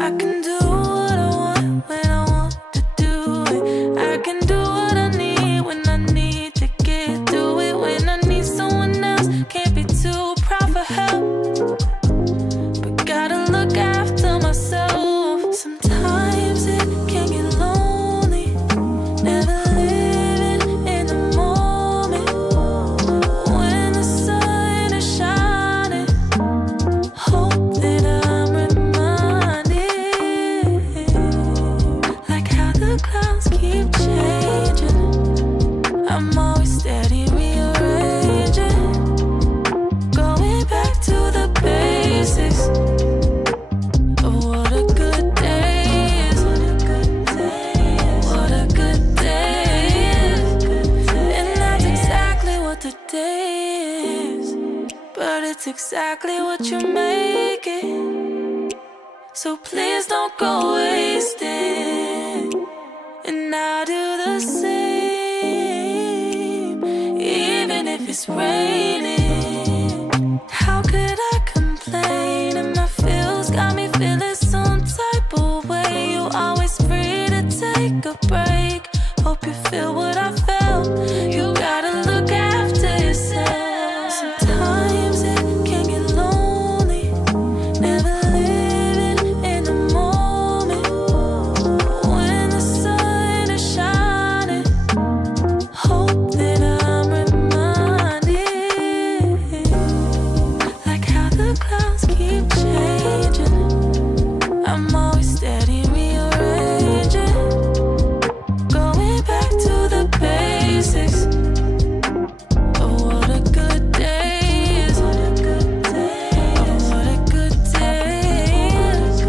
I can do what I want when I want to do it. I can do what I need when I need to get through it. When I need someone else, can't be too proud for help, but gotta look after myself. Sometimes it can get lonely, never living in the moment. When the sun is shining, hope that I'm reminded, like how the clouds keep changing. I'm always steady rearranging, going back to the basics of what a good day is. What a good day is. And that's exactly what the day is. But it's exactly what you make it. So please don't go wasting. And I'll do the same, even if it's raining. How could I complain? And my feels got me feeling some type of way. You always free to take a break. Hope you feel what I felt. You gotta look after yourself. Sometimes it can get lonely, never living in the moment. When the sun is shining, hope that I'm reminded, like how the clouds keep changing. I'm always steady rearranging, going back to the basics of what a good day is. What a good day is. What a good day is.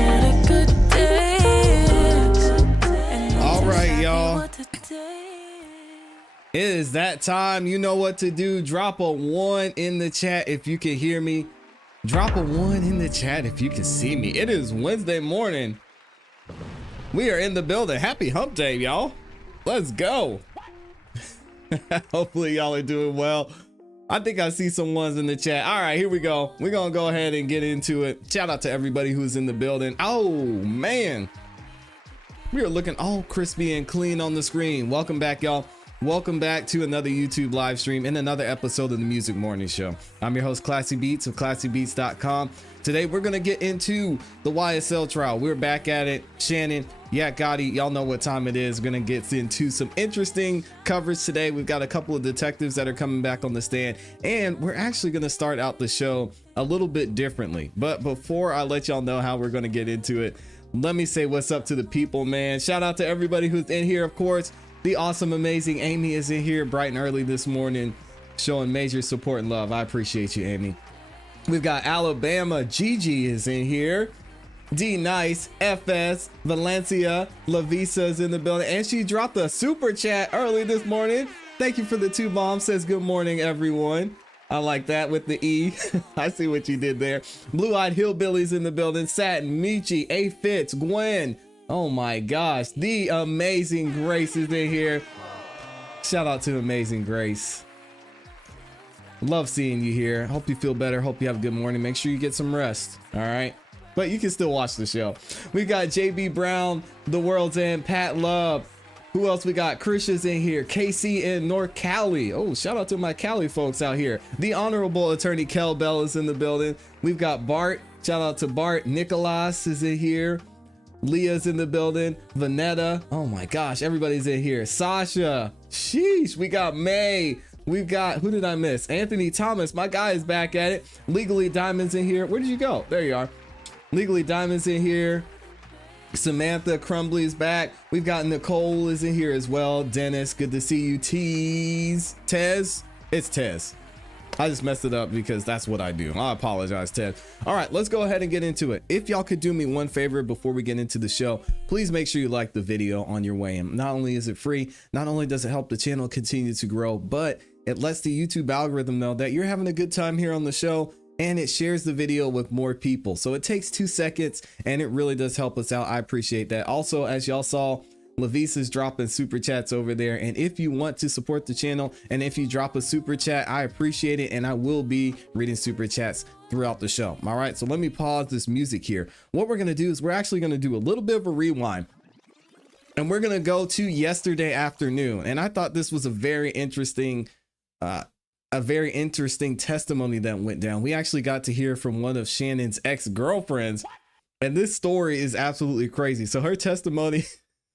What a good day is. All right, y'all. What the day is. It is that time. You know what to do. Drop a 1 in the chat if you can hear me. Drop a 1 in the chat if you can see me. It is Wednesday morning. We are in the building. Happy hump day, y'all. Let's go. Hopefully y'all are doing well. I think I see some ones in the chat. All right, here we go. We're gonna go ahead and get into it. Shout out to everybody who's in the building. Oh man, we are looking all crispy and clean on the screen. Welcome back, y'all. Welcome back to another YouTube live stream and another episode of the Music Morning Show. I'm your host, ClassE Beats of ClassEbeats.com. Today, we're gonna get into the YSL trial. We're back at it. Shannon, Yak Gotti, y'all know what time it is. We're gonna get into some interesting coverage today. We've got a couple of detectives that are coming back on the stand, and we're actually gonna start out the show a little bit differently. But before I let y'all know how we're gonna get into it, let me say what's up to the people, man. Shout out to everybody who's in here, of course. The awesome, amazing Amy is in here bright and early this morning, showing major support and love. I appreciate you, Amy. We've got Alabama, Gigi is in here. D Nice, FS, Valencia, Lavisa is in the building, and she dropped a super chat early this morning. Thank you for the 2 bombs. Says good morning, everyone. I like that with the E. I see what you did there. Blue Eyed Hillbillies in the building. Satin, Michi, A Fitz, Gwen. Oh my gosh, the amazing Grace is in here. Shout out to Amazing Grace. Love seeing you here. Hope you feel better. Hope you have a good morning. Make sure you get some rest. All right. But you can still watch the show. We got JB Brown, The World's End, Pat Love. Who else we got? Krisha's in here. KC in North Cali. Oh, shout out to my Cali folks out here. The Honorable Attorney Kel Bell is in the building. We've got Bart. Shout out to Bart. Nicholas is in here. Leah's in the building. Vanetta. Oh my gosh, everybody's in here. Sasha. Sheesh. We got May. We've got, who did I miss? Anthony Thomas. My guy is back at it. Legally Diamonds in here. Where did you go? There you are. Legally Diamonds in here. Samantha Crumbly's back. We've got Nicole is in here as well. Dennis, good to see you. Tez. It's Tez. I just messed it up because that's what I do. I apologize, Ted. All right, let's go ahead and get into it. If y'all could do me one favor before we get into the show, please make sure you like the video on your way in. Not only is it free, not only does it help the channel continue to grow, but it lets the YouTube algorithm know that you're having a good time here on the show and it shares the video with more people. So it takes 2 seconds and it really does help us out. I appreciate that. Also, as y'all saw, Lavis is dropping super chats over there. And if you want to support the channel and if you drop a super chat, I appreciate it. And I will be reading super chats throughout the show. All right, so let me pause this music here. What we're going to do is we're actually going to do a little bit of a rewind. And we're going to go to yesterday afternoon. And I thought this was a very interesting testimony that went down. We actually got to hear from one of Shannon's ex-girlfriends. And this story is absolutely crazy. So her testimony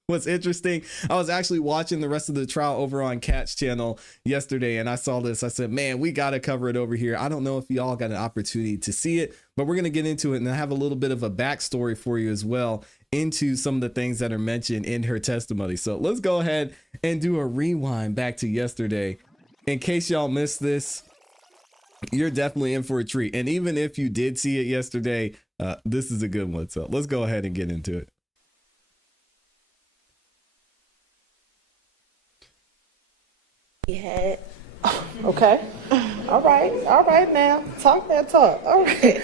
was interesting. I was actually watching the rest of the trial over on Cat's channel yesterday, and I saw this. I said, man, we got to cover it over here. I don't know if y'all got an opportunity to see it, but we're going to get into it, and I have a little bit of a backstory for you as well into some of the things that are mentioned in her testimony. So let's go ahead and do a rewind back to yesterday. In case y'all missed this, you're definitely in for a treat. And even if you did see it yesterday, this is a good one. So let's go ahead and get into it. Had. Okay. All right now. Talk that talk. All right.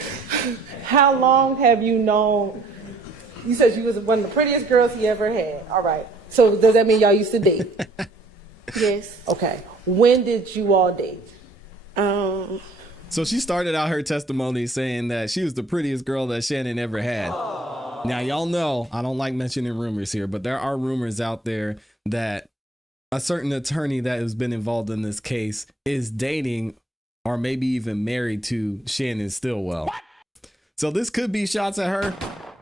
How long have you known? You said you was one of the prettiest girls he ever had. All right. So does that mean y'all used to date? Yes. Okay. When did you all date? So she started out her testimony saying that she was the prettiest girl that Shannon ever had. Now, y'all know I don't like mentioning rumors here, but there are rumors out there that a certain attorney that has been involved in this case is dating or maybe even married to Shannon Stillwell. So this could be shots at her.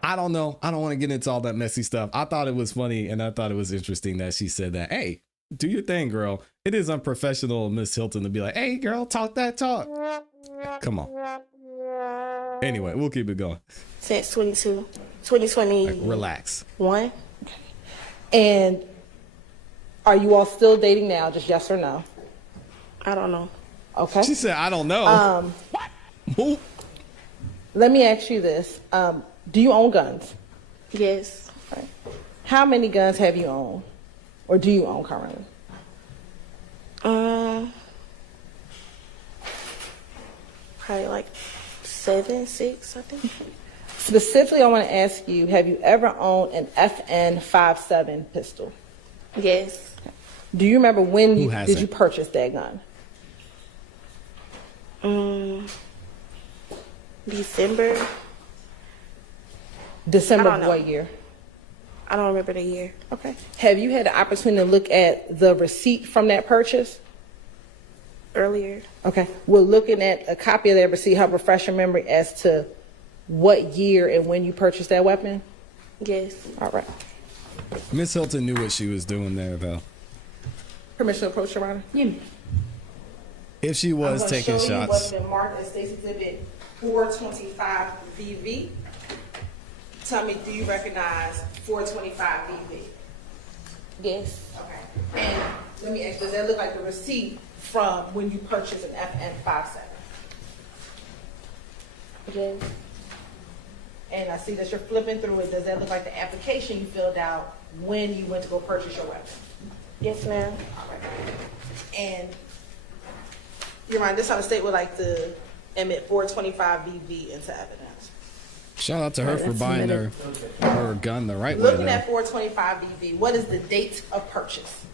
I don't know. I don't want to get into all that messy stuff. I thought it was funny and I thought it was interesting that she said that, hey, do your thing, girl. It is unprofessional of Miss Hilton to be like, hey, girl, talk that talk. Come on. Anyway, we'll keep it going. Since 2020. Like, relax. And are you all still dating now? Just yes or no? I don't know. Okay. She said, I don't know. What? Let me ask you this. Do you own guns? Yes. Right. How many guns have you owned? Or do you own currently? Probably like 7, 6, I think. Specifically, I want to ask you, have you ever owned an FN57 pistol? Yes. Do you remember when hasn't? did you purchase that gun? December. December I don't of know. what year? I don't remember the year. Okay. Have you had the opportunity to look at the receipt from that purchase? Earlier. Okay. We're looking at a copy of that receipt, help refresh your memory as to what year and when you purchased that weapon? Yes. All right. Miss Hilton knew what she was doing there, though. Permission to approach, Your Honor? Yeah. If she was taking shots. What's been marked as State's Exhibit 425 VV. Tell me, do you recognize 425 VV? Yes. Okay. And let me ask, does that look like the receipt from when you purchased an FN57? Yes. And I see that you're flipping through it. Does that look like the application you filled out when you went to go purchase your weapon? Yes, ma'am. All right. And Your Honor, this time the state would like to admit 425 VV into evidence. Shout out to her for buying her gun the right way. Looking though. at 425 VV, what is the date of purchase?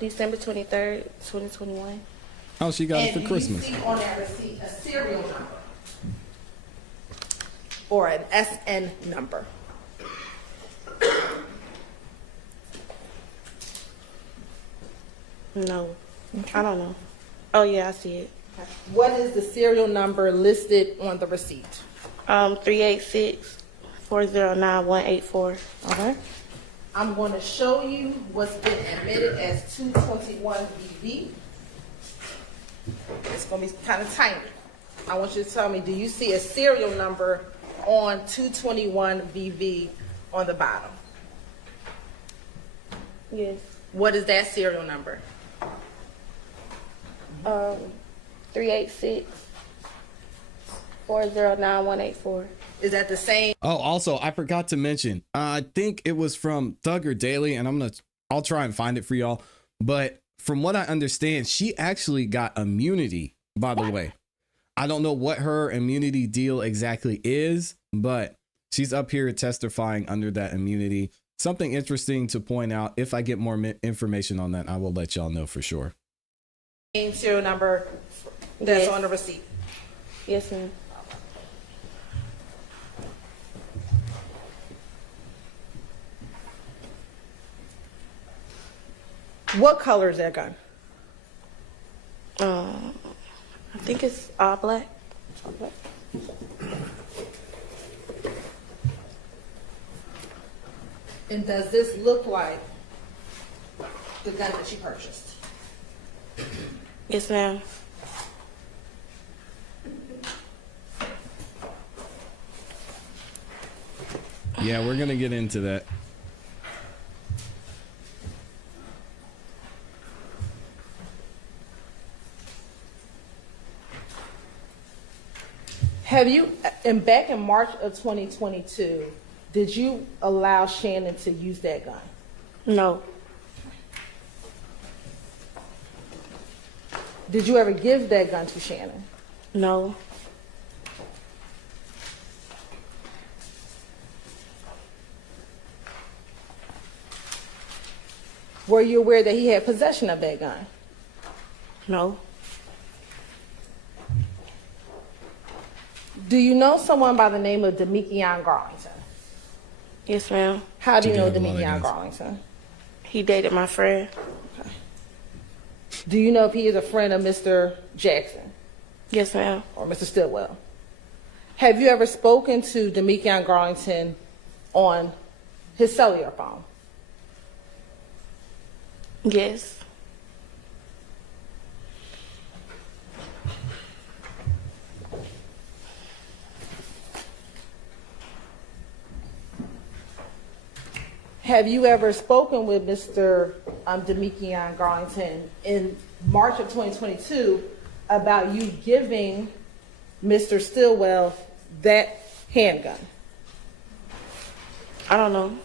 December 23rd, 2021. Oh, she got it for Christmas. Do you see on that receipt a serial number or an SN number? No. I don't know. Oh, yeah, I see it. What is the serial number listed on the receipt? 386-409-184. Okay. I'm going to show you what's been admitted as 221 VV. It's going to be kind of tiny. I want you to tell me, do you see a serial number on 221 VV on the bottom? Yes. What is that serial number? 386-409-184. Is that the same? Oh, also, I forgot to mention, I think it was from Thugger Daily, and I'll try and find it for y'all. But from what I understand, she actually got immunity, by the way. I don't know what her immunity deal exactly is, but she's up here testifying under that immunity. Something interesting to point out. If I get more information on that, I will let y'all know for sure. Serial number that's on the receipt. Yes, ma'am. What color is that gun? I think it's all black. And does this look like the gun that she purchased? Yes, ma'am. Yeah, we're going to get into that. Have you, and back in March of 2022, did you allow Shannon to use that gun? No. Did you ever give that gun to Shannon? No. Were you aware that he had possession of that gun? No. Do you know someone by the name of Demikion Garlington? Yes, ma'am. How do you know Together, Demikion guns. Garlington? He dated my friend. Do you know if he is a friend of Mr. Jackson Yes, ma'am. or Mr. Stillwell? Have you ever spoken to Demikion Garlington on his cellular phone? Yes. Have you ever spoken with Mr. Demikion Garlington in March of 2022 about you giving Mr. Stillwell that handgun? I don't know.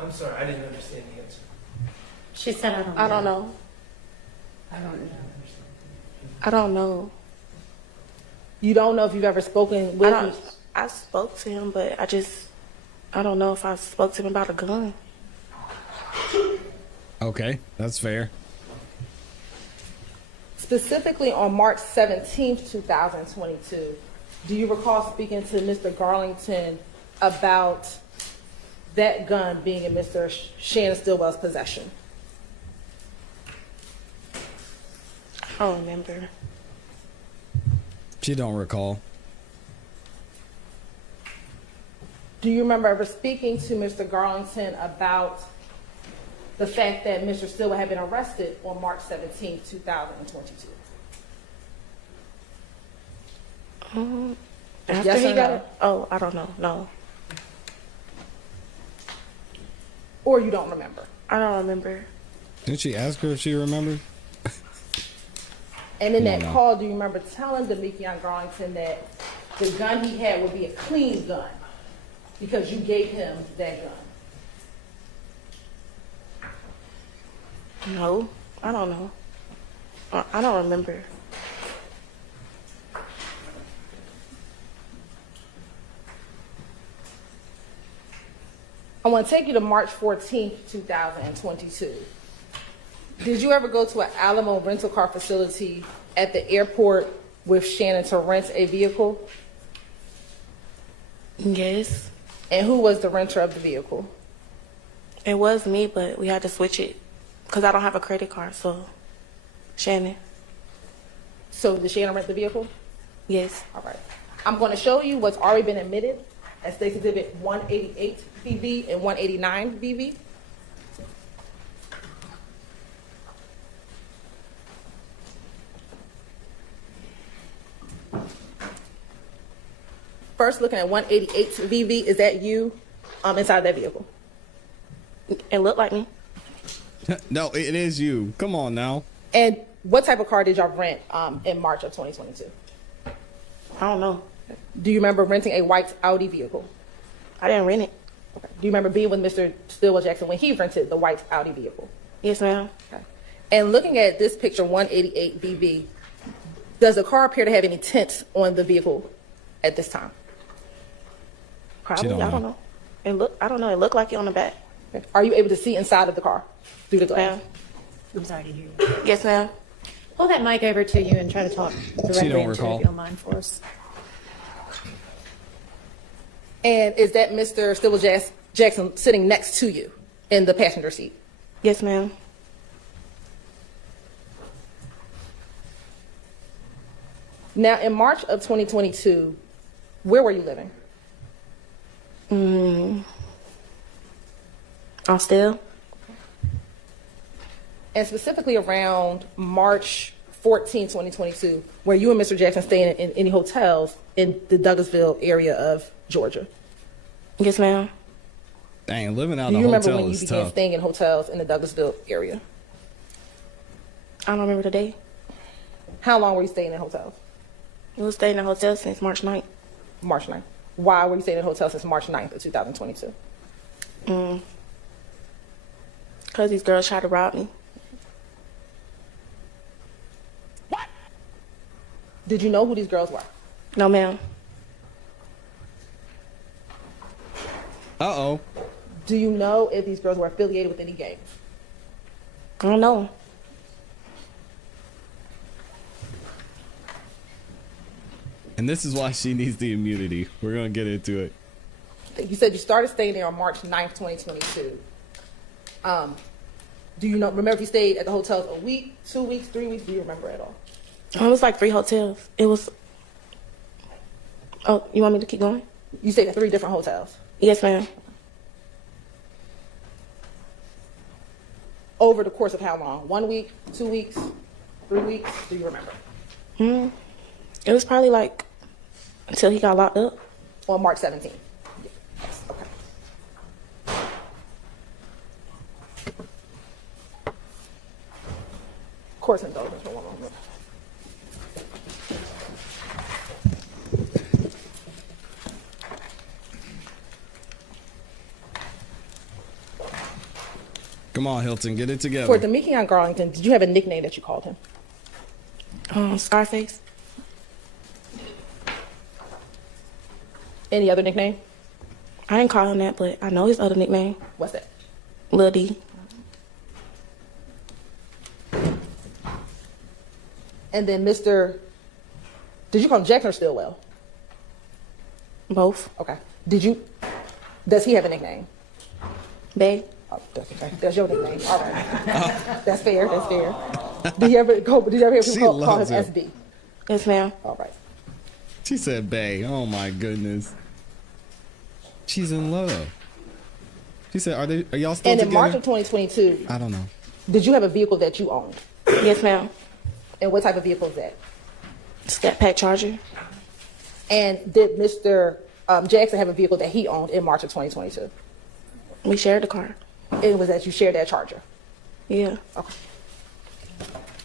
I'm sorry, I didn't understand the answer. She said, I don't know. I don't know. I don't know. I don't know. You don't know if you've ever spoken with him? I spoke to him, but I don't know if I spoke to him about a gun. Okay, that's fair. Specifically on March 17th, 2022, do you recall speaking to Mr. Garlington about that gun being in Mr. Shannon Stillwell's possession? I don't remember. She don't recall. Do you remember ever speaking to Mr. Garlington about the fact that Mr. Stillwell had been arrested on March 17th, 2022? After Yes he or got no? it? Oh, I don't know. No. Or you don't remember? I don't remember. Didn't she ask her if she remembered? And in that No. call, do you remember telling Demikion Garlington that the gun he had would be a clean gun because you gave him that gun? No. I don't know. I don't remember. I want to take you to March 14th, 2022. Did you ever go to an Alamo rental car facility at the airport with Shannon to rent a vehicle? Yes. And who was the renter of the vehicle? It was me, but we had to switch it because I don't have a credit card, so Shannon. So did Shannon rent the vehicle? Yes. All right. I'm going to show you what's already been admitted as State's Exhibit 188 BV and 189 BV. First, looking at 188 VV, is that you inside that vehicle? It looked like me. No, it is you. Come on now. And what type of car did y'all rent in March of 2022? I don't know. Do you remember renting a white Audi vehicle? I didn't rent it. Okay. Do you remember being with Mr. Stillwell Jackson when he rented the white Audi vehicle? Yes, ma'am. Okay. And looking at this picture, 188 BB, does the car appear to have any tint on the vehicle at this time? Probably. don't I don't know. know. I don't know. It looked like it on the back. Okay. Are you able to see inside of the car through the glass? Ma'am. I'm sorry to hear you. Yes, ma'am. Pull that mic over to you and try to talk directly don't into it recall. if you don't mind for us. And is that Mr. Stillwell Jackson sitting next to you in the passenger seat? Yes, ma'am. Now, in March of 2022, where were you living? I'm still. And specifically around March 14, 2022, were you and Mr. Jackson staying in any hotels in the Douglasville area of Georgia? Yes, ma'am. Dang, living out Do of you a remember hotel when you is began tough. staying in hotels in the Douglasville area? I don't remember the day. How long were you staying in hotels? We was staying in a hotel since March 9th. March 9th. Why were you staying in hotels since March 9th of 2022? Because these girls tried to rob me. Did you know who these girls were? No, ma'am. Uh-oh. Do you know if these girls were affiliated with any gangs? I don't know. And this is why she needs the immunity. We're going to get into it. You said you started staying there on March 9th, 2022. Do you know? Remember if you stayed at the hotels a week, 2 weeks, 3 weeks? Do you remember at all? It was like 3 hotels. It was. Oh, you want me to keep going? You stayed at 3 different hotels. Yes, ma'am. Over the course of how long? 1 week, 2 weeks, 3 weeks? Do you remember? It was probably like until he got locked up. On March 17th. Yes. Okay. Course indulgence for one moment. Come on, Hilton, get it together. For Demekion Garlington, did you have a nickname that you called him? Scarface. Any other nickname? I didn't call him that, but I know his other nickname, What's that? Lil D. And then Mr. Did you call him Jackson or Stillwell? Both. Okay. Does he have a nickname? Babe. Oh, that's okay. That's your nickname. All right. That's fair. That's fair. Did you ever hear She people call him loves it. SB? Yes, ma'am. All right. She said, bae. Oh, my goodness. She's in love. She said, are y'all still And in together? March of 2022, I don't know. did you have a vehicle that you owned? Yes, ma'am. And what type of vehicle is that? Scat Pack Charger. And did Mr. Jackson have a vehicle that he owned in March of 2022? We shared the car. It was that you shared that Charger. Yeah. Okay.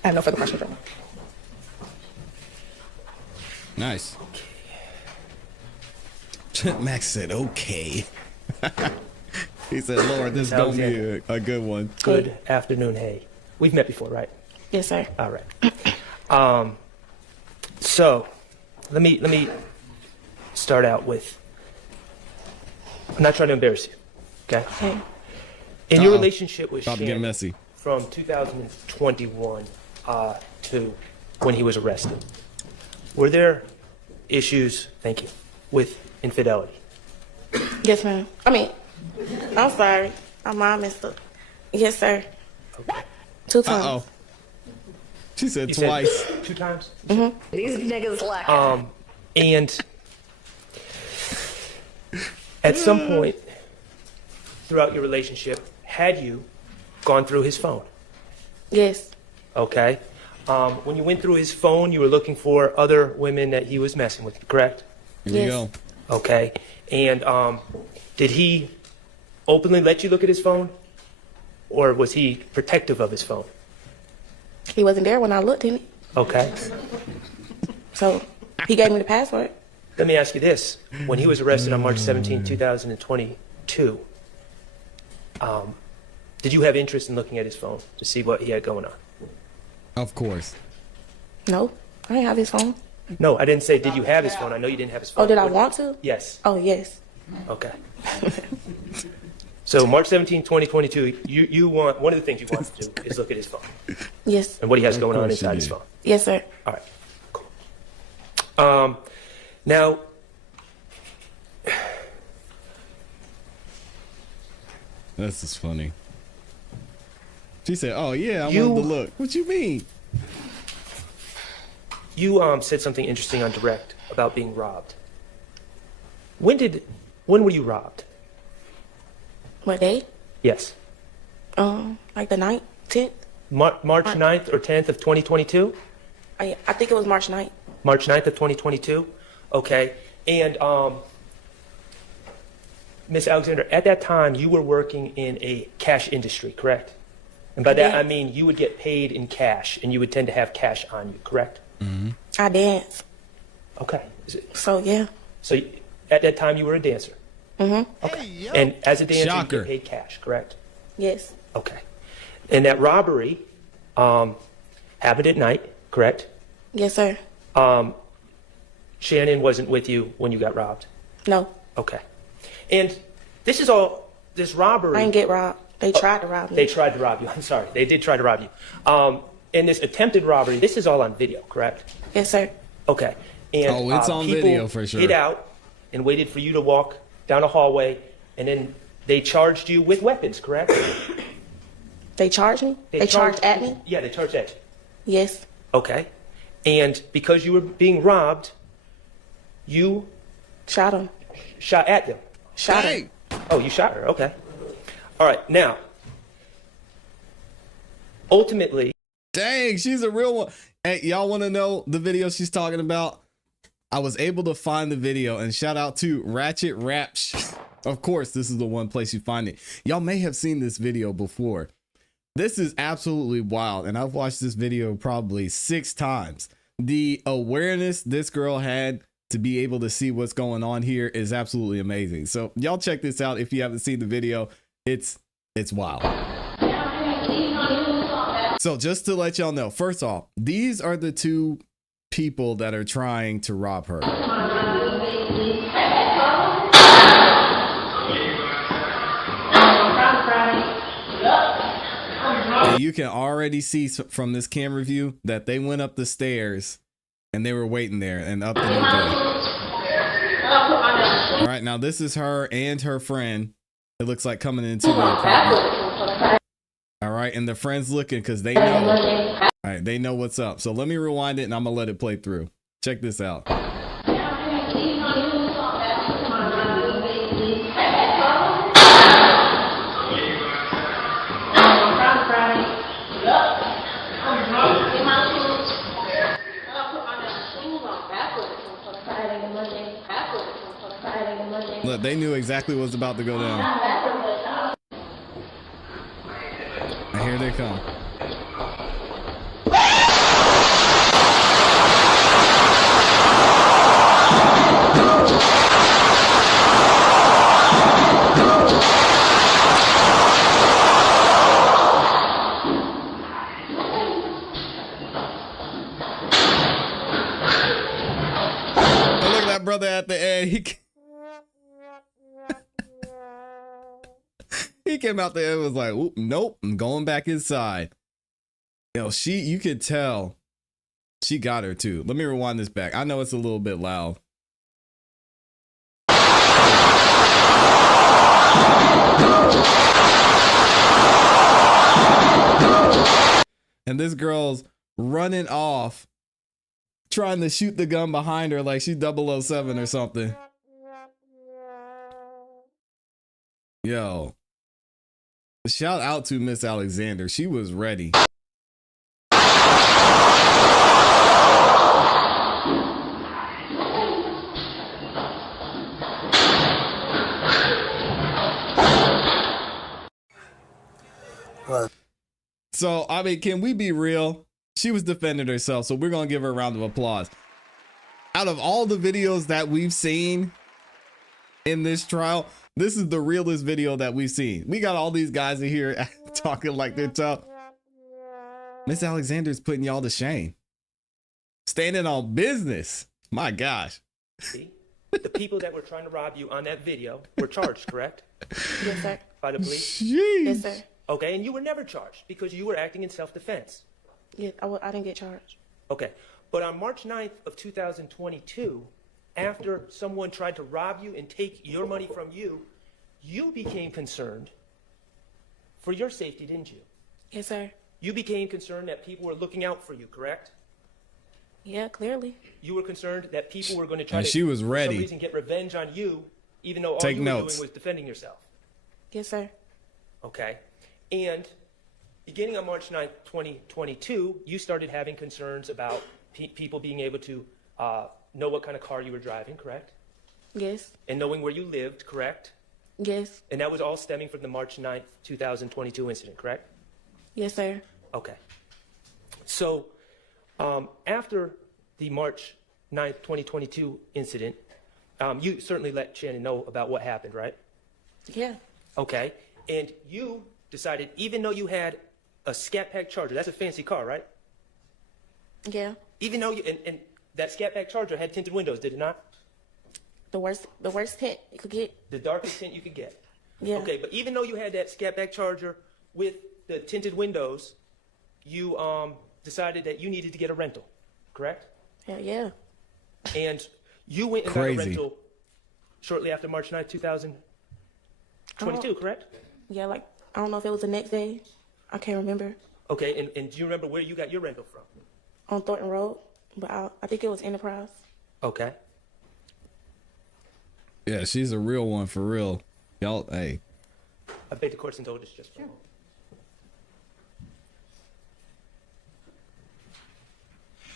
I have no further questions. Right now. Nice. Max said, okay. He said, Lord, this is going to be a good one. Good afternoon, hey. We've met before, right? Yes, sir. All right. So let me start out with, I'm not trying to embarrass you, okay? Okay. In your relationship with About to get Shannon messy. from 2021 to when he was arrested, were there issues, thank you, with infidelity? Yes, ma'am. I'm sorry. My messed up. Yes, sir. Okay. 2 times. Uh-oh. She said You said twice. 2 times? These niggas lack. And at some point throughout your relationship, had you gone through his phone? Yes. Okay. When you went through his phone, you were looking for other women that he was messing with, correct? Here we Yes. go. Okay. And did he openly let you look at his phone? Or was he protective of his phone? He wasn't there when I looked in it. Okay. So he gave me the password. Let me ask you this. When he was arrested on March 17, 2020, Two, did you have interest in looking at his phone to see what he had going on? Of course. No, I didn't have his phone. No, I didn't say did you have his phone. I know you didn't have his phone. Oh, did I want to? Yes. Oh, yes. Okay. So March 17, 2022, you want, one of the things you want to do is look at his phone Yes. and what he has going on course you inside his did. phone. Yes, sir. All right, cool. Now, This is funny. She said, "Oh yeah, I You- wanted to look." What you mean? you said something interesting on direct about being robbed. When were you robbed? What day? Yes. Like the 9th, 10th? March 9th or 10th of 2022? I think it was March 9th. March 9th of 2022? Okay. And Miss Alexander, at that time you were working in a cash industry, correct? And by that Yeah. I mean you would get paid in cash and you would tend to have cash on you, correct? I danced. Okay. So, yeah. So at that time you were a dancer? Mm-hmm. Okay. And as a dancer Shocker. you get paid cash, correct? Yes. Okay. And that robbery happened at night, correct? Yes, sir. Shannon wasn't with you when you got robbed? No, Okay. And this robbery... I didn't get robbed. They tried to rob me. They tried to rob you. I'm sorry. They did try to rob you. And this attempted robbery, this is all on video, correct? Yes, sir. Okay. And, Oh, it's on people video for sure. hid out and waited for you to walk down a hallway, and then they charged you with weapons, correct? They charged me? They charged at me? Yeah, they charged at you. Yes. Okay. And because you were being robbed, you Shot him. shot at them. Shot Hey, him. Oh, you shot her. Okay. All right. Now, ultimately, dang, she's a real one. Hey, y'all want to know the video she's talking about? I was able to find the video, and shout out to Ratchet Raps. Of course, this is the one place you find it. Y'all may have seen this video before. This is absolutely wild, and I've watched this video probably 6 times. The awareness this girl had to be able to see what's going on here is absolutely amazing. So y'all check this out if you haven't seen the video. It's wild. So just to let y'all know, first off, these are the 2 people that are trying to rob her. And you can already see from this camera view that they went up the stairs and they were waiting there and up the new door. All right, now this is her and her friend. It looks like coming into the apartment. All right, and the friend's looking because they know. All right, they know what's up. So let me rewind it and I'm gonna let it play through. Check this out. Look, they knew exactly what was about to go down. And here they come. Oh, look at that brother at the end. He came out there and was like, "Oop, nope, I'm going back inside." Yo, you could tell she got her too. Let me rewind this back. I know it's a little bit loud. And this girl's running off, trying to shoot the gun behind her like she's 007 or something. Yo. Shout out to Miss Alexander. She was ready. So, I mean, can we be real? She was defending herself, so we're going to give her a round of applause. Out of all the videos that we've seen in this trial, This is the realest video that we've seen. We got all these guys in here talking like they're tough. Miss Alexander's putting y'all to shame. Standing on business. My gosh. The people that were trying to rob you on that video were charged, correct? Yes, sir. By the police? Jeez. Yes, sir. Okay, and you were never charged because you were acting in self-defense. Yeah, I didn't get charged. Okay, but on March 9th of 2022, after someone tried to rob you and take your money from you, you became concerned for your safety, didn't you? Yes, sir. You became concerned that people were looking out for you, correct? Yeah, clearly. You were concerned that people were going to try And to, she was for ready. some reason, get revenge on you, even though all Take you were notes. doing was defending yourself. Yes, sir. Okay, and beginning on March 9th, 2022, you started having concerns about people being able to know what kind of car you were driving, correct? Yes. And knowing where you lived, correct? Yes. And that was all stemming from the March 9th, 2022 incident, correct? Yes, sir. Okay. So after the March 9th, 2022 incident, you certainly let Shannon know about what happened, right? Yeah. Okay. And you decided, even though you had a Scat Pack Charger, that's a fancy car, right? Yeah. Even though and that Scat Pack Charger had tinted windows, did it not? The worst tint you could get. The darkest tint you could get. Yeah. Okay, but even though you had that Scat Pack Charger with the tinted windows, you decided that you needed to get a rental, correct? Hell yeah. And you went and Crazy. got a rental shortly after March 9th, 2022, correct? Yeah, like, I don't know if it was the next day. I can't remember. Okay, and do you remember where you got your rental from? On Thornton Road, but I think it was Enterprise. Okay. Yeah, she's a real one for real. Y'all, hey. I beg the court's indulgence just for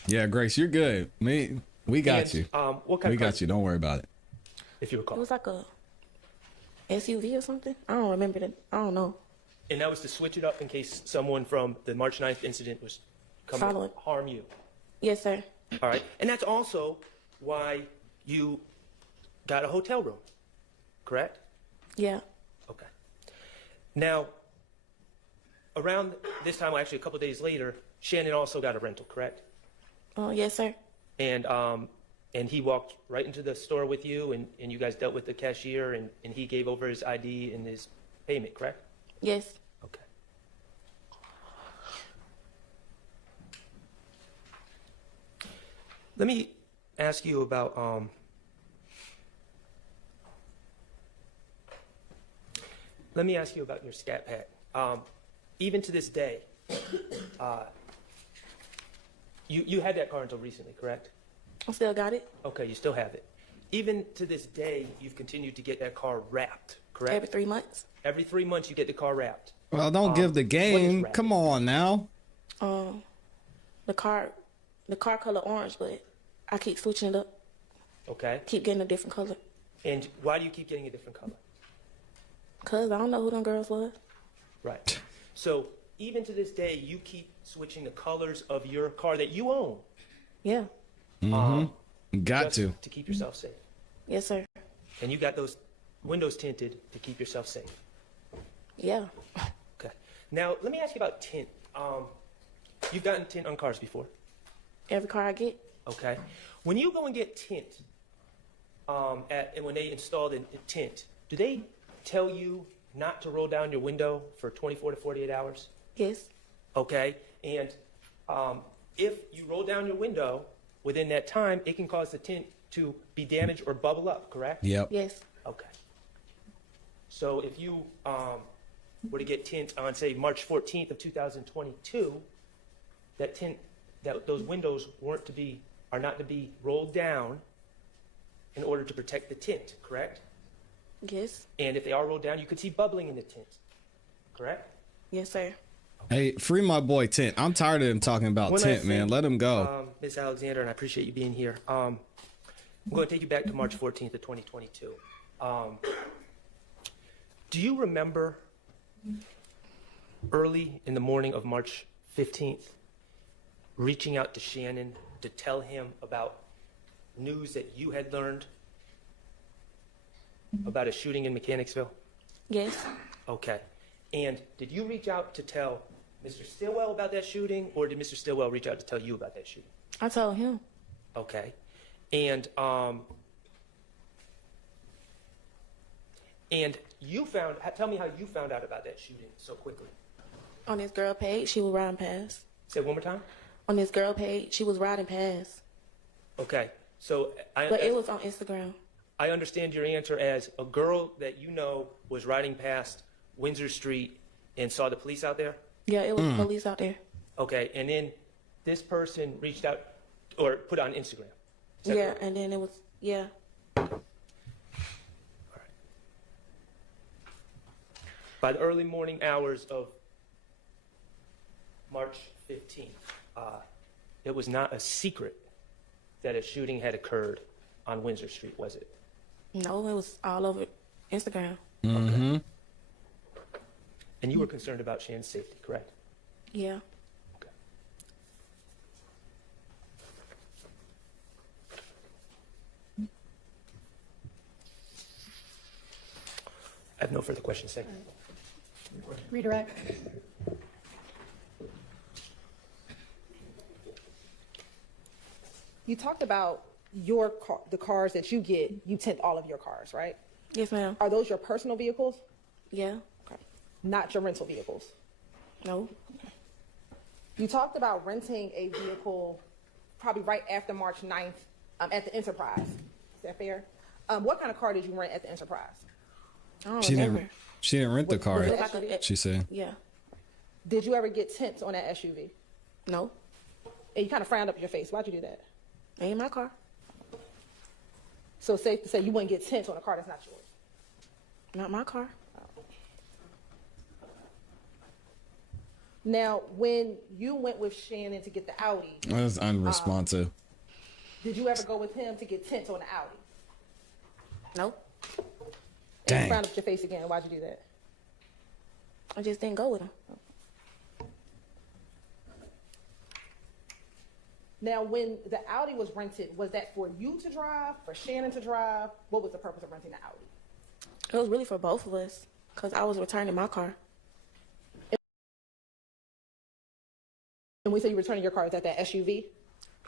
Yeah, Grace, you're good. We got you. What kind We of car, got you. Don't worry about it. if you It recall? was like a SUV or something. I don't remember that. I don't know. And that was to switch it up in case someone from the March 9th incident was coming Following. to harm you. Yes, sir. All right. And that's also why you got a hotel room, correct? Yeah. Okay. Now, around this time, well, actually a couple of days later, Shannon also got a rental, correct? Yes, sir. And he walked right into the store with you, and you guys dealt with the cashier, and he gave over his ID and his payment, correct? Yes. Okay. Let me ask you about your Scat Pack. Even to this day, you had that car until recently, correct? I still got it. Okay, you still have it. Even to this day, you've continued to get that car wrapped, correct? Every 3 months. Every 3 months, you get the car wrapped. Well, don't give the game. wrapped? Come on now. The car color orange, but I keep switching it up. Okay. Keep getting a different color. And why do you keep getting a different color? Cause I don't know who them girls was. Right. So even to this day, you keep switching the colors of your car that you own. Yeah. Got just to. keep yourself safe. Yes, sir. And you got those windows tinted to keep yourself safe. Yeah. Okay. Now let me ask you about tint. You've gotten tint on cars before. Every car I get. Okay. When you go and get tint, and when they install the tint, do they tell you not to roll down your window for 24 to 48 hours? Yes. Okay. And if you roll down your window within that time, it can cause the tint to be damaged or bubble up, correct? Yep. Yes. Okay. So if you were to get tint on, say, March 14th of 2022, that tint, those windows are not to be rolled down in order to protect the tint, correct? Yes. And if they are rolled down, you could see bubbling in the tint, correct? Yes, sir. Hey, free my boy Tint. I'm tired of him talking about One Tint, last man. thing, Let him go. Ms. Alexander, and I appreciate you being here. I'm going to take you back to March 14th of 2022. Do you remember early in the morning of March 15th reaching out to Shannon to tell him about news that you had learned? about a shooting in Mechanicsville? Yes. Okay. And did you reach out to tell Mr. Stillwell about that shooting, or did Mr. Stillwell reach out to tell you about that shooting? I told him. Okay. And tell me how you found out about that shooting so quickly. On this girl page, she was riding past. Say it one more time. On this girl page, she was riding past. Okay. So But it was on Instagram. I understand your answer as a girl that you know was riding past Windsor Street and saw the police out there? Yeah, it was police out there. Okay, and then this person reached out or put on Instagram. Is that Yeah, correct? and then it was, yeah. All right. By the early morning hours of March 15th, it was not a secret that a shooting had occurred on Windsor Street, was it? No, it was all over Instagram. Mm-hmm. And you were concerned about Shannon's safety, correct? Yeah. Okay. I have no further questions. Thank you. Redirect. You talked about your car, the cars that you get, you tint all of your cars, right? Yes, ma'am. Are those your personal vehicles? Yeah. Okay. Not your rental vehicles? No. You talked about renting a vehicle probably right after March 9th at the Enterprise. Is that fair? What kind of car did you rent at the Enterprise? I don't She remember. didn't rent the car. was it Like a- She said. Yeah. Did you ever get tints on that SUV? No. And you kind of frowned up your face. Why'd you do that? Ain't my car. So it's safe to say you wouldn't get tints on a car that's not yours. Not my car. Now, when you went with Shannon to get the Audi, That's unresponsive. did you ever go with him to get tints on the Audi? No. And Dang. you frowned up your face again. Why'd you do that? I just didn't go with him. Now, when the Audi was rented, was that for you to drive, for Shannon to drive? What was the purpose of renting the Audi? It was really for both of us because I was returning my car. And when you say you returning your car, is that SUV?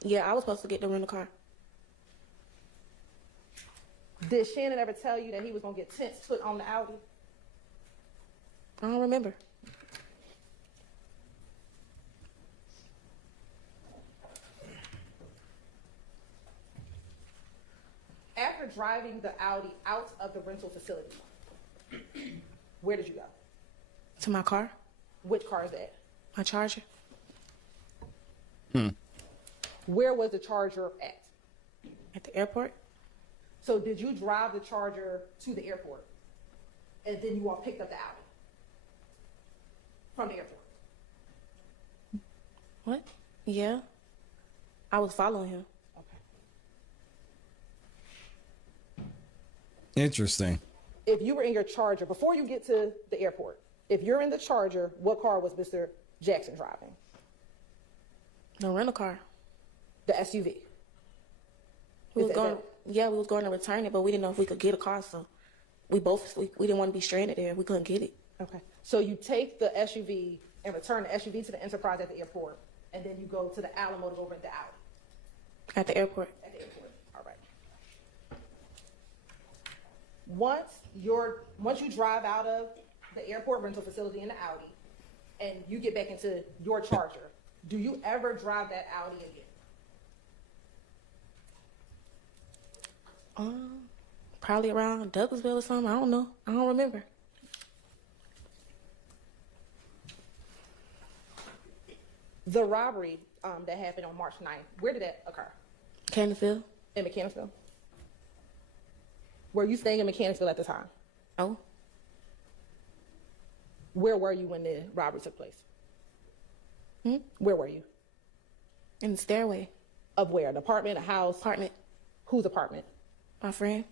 Yeah, I was supposed to get the rental car. Did Shannon ever tell you that he was going to get tints put on the Audi? I don't remember. After driving the Audi out of the rental facility, where did you go? To my car, Which car is that? my charger. Where was the Charger at? At the airport. So did you drive the Charger to the airport? And then you all picked up the Audi from the airport? What? Yeah. I was following him. Okay. Interesting. If you were in your Charger, before you get to the airport, if you're in the Charger, what car was Mr. Jackson driving? The rental car. The SUV? We Is was that- going. Yeah, we was going to return it, but we didn't know if we could get a car, so we didn't want to be stranded there. We couldn't get it. Okay. So you take the SUV and return the SUV to the Enterprise at the airport, and then you go to the Alamo to go rent the Audi At the airport. at the airport. All right. Once you drive out of the airport rental facility in the Audi, and you get back into your Charger, do you ever drive that Audi again? Probably around Douglasville or something. I don't know. I don't remember. The robbery that happened on March 9th, where did that occur? Canonsville? In Mechanicsville? Were you staying in Mechanicsville at the time? No. Where were you when the robbery took place? Where were you? In the stairway. Of where? An apartment, a house? Apartment. Whose apartment? My friend.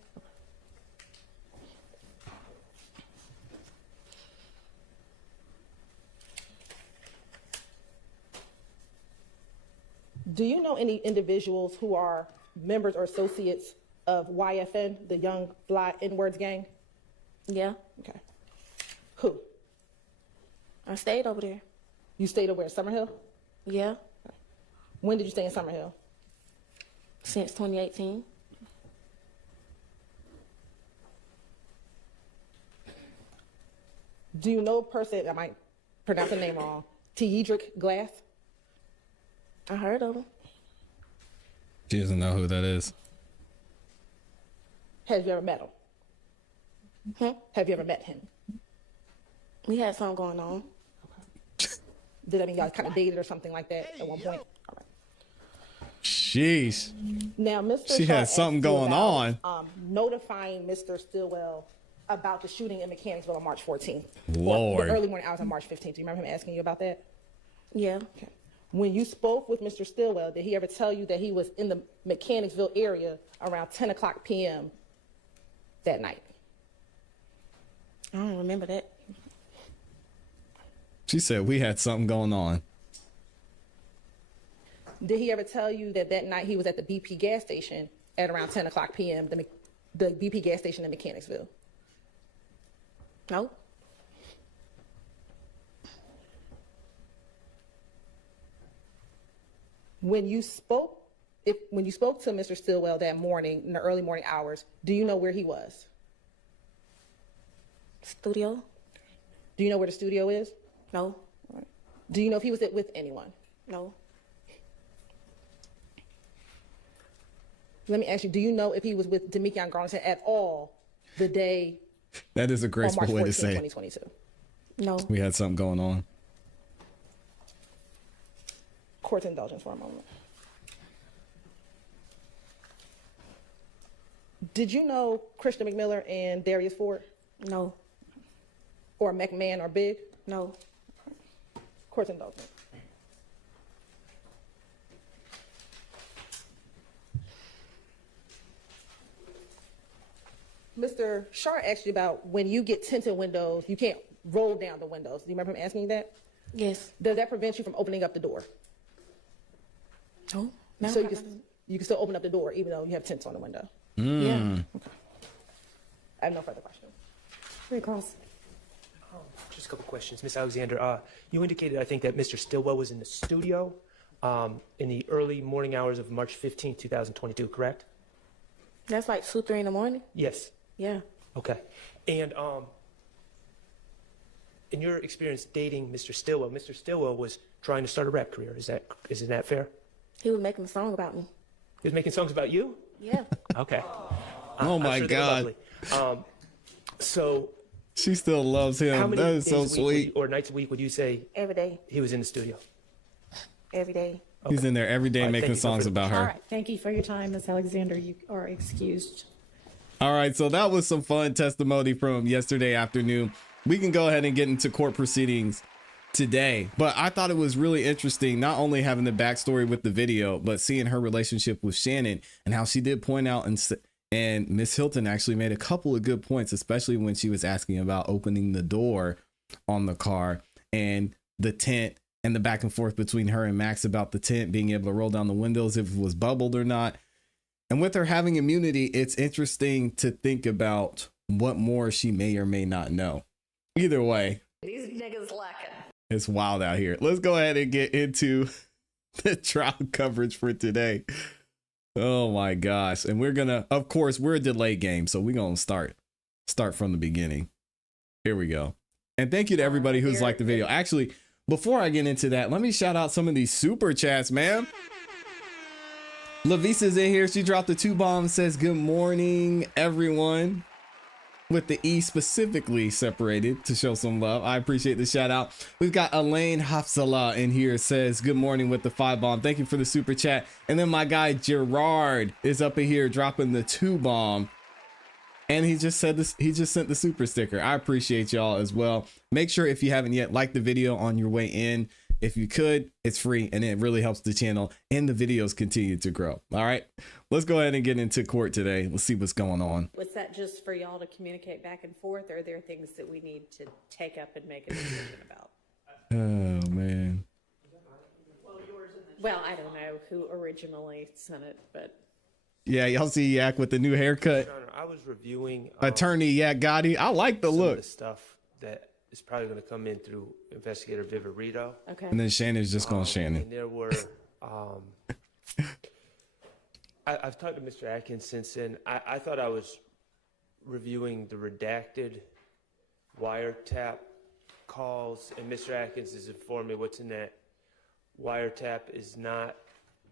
Do you know any individuals who are members or associates of YFN, the Young Fly N-Words gang? Yeah. Okay. Who? I stayed over there. You stayed over at Summerhill? Yeah. When did you stay in Summerhill? Since 2018. Do you know a person, I might pronounce the name wrong, Teedrick Glass? I heard of him. She doesn't know who that is. Have you ever met him? Have you ever met him? We had something going on. Did that mean y'all kind of dated or something like that at one point? All right. Sheesh. Now, Mr. She Shaw had asked something you going about, notifying Mr. Stillwell about the shooting in Mechanicsville on March 14th. Or Lord. the early morning hours on March 15th. Do you remember him asking you about that? Yeah. Okay. When you spoke with Mr. Stillwell, did he ever tell you that he was in the Mechanicsville area around 10 o'clock p.m. that night? I don't remember that. She said we had something going on. Did he ever tell you that that night he was at the BP gas station at around 10 o'clock p.m., the BP gas station in Mechanicsville? No. When you spoke to Mr. Stillwell that morning in the early morning hours, do you know where he was? Studio? Do you know where the studio is? No. Do you know if he was with anyone? No. Let me ask you, do you know if he was with Demekion Garlington at all the day That is a on graceful March way 14, to say it. 2022? No. We had something going on. Court's indulgence for a moment. Did you know Christian McMiller and Darius Ford? No. Or McMahon or Big? No. Court's indulgence. Mr. Shar asked you about when you get tinted windows, you can't roll down the windows. Do you remember him asking you that? Yes. Does that prevent you from opening up the door? No. No. So you can still open up the door even though you have tints on the window? Yeah. I have no further questions. Recross. Just a couple questions. Miss Alexander, you indicated, I think, that Mr. Stillwell was in the studio in the early morning hours of March 15, 2022, correct? That's like 2, 3 in the morning? Yes. Yeah. Okay. And in your experience dating Mr. Stillwell was trying to start a rap career. Isn't that fair? He was making a song about me. He was making songs about you? Yeah. Okay. Oh I'm my sure they're God. lovely. So She still loves how him. many That is days so a week sweet. or nights a week would you say Every day. he was in the studio? Every day. He's in there every day All right, making thank you. songs about her. All right. Thank you for your time, Ms. Alexander. You are excused. All right, so that was some fun testimony from yesterday afternoon. We can go ahead and get into court proceedings today, but I thought it was really interesting not only having the backstory with the video, but seeing her relationship with Shannon and how she did point out and Miss Hilton actually made a couple of good points, especially when she was asking about opening the door on the car and the tent and the back and forth between her and Max about the tent being able to roll down the windows if it was bubbled or not. And with her having immunity, it's interesting to think about what more she may or may not know. Either way, These niggas lacking. it's wild out here. Let's go ahead and get into the trial coverage for today. Oh my gosh. And we're gonna, of course, we're a delay game, so we're gonna start from the beginning. Here we go. And thank you to everybody who's liked the video. Actually, before I get into that, let me shout out some of these super chats, man. Lavisa's in here. She dropped the 2 bombs, says good morning, everyone. With the E specifically separated to show some love. I appreciate the shout out. We've got Elaine Hafsalah in here, says good morning with the 5 bomb. Thank you for the super chat. And then my guy Gerard is up in here dropping the 2 bomb. And he just said this, he just sent the super sticker. I appreciate y'all as well. Make sure if you haven't yet, like the video on your way in. If you could, it's free and it really helps the channel and the videos continue to grow. All right, let's go ahead and get into court today. Let's see what's going on. Was that just for y'all to communicate back and forth, or are there things that we need to take up and make a decision about? Oh man. Well, I don't know who originally sent it, but Yeah, y'all see Yak with the new haircut. Your Honor, I was reviewing Attorney Yak Gotti. I like the some of look. the stuff that is probably going to come in through Investigator Viverito. Okay. And then Shannon's just going Shannon. And there were, I've talked to Mr. Atkins since then. I thought I was reviewing the redacted wiretap calls, and Mr. Atkins has informed me what's in that wiretap is not,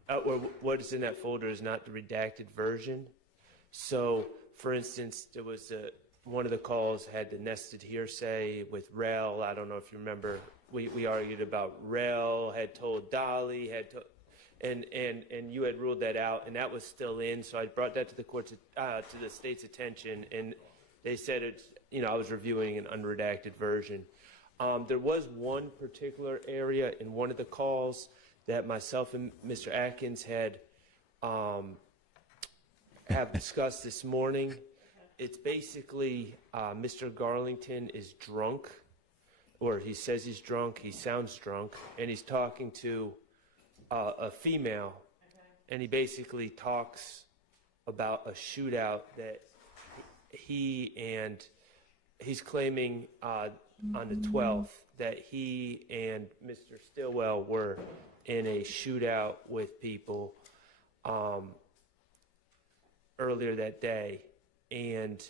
or what is in that folder is not the redacted version. So, for instance, there was one of the calls had the nested hearsay with Rel. I don't know if you remember. We argued about Rel had told Dolly, and you had ruled that out, and that was still in. So I brought that to the court's to the state's attention, and they said it's, I was reviewing an unredacted version. There was one particular area in one of the calls that myself and Mr. Atkins have discussed this morning. It's basically Mr. Garlington is drunk, or he says he's drunk, he sounds drunk, and he's talking to a female, and he basically talks about a shootout that he's claiming on the 12th that he and Mr. Stillwell were in a shootout with people earlier that day. And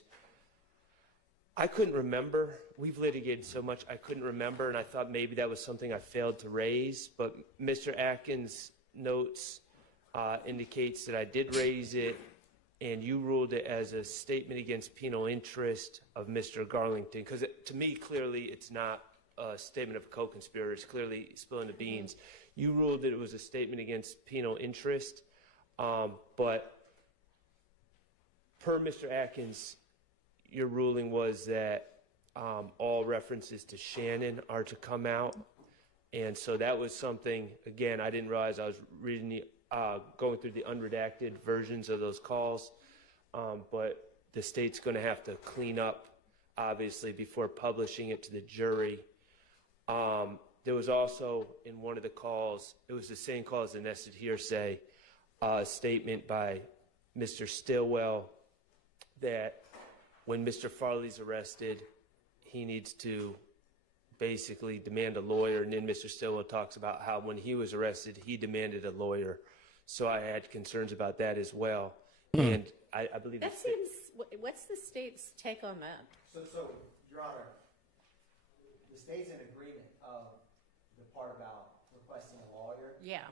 I couldn't remember. We've litigated so much, I couldn't remember, and I thought maybe that was something I failed to raise. But Mr. Atkins' notes indicates that I did raise it, and you ruled it as a statement against penal interest of Mr. Garlington. Because to me, clearly, it's not a statement of co-conspirators, clearly spilling the beans. You ruled that it was a statement against penal interest, but per Mr. Atkins, your ruling was that all references to Shannon are to come out. And so that was something, again, I didn't realize. I was reading going through the unredacted versions of those calls, but the state's going to have to clean up, obviously, before publishing it to the jury. There was also, in one of the calls, it was the same call as the nested hearsay, a statement by Mr. Stillwell that when Mr. Farley's arrested, he needs to basically demand a lawyer, and then Mr. Stillwell talks about how when he was arrested, he demanded a lawyer. So I had concerns about that as well. And I believe That seems, what's the state's take on that? So, Your Honor, the state's in agreement of the part about requesting a lawyer. Yeah.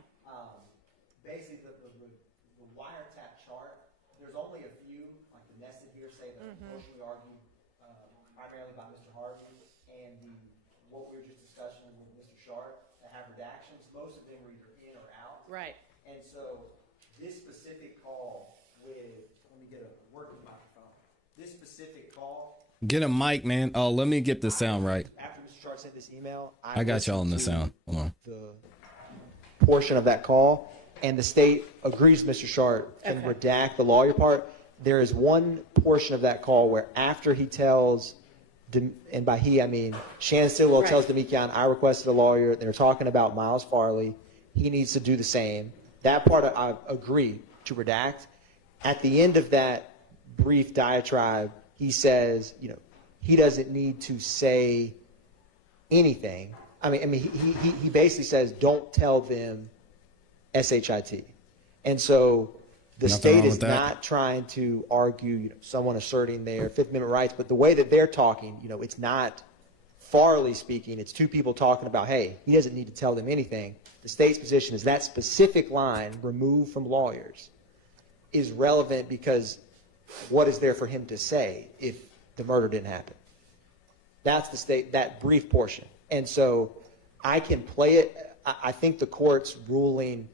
Basically, the wiretap chart, there's only a few, like the nested hearsay that was mostly argued primarily by Mr. Harvey, and what we were just discussing with Mr. Sharp that have redactions. Most of them were either in or out. Right. And so this specific call with, let me get a working microphone. This specific call. Get a mic, man. Oh, let me get the sound right. After Mr. Sharp sent this email, I got y'all on the sound. Hold on. The portion of that call, and the state agrees with Mr. Sharp and redact the lawyer part. There is one portion of that call where after he tells, and by he I mean Shannon Stillwell tells Demikian, I requested a lawyer. They're talking about Miles Farley. He needs to do the same. That part I agree to redact. At the end of that brief diatribe, he says, he doesn't need to say anything. I mean, he basically says, don't tell them SHIT. And so the state is not trying to argue, someone asserting their Fifth Amendment rights, but the way that they're talking, it's not Farley speaking. It's two people talking about, hey, he doesn't need to tell them anything. The state's position is that specific line, removed from lawyers, is relevant because what is there for him to say if the murder didn't happen? That's the state, that brief portion. And so I can play it. I think the court's ruling,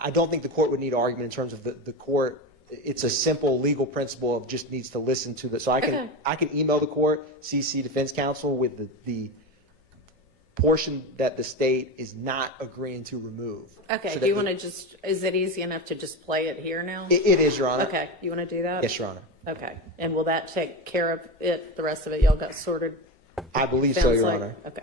I don't think the court would need argument in terms of the court. It's a simple legal principle of just needs to listen to the, so I can email the court, CC defense counsel with the portion that the state is not agreeing to remove. Okay, So do you that want to just, is it easy enough to just play it here now? It is, Your Honor. Okay, you want to do that? Yes, Your Honor. Okay, and will that take care of it, the rest of it, y'all got sorted? I believe so, Sounds Your like- Honor. Okay.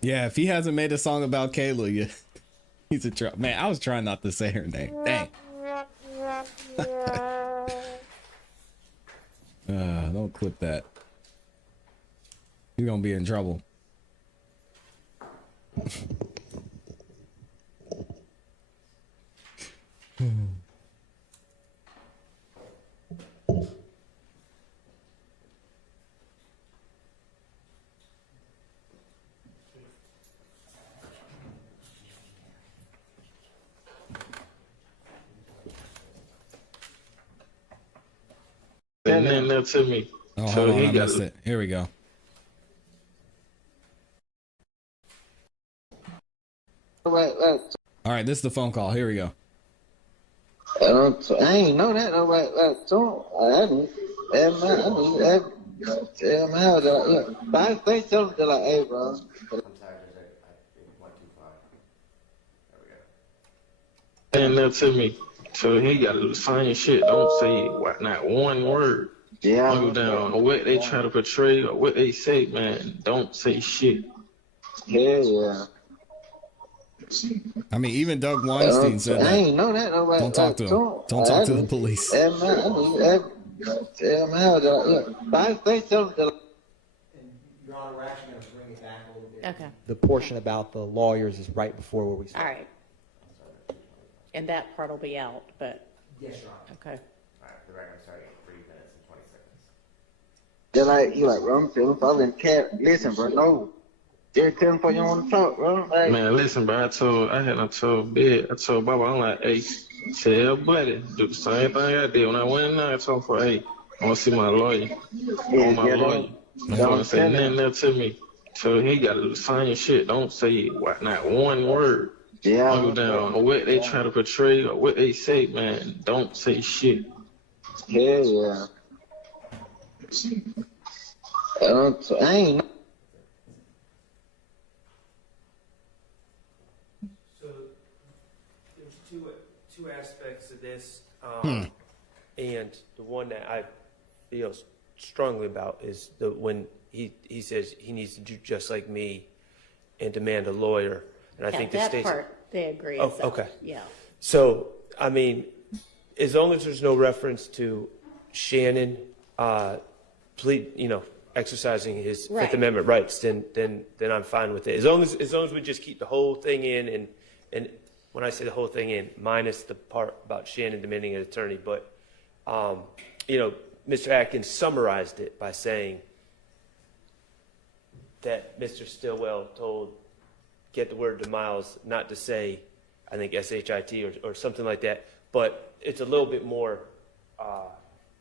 Yeah, if he hasn't made a song about Kayla yet, he's a trouble. Man, I was trying not to say her name. Dang. Don't clip that. You're gonna be in trouble. And then that to me. Oh, So hold on, he I got missed it. Here we go. Right. All right, this is the phone call. Here we go. I ain't know that. Right. So I didn't. I say something like, hey, bro. and that to me. So he got to do the same shit. Don't say not one word. Yeah. Go down on what they try to portray or what they say, man. Don't say shit. Yeah. I mean, even Doug Weinstein said I that. ain't know that. Right. Don't talk to him. Don't talk to the police. I say something. Your Honor, we're actually going to bring it back a little bit. Okay, The portion about the lawyers is right before where we all start. right. And that part will be out, but, Yes, Your Honor. okay. The record starting at 3 minutes and 20 seconds. They're like, you like, bro, I'm feeling fucking cat. Listen, bro, no. They're telling for you want to talk, bro. Like, Man, listen, bro. I told Baba, I'm like, hey, tell buddy, do the same thing I did when I went in there. I told him, for, hey, I want to see my lawyer. I want my lawyer. I want to say nothing else to me. So he got to do the same shit. Don't say not one word. yeah. Go down on what they try to portray or what they say, man. Don't say shit. Yeah. I ain't. So there's two aspects of this, and the one that I feel strongly about is the when he says he needs to do just like me and demand a lawyer, and I think the That state's part, they agree. Oh, is okay. Yeah. So, I mean, as long as there's no reference to Shannon, exercising his Right. Fifth Amendment rights, then I'm fine with it. As long as we just keep the whole thing in, and when I say the whole thing in, minus the part about Shannon demanding an attorney, but Mr. Atkins summarized it by saying that Mr. Stillwell told get the word to Miles not to say, I think SHIT or something like that, but it's a little bit more,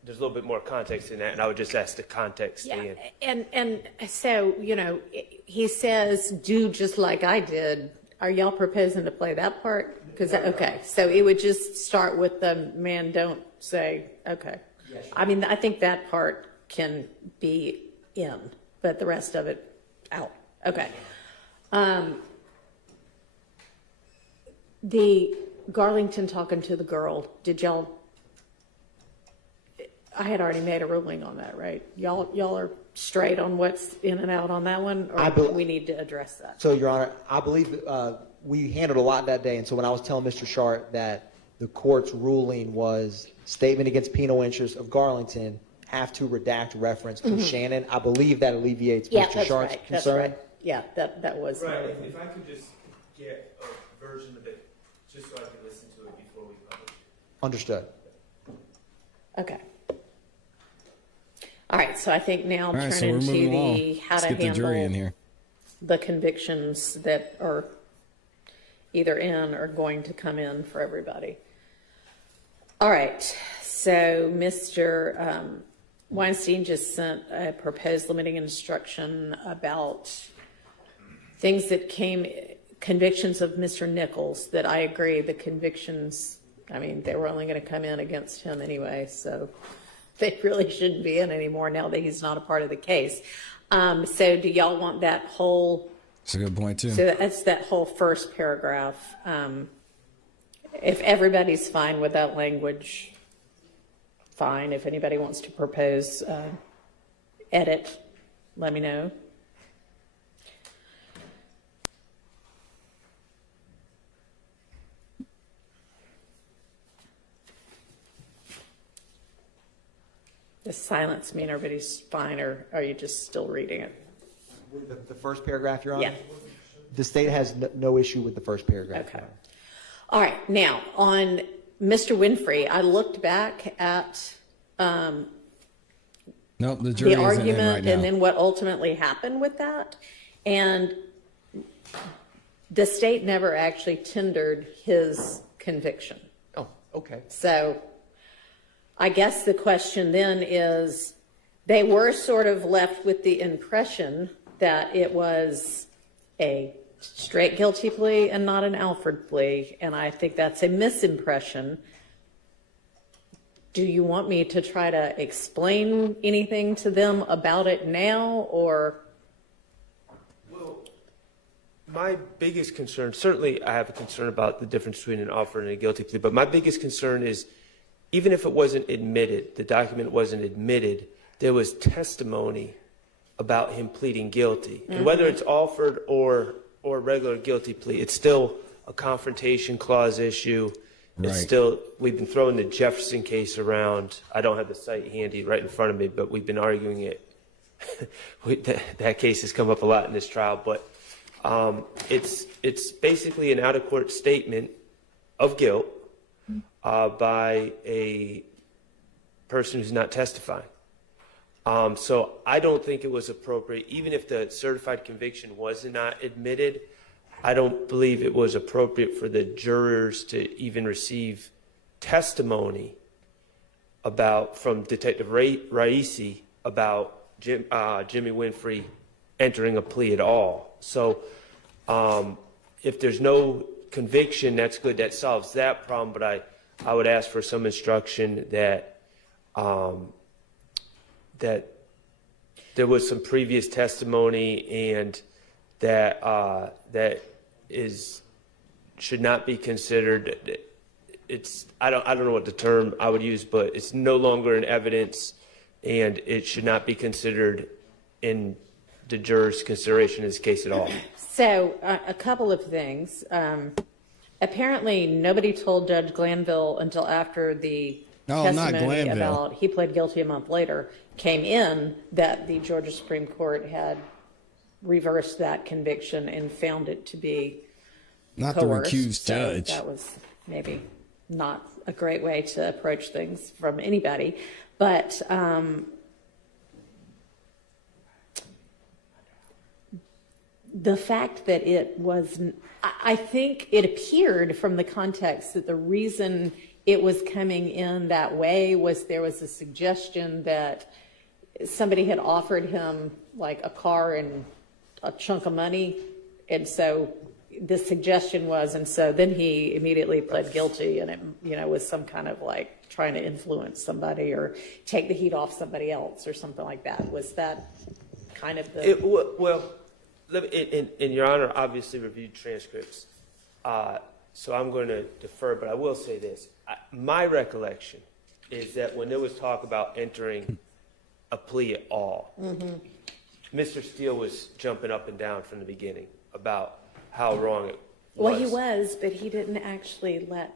there's a little bit more context in that, and I would just ask the context. Yeah, and so, he says, do just like I did. Are y'all proposing to play that part? Because, okay, so it would just start with the man, don't say, okay. I mean, I think that part can be in, but the rest of it out. Okay. The Garlington talking to the girl, did y'all, I had already made a ruling on that, right? Y'all are straight on what's in and out on that one, or we need to address that? So, Your Honor, I believe we handled a lot that day, and so when I was telling Mr. Sharp that the court's ruling was statement against penal interest of Garlington have to redact reference to Shannon, I believe that alleviates Mr. Sharp's concern. That's right. Yeah, that was. Right, if I could just get a version of it, just so I could listen to it before we publish it. Understood. Okay. All right, so I think now All right, so turn we're into moving along. the how Let's to get the jury in handle here. the convictions that are either in or going to come in for everybody. All right, so Mr. Weinstein just sent a proposed limiting instruction about things that convictions of Mr. Nichols that I agree the convictions, I mean, they were only going to come in against him anyway, so they really shouldn't be in anymore now that he's not a part of the case. So do y'all want that whole? That's a good point too. So that's that whole first paragraph. If everybody's fine with that language, fine. If anybody wants to propose edit, let me know. Does silence mean everybody's fine, or are you just still reading it? The first paragraph, Your Honor? Yeah. The state has no issue with the first paragraph. Okay. All right. Now, on Mr. Winfrey, I looked back at Nope, the jury the isn't in argument right now. and then what ultimately happened with that. And the state never actually tendered his conviction. Oh, okay. So I guess the question then is, they were sort of left with the impression that it was a straight guilty plea and not an Alfred plea, and I think that's a misimpression. Do you want me to try to explain anything to them about it now, or? Well, my biggest concern, certainly I have a concern about the difference between an offer and a guilty plea, but my biggest concern is, even if it wasn't admitted, the document wasn't admitted, there was testimony about him pleading guilty. And whether it's offered or regular guilty plea, it's still a confrontation clause issue. It's Right. still, we've been throwing the Jefferson case around. I don't have the site handy right in front of me, but we've been arguing it. That case has come up a lot in this trial, but it's basically an out-of-court statement of guilt by a person who's not testifying. So I don't think it was appropriate, even if the certified conviction was not admitted, I don't believe it was appropriate for the jurors to even receive testimony from Detective Raisi about Jimmy Winfrey entering a plea at all. So if there's no conviction, that's good, that solves that problem, but I would ask for some instruction that that there was some previous testimony and that should not be considered. I don't know what the term I would use, but it's no longer in evidence, and it should not be considered in the jurors' consideration in this case at all. So a couple of things. Apparently, nobody told Judge Glanville until after the testimony about he pled guilty a month later came in that the Georgia Supreme Court had reversed that conviction and found it to be not coerced. The recused judge. That was maybe not a great way to approach things from anybody, but the fact that it was, I think it appeared from the context that the reason it was coming in that way was there was a suggestion that somebody had offered him like a car and a chunk of money, and so the suggestion was, and so then he immediately pled guilty, and it was some kind of like trying to influence somebody or take the heat off somebody else or something like that. Was that kind of the? Well, and Your Honor obviously reviewed transcripts, so I'm going to defer, but I will say this. My recollection is that when there was talk about entering a plea at all, Mr. Steele was jumping up and down from the beginning about how wrong it was. Well, he was, but he didn't actually let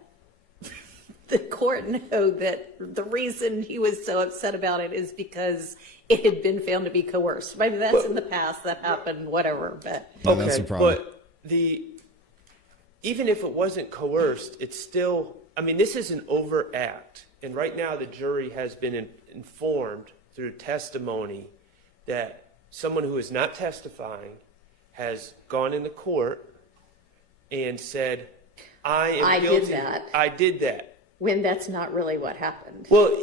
the court know that the reason he was so upset about it is because it had been found to be coerced. Maybe that's in the past, that happened, whatever, but. Okay, that's the problem. But even if it wasn't coerced, it's still, I mean, this is an overt act. And right now the jury has been informed through testimony that someone who is not testifying has gone into court and said, I am guilty. I did that. When that's not really what happened. Well,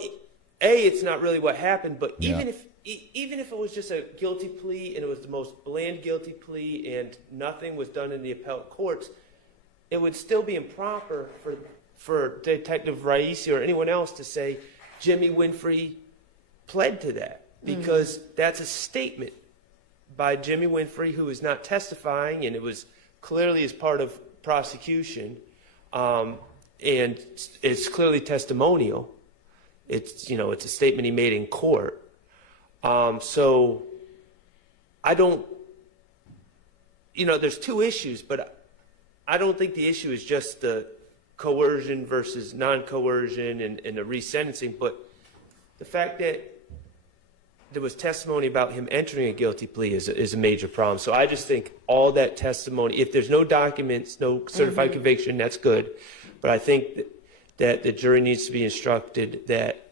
it's not really what happened, but even if it was just a guilty plea and it was the most bland guilty plea and nothing was done in the appellate courts, it would still be improper for Detective Raisi or anyone else to say Jimmy Winfrey pled to that, because that's a statement by Jimmy Winfrey, who is not testifying, and it was clearly as part of prosecution, and it's clearly testimonial. It's it's a statement he made in court. So I don't, there's two issues, but I don't think the issue is just the coercion versus non-coercion and the resentencing, but the fact that there was testimony about him entering a guilty plea is a major problem. So I just think all that testimony, if there's no documents, no certified conviction, that's good. But I think that the jury needs to be instructed that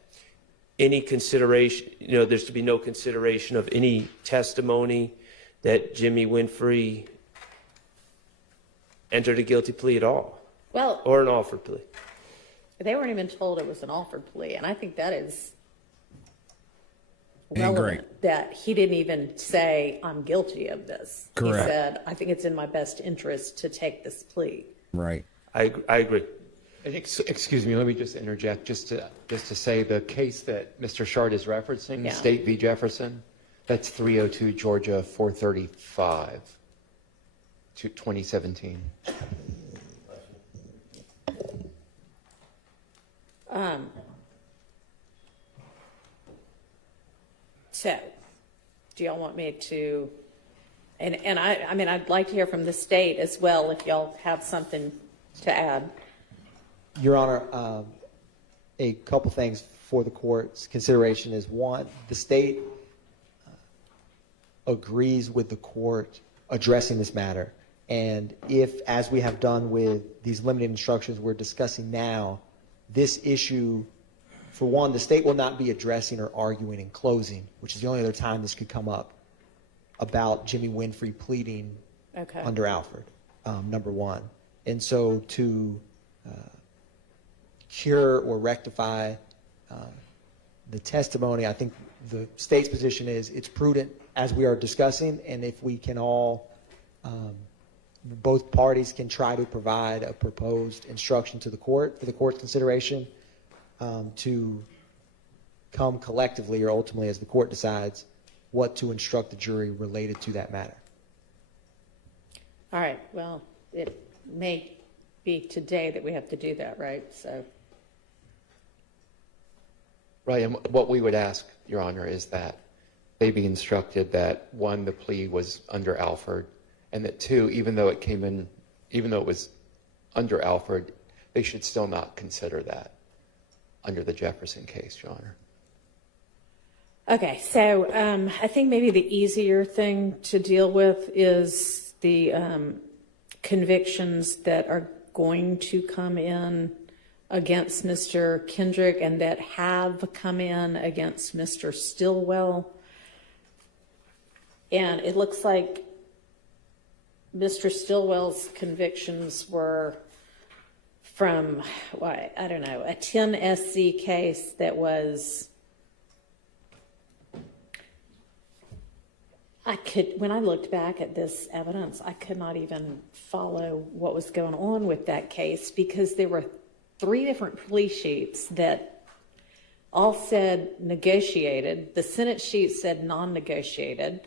any consideration, there's to be no consideration of any testimony that Jimmy Winfrey entered a guilty plea at all. Well, or an offered plea. they weren't even told it was an offered plea, and I think that is Great. relevant that he didn't even say, I'm guilty of this. Correct. He said, I think it's in my best interest to take this plea. Right. I agree. And excuse me, let me just interject just to say the case that Mr. Shard is referencing, Yeah. State v. Jefferson, that's 302 Georgia 435 to 2017. So, do y'all want me to, and I mean, I'd like to hear from the state as well if y'all have something to add. Your Honor, a couple things for the court's consideration is, one, the state agrees with the court addressing this matter. And if, as we have done with these limited instructions we're discussing now, this issue, for one, the state will not be addressing or arguing in closing, which is the only other time this could come up, about Jimmy Winfrey pleading under Alford, number one. And so to cure or rectify the testimony, I think the state's position is it's prudent as we are discussing, and if we can all, both parties can try to provide a proposed instruction to the court for the court's consideration, to come collectively or ultimately as the court decides what to instruct the jury related to that matter. All right, well, it may be today that we have to do that, right? So. Right, and what we would ask, Your Honor, is that they be instructed that, one, the plea was under Alford, and that, two, even though it was under Alford, they should still not consider that under the Jefferson case, Your Honor. Okay, so I think maybe the easier thing to deal with is the convictions that are going to come in against Mr. Kendrick and that have come in against Mr. Stillwell. And it looks like Mr. Stillwell's convictions were from, I don't know, a 10 SC case that was, when I looked back at this evidence, I could not even follow what was going on with that case because there were 3 different plea sheets that all said negotiated. The Senate sheet said non-negotiated,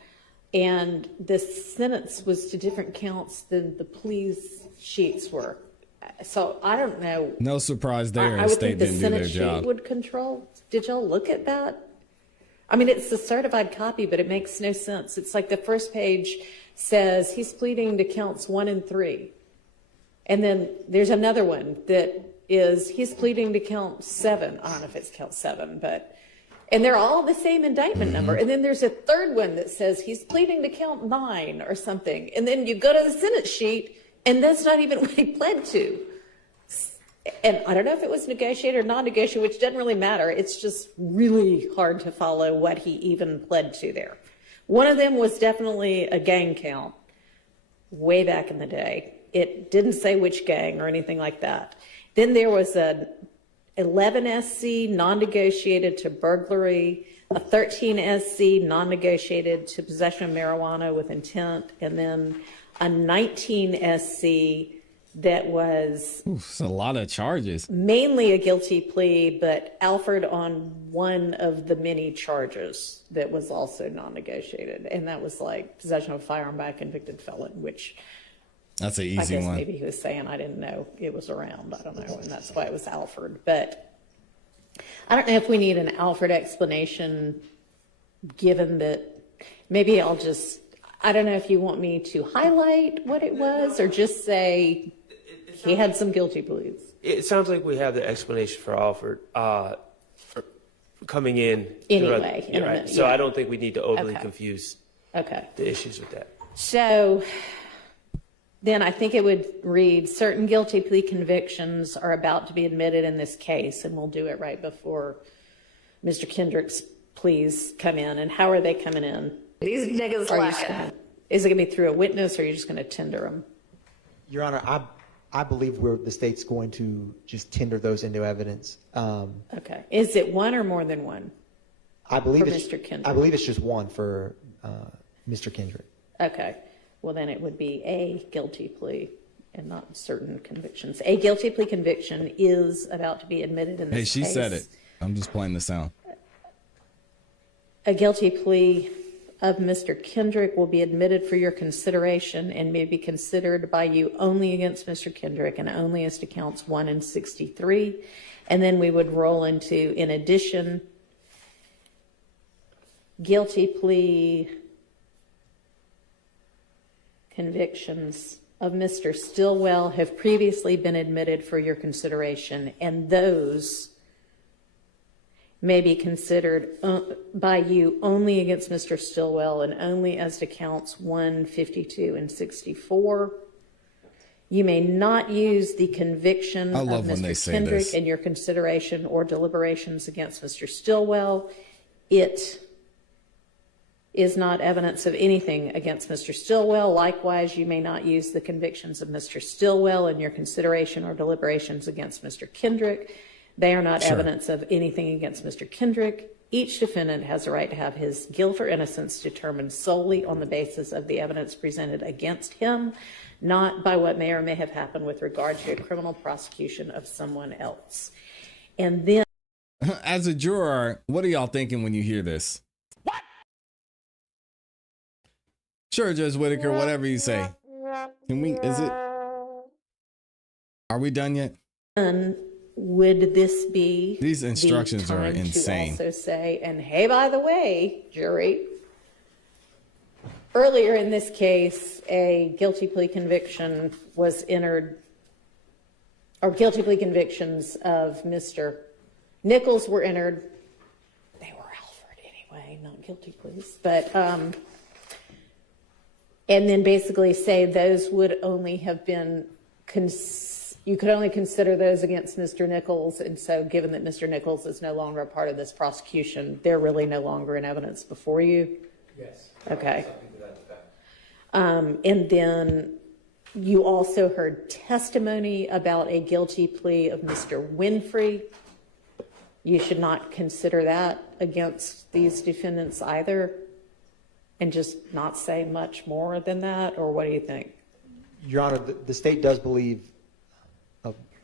and the sentence was to different counts than the pleas sheets were. So I don't know. No surprise there. I would State think the didn't do Senate their sheet job. would control. Did y'all look at that? I mean, it's a certified copy, but it makes no sense. It's like the first page says he's pleading to counts 1 and 3. And then there's another one that is he's pleading to count 7. I don't know if it's count 7, but, and they're all the same indictment number. And then there's a third one that says he's pleading to count 9 or something. And then you go to the Senate sheet and that's not even what he pled to. And I don't know if it was negotiated or non-negotiated, which doesn't really matter. It's just really hard to follow what he even pled to there. One of them was definitely a gang count way back in the day. It didn't say which gang or anything like that. Then there was an 11 SC non-negotiated to burglary, a 13 SC non-negotiated to possession of marijuana with intent, and then a 19 SC that was It's a lot of charges. mainly a guilty plea, but Alford on one of the many charges that was also non-negotiated. And that was like possession of a firearm by a convicted felon, which That's an I easy guess one. maybe he was saying I didn't know it was around. I don't know, and that's why it was Alford. But I don't know if we need an Alford explanation, given that maybe I'll just, I don't know if you want me to highlight what it was or just say he had some guilty pleas. It sounds like we have the explanation for Alford. coming in. Anyway, Yeah, in a right. minute, So yeah. I don't think we need to overly Okay. confuse Okay. the issues with that. So then I think it would read, certain guilty plea convictions are about to be admitted in this case, and we'll do it right before Mr. Kendrick's pleas come in. And how are they coming in? These niggas Is it going to be through a witness, or are you just going to tender them? Your Honor, I believe the state's going to just tender those into evidence. Okay. Is it one or more than one? I believe For it's Mr. Kendrick. I believe it's just one for Mr. Kendrick. Okay. Well, then it would be a guilty plea and not certain convictions. A guilty plea conviction is about to be admitted in this Hey, case. she said it. I'm just playing the sound. A guilty plea of Mr. Kendrick will be admitted for your consideration and may be considered by you only against Mr. Kendrick and only as to counts 1 and 63. And then we would roll into, in addition, guilty plea convictions of Mr. Stillwell have previously been admitted for your consideration, and those may be considered by you only against Mr. Stillwell and only as to counts 1, 52, and 64. You may not use the conviction I of love when they Mr. say Kendrick this. in your consideration or deliberations against Mr. Stillwell. It is not evidence of anything against Mr. Stillwell. Likewise, you may not use the convictions of Mr. Stillwell in your consideration or deliberations against Mr. Kendrick. They are not evidence of anything against Mr. Kendrick. Each defendant has a right to have his guilt or innocence determined solely on the basis of the evidence presented against him, not by what may or may have happened with regard to a criminal prosecution of someone else. And then, as a juror, what are y'all thinking when you hear this? What? Sure, Judge Whitaker, whatever you say. Can we, are we done yet? would this be These instructions the are time insane. to also say, and hey, by the way, jury, earlier in this case, a guilty plea conviction was entered, or guilty plea convictions of Mr. Nichols were entered. They were Alford anyway, not guilty pleas, but and then basically say those would only have been you could only consider those against Mr. Nichols, and so given that Mr. Nichols is no longer a part of this prosecution, they're really no longer in evidence before you? Yes. Okay. And then you also heard testimony about a guilty plea of Mr. Winfrey. You should not consider that against these defendants either, and just not say much more than that, or what do you think? Your Honor, the state does believe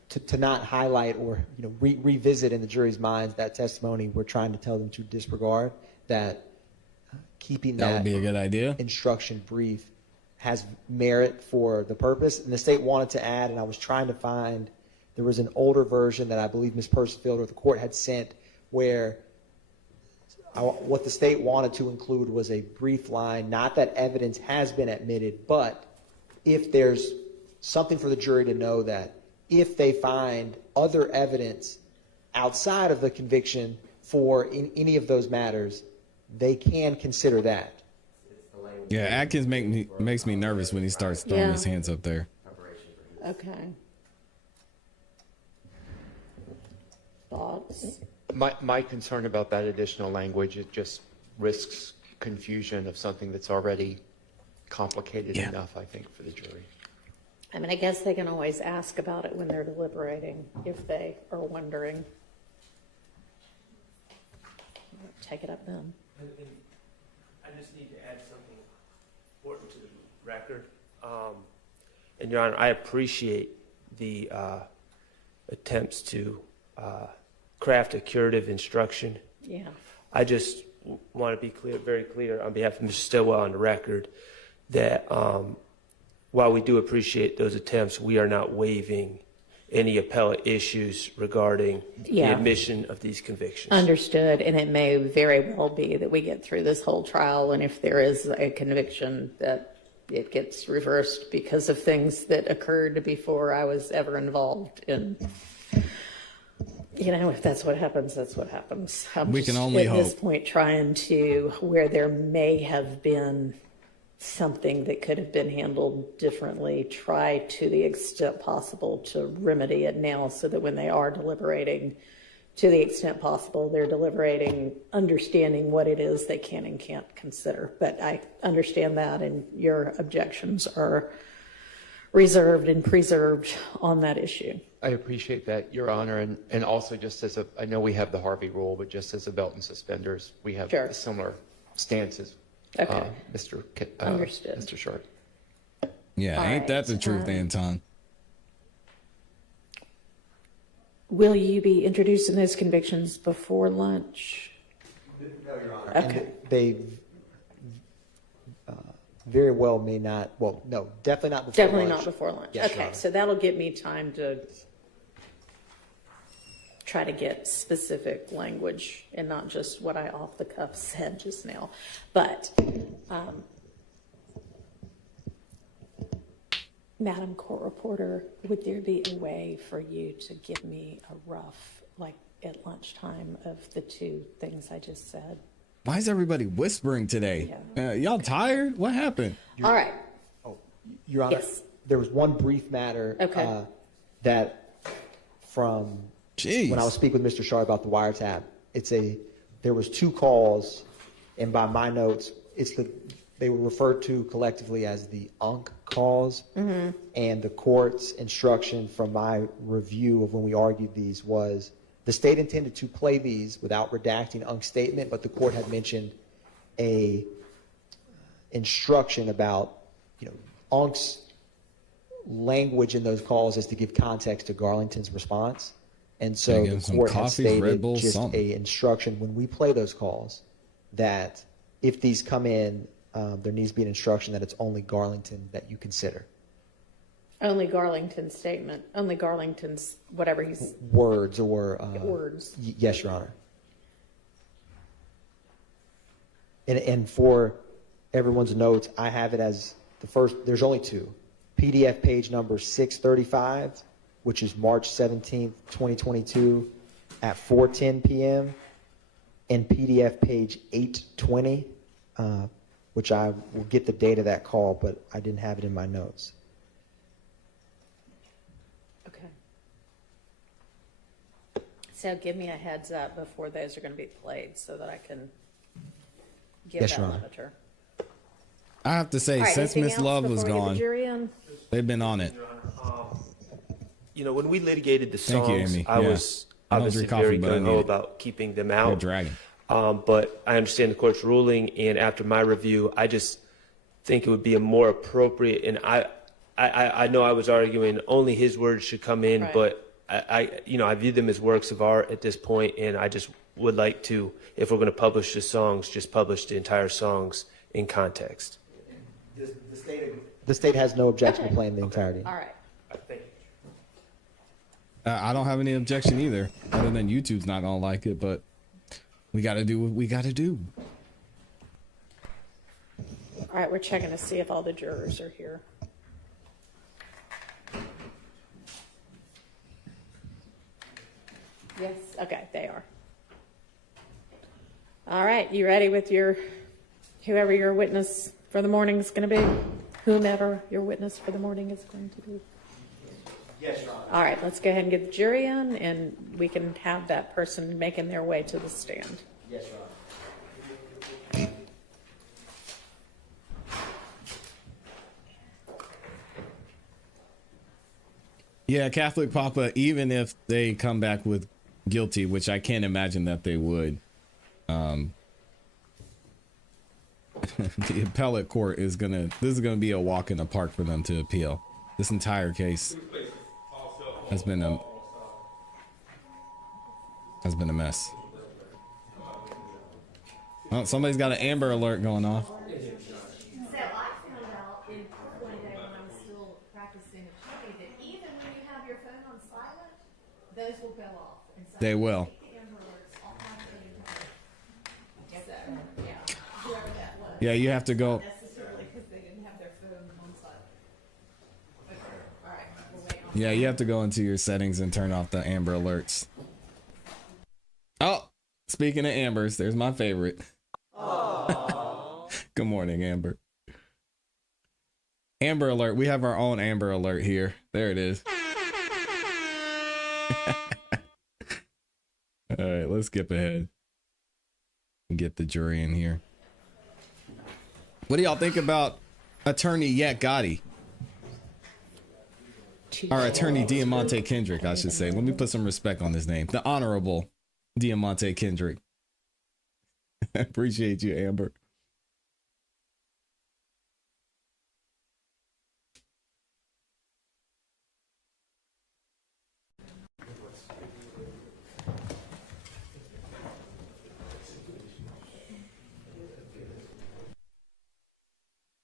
to not highlight or revisit in the jury's minds that testimony. We're trying to tell them to disregard that. Keeping that would be a good idea. Instruction brief has merit for the purpose, and the state wanted to add, and I was trying to find, there was an older version that I believe Ms. Percifield or the court had sent where what the state wanted to include was a brief line, not that evidence has been admitted, but if there's something for the jury to know that if they find other evidence outside of the conviction for any of those matters, they can consider that. Yeah, Atkins makes me nervous when he starts throwing his hands up there. Okay. Thoughts? My concern about that additional language, it just risks confusion of something that's already complicated enough, I think, for the jury. I mean, I guess they can always ask about it when they're deliberating if they are wondering. Take it up then. I just need to add something important to the record. And Your Honor, I appreciate the attempts to craft a curative instruction. Yeah. I just want to be clear, very clear on behalf of Mr. Stillwell on the record that while we do appreciate those attempts, we are not waiving any appellate issues regarding the admission of these convictions. Understood, and it may very well be that we get through this whole trial, and if there is a conviction, that it gets reversed because of things that occurred before I was ever involved in You know, if that's what happens, that's what happens. I'm We can just, only at this hope. point, trying to, where there may have been something that could have been handled differently, try to the extent possible to remedy it now so that when they are deliberating, to the extent possible, they're deliberating, understanding what it is they can and can't consider. But I understand that, and your objections are reserved and preserved on that issue. I appreciate that, Your Honor, and also just as a, I know we have the Harvey rule, but just as a belt and suspenders, we have Sure. a similar stances. Okay. Mr. Short. Yeah, All ain't right, that the truth, Anton? Will you be introducing those convictions before lunch? No, Your Honor. Okay. And they very well may not, well, no, definitely not before Definitely lunch. not before lunch. Yes, Your Okay, Honor. so that'll give me time to try to get specific language and not just what I off the cuff said just now. But, Madam Court Reporter, would there be a way for you to give me a rough, like at lunchtime, of the two things I just said? Why is everybody whispering today? Y'all tired? What happened? All right. Your Honor, Yes. there was one brief matter Okay. that from when I was speaking with Mr. Sharp about the wiretap, there was two calls, and by my notes, they were referred to collectively as the UNC calls, and the court's instruction from my review of when we argued these was the state intended to play these without redacting UNC's statement, but the court had mentioned a instruction about, UNC's language in those calls is to give context to Garlington's response. And so Yeah, give the some court has coffees, Red stated Bulls, just something. a instruction when we play those calls that if these come in, there needs to be an instruction that it's only Garlington that you consider. Only Garlington's statement, only Garlington's whatever he's, Words or words. Yes, Your Honor. And for everyone's notes, I have it as the first. There's only two. PDF page number 635, which is March 17th, 2022, at 4:10 p.m., and PDF page 820, which I will get the date of that call, but I didn't have it in my notes. Okay. So give me a heads up before those are going to be played so that I can give Yes, that Your Honor. limiter. I have to say, All right, since anything Miss else Love was before we get the gone, jury in? they've been on it. When we litigated the Thank you, songs, Amy. I Yeah. was I don't obviously drink coffee, very but I need gung-ho it. about keeping them They're out. dragging. But I understand the court's ruling, and after my review, I just think it would be a more appropriate, and I know I was arguing only his words should come in, Right. but I view them as works of art at this point, and I just would like to, if we're going to publish the songs, just publish the entire songs in context. The state has no objection to playing the entirety. All right. Thank you. I don't have any objection either, other than YouTube's not gonna like it, but we gotta do what we gotta do. All right, we're checking to see if all the jurors are here. Yes, okay, they are. All right, you ready with whoever your witness for the morning is going to be? Whomever your witness for the morning is going to be? Yes, Your Honor. All right, let's go ahead and get the jury in, and we can have that person making their way to the stand. Yes, Your Honor. Yeah, Catholic Papa, even if they come back with guilty, which I can't imagine that they would, the appellate court this is gonna be a walk in the park for them to appeal. This entire case has been a mess. Oh, somebody's got an Amber Alert going off. So I found out in court one day when I was still practicing attorney that even when you have your phone on silent, those will go off. And so They will. take the Amber Alerts off my phone. So, yeah, whoever that was. Yeah, you have to go. Not necessarily because they didn't have their phone on silent. Okay, all right, we'll wait on Yeah, you have to go into your settings and turn off the Amber Alerts. Speaking of Ambers, there's my favorite. Good morning, Amber. Amber alert. We have our own Amber alert here. There it is. All right, let's skip ahead and get the jury in here. What do y'all think about Attorney Yak Gotti? Or Attorney Diamante Kendrick, I should say. Let me put some respect on his name. The Honorable Diamante Kendrick. Appreciate you, Amber.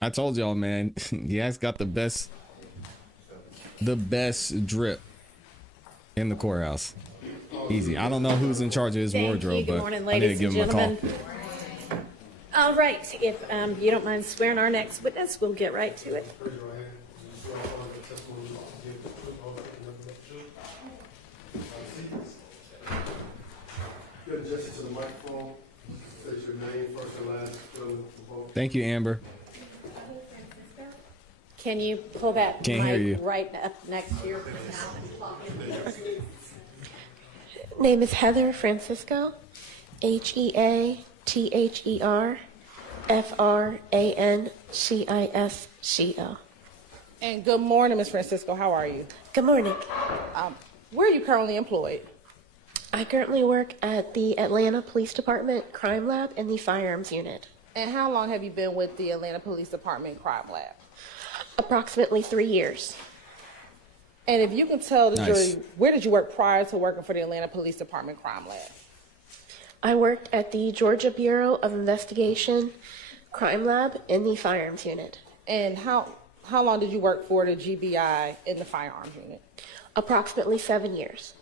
I told y'all, man, Yak's got the best drip in the courthouse. Easy. I don't know who's in charge of his wardrobe, Good but morning, I need to ladies give and him a call. gentlemen. All right, if you don't mind swearing our next witness, we'll get right to it. Thank you, Amber. Can you pull that Can't hear you. mic right up next to your mouth and talk into it? Name is Heather Francisco, HeatherFrancisco. And good morning, Ms. Francisco. How are you? Good morning. Where are you currently employed? I currently work at the Atlanta Police Department Crime Lab in the Firearms Unit. And how long have you been with the Atlanta Police Department Crime Lab? Approximately 3 years. And if you can tell the Nice. jury, where did you work prior to working for the Atlanta Police Department Crime Lab? I worked at the Georgia Bureau of Investigation Crime Lab in the Firearms Unit. And how long did you work for the GBI in the Firearms Unit? Approximately 7 years.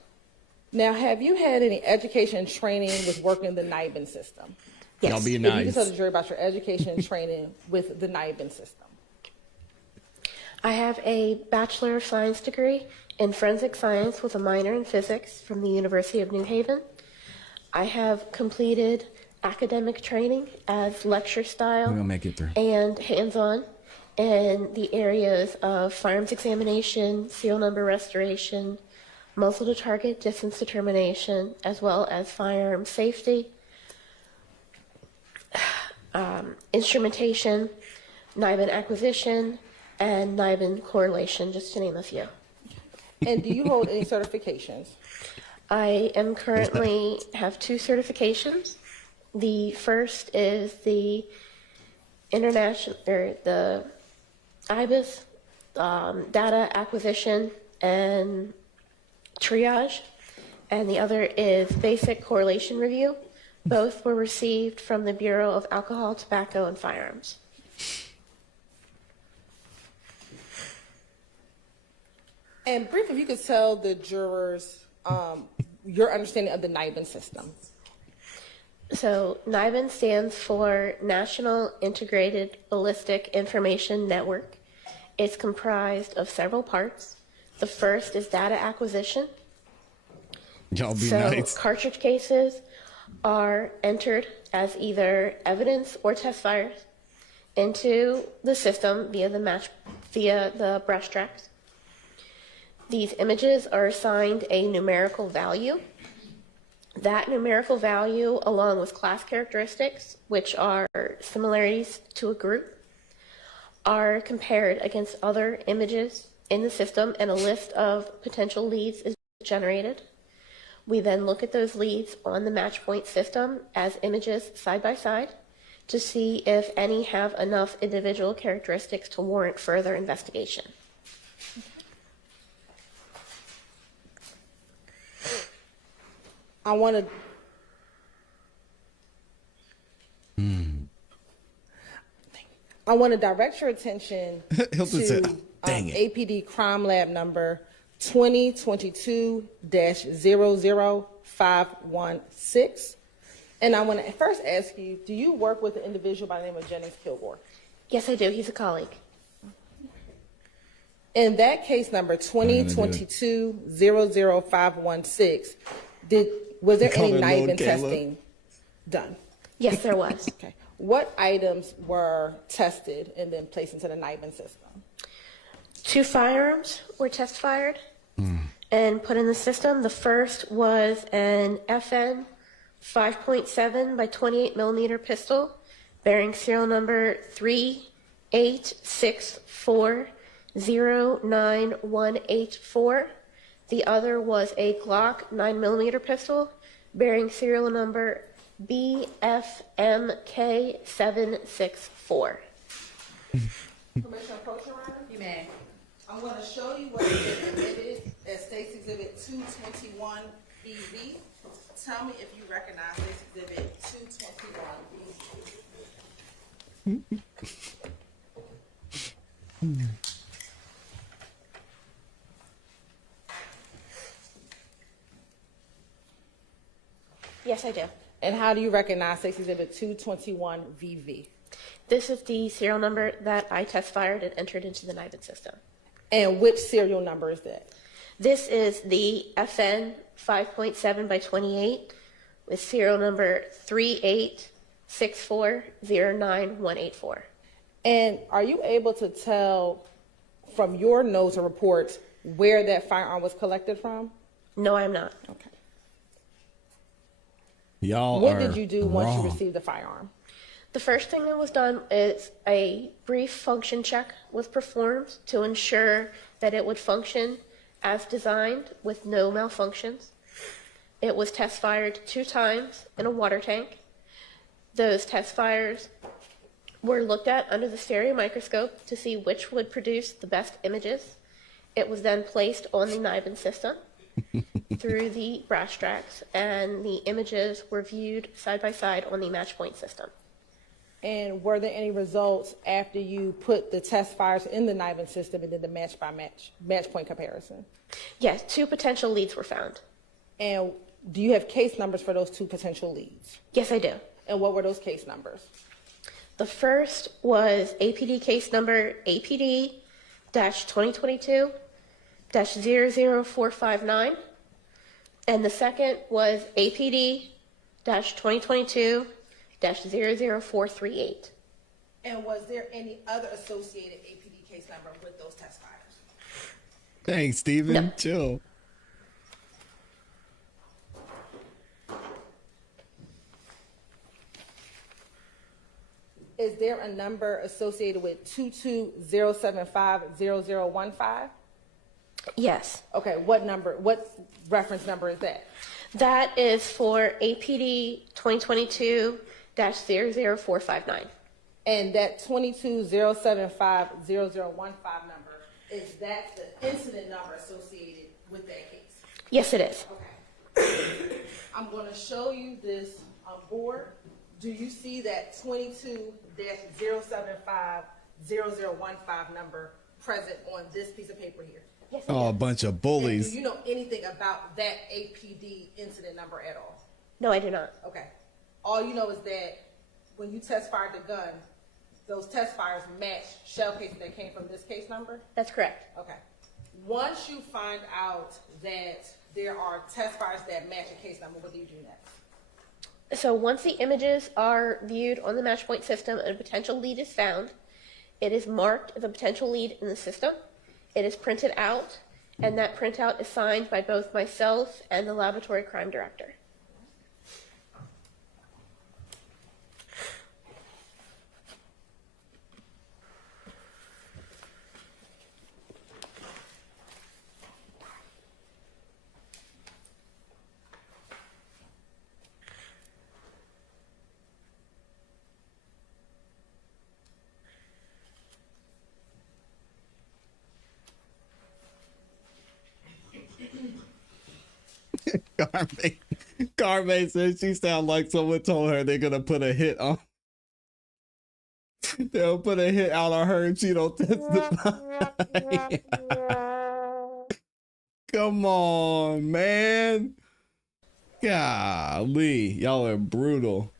Now, have you had any education and training with working in the NIBIN system? Yes. Y'all be If you nice. can tell the jury about your education and training with the NIBIN system. I have a Bachelor of Science degree in Forensic Science with a minor in Physics from the University of New Haven. I have completed academic training as lecture style We're gonna make it through. and hands-on in the areas of firearms examination, serial number restoration, muzzle to target distance determination, as well as firearm safety, instrumentation, NIBIN acquisition, and NIBIN correlation, just to name a few. And do you hold any certifications? I am currently have 2 certifications. The first is the international, or the IBIS data acquisition and triage, and the other is basic correlation review. Both were received from the Bureau of Alcohol, Tobacco, and Firearms. And briefly, if you could tell the jurors your understanding of the NIBIN system. So NIBIN stands for National Integrated Ballistic Information Network. It's comprised of several parts. The first is data acquisition. Y'all be So nice. cartridge cases are entered as either evidence or test fires into the system via the brush tracks. These images are assigned a numerical value. That numerical value, along with class characteristics, which are similarities to a group, are compared against other images in the system, and a list of potential leads is generated. We then look at those leads on the match point system as images side by side to see if any have enough individual characteristics to warrant further investigation. I want to direct your attention Hilton to said, "Dang it." APD Crime Lab number 2022-00516. And I want to first ask you, do you work with an individual by the name of Jennings Kilgore? Yes, I do. He's a colleague. In that case number 2022-00516, was there Call any it NIBIN Lord Caleb. testing done? Yes, there was. Okay. What items were tested and then placed into the NIBIN system? 2 firearms were test fired and put in the system. The first was an FN 5.7 by 28 millimeter pistol bearing serial number 386409184. The other was a Glock 9 millimeter pistol bearing serial number BFMK764. Permission to approach your honor? You may. I'm going to show you what is admitted as State's Exhibit 221 BV. Tell me if you recognize this Exhibit 221 BV. Yes, I do. And how do you recognize State's Exhibit 221 VV? This is the serial number that I test fired and entered into the NIBIN system. And which serial number is that? This is the FN 5.7 by 28 with serial number 386409184. And are you able to tell from your notes or reports where that firearm was collected from? No, I'm not. Okay. Y'all What are did you do once you wrong. received the firearm? The first thing that was done is a brief function check was performed to ensure that it would function as designed with no malfunctions. It was test fired 2 times in a water tank. Those test fires were looked at under the stereo microscope to see which would produce the best images. It was then placed on the NIBIN system through the brass tracks, and the images were viewed side by side on the match point system. And were there any results after you put the test fires in the NIBIN system and did the match point comparison? Yes, 2 potential leads were found. And do you have case numbers for those 2 potential leads? Yes, I do. And what were those case numbers? The first was APD case number APD-2022-00459, and the second was APD-2022-00438. And was there any other associated APD case number with those test fires? Thanks, Steven. No. Chill. Is there a number associated with 220750015? Yes. Okay, what reference number is that? That is for APD 2022-00459. And that 220750015 number, is that the incident number associated with that case? Yes, it is. Okay. I'm going to show you this board. Do you see that 22-0750015 number present on this piece of paper here? Yes. Oh, a bunch of And bullies. do you know anything about that APD incident number at all? No, I do not. Okay. All you know is that when you test fired the gun, those test fires match shell casing that came from this case number? That's correct. Okay. Once you find out that there are test fires that match a case number, what do you do next? So once the images are viewed on the match point system and a potential lead is found, it is marked as a potential lead in the system. It is printed out, and that printout is signed by both myself and the laboratory crime director. Carme says she sounds like someone told her they're gonna put a hit on. They'll put a hit out on her and she don't testify. Come on, man. Golly, y'all are brutal.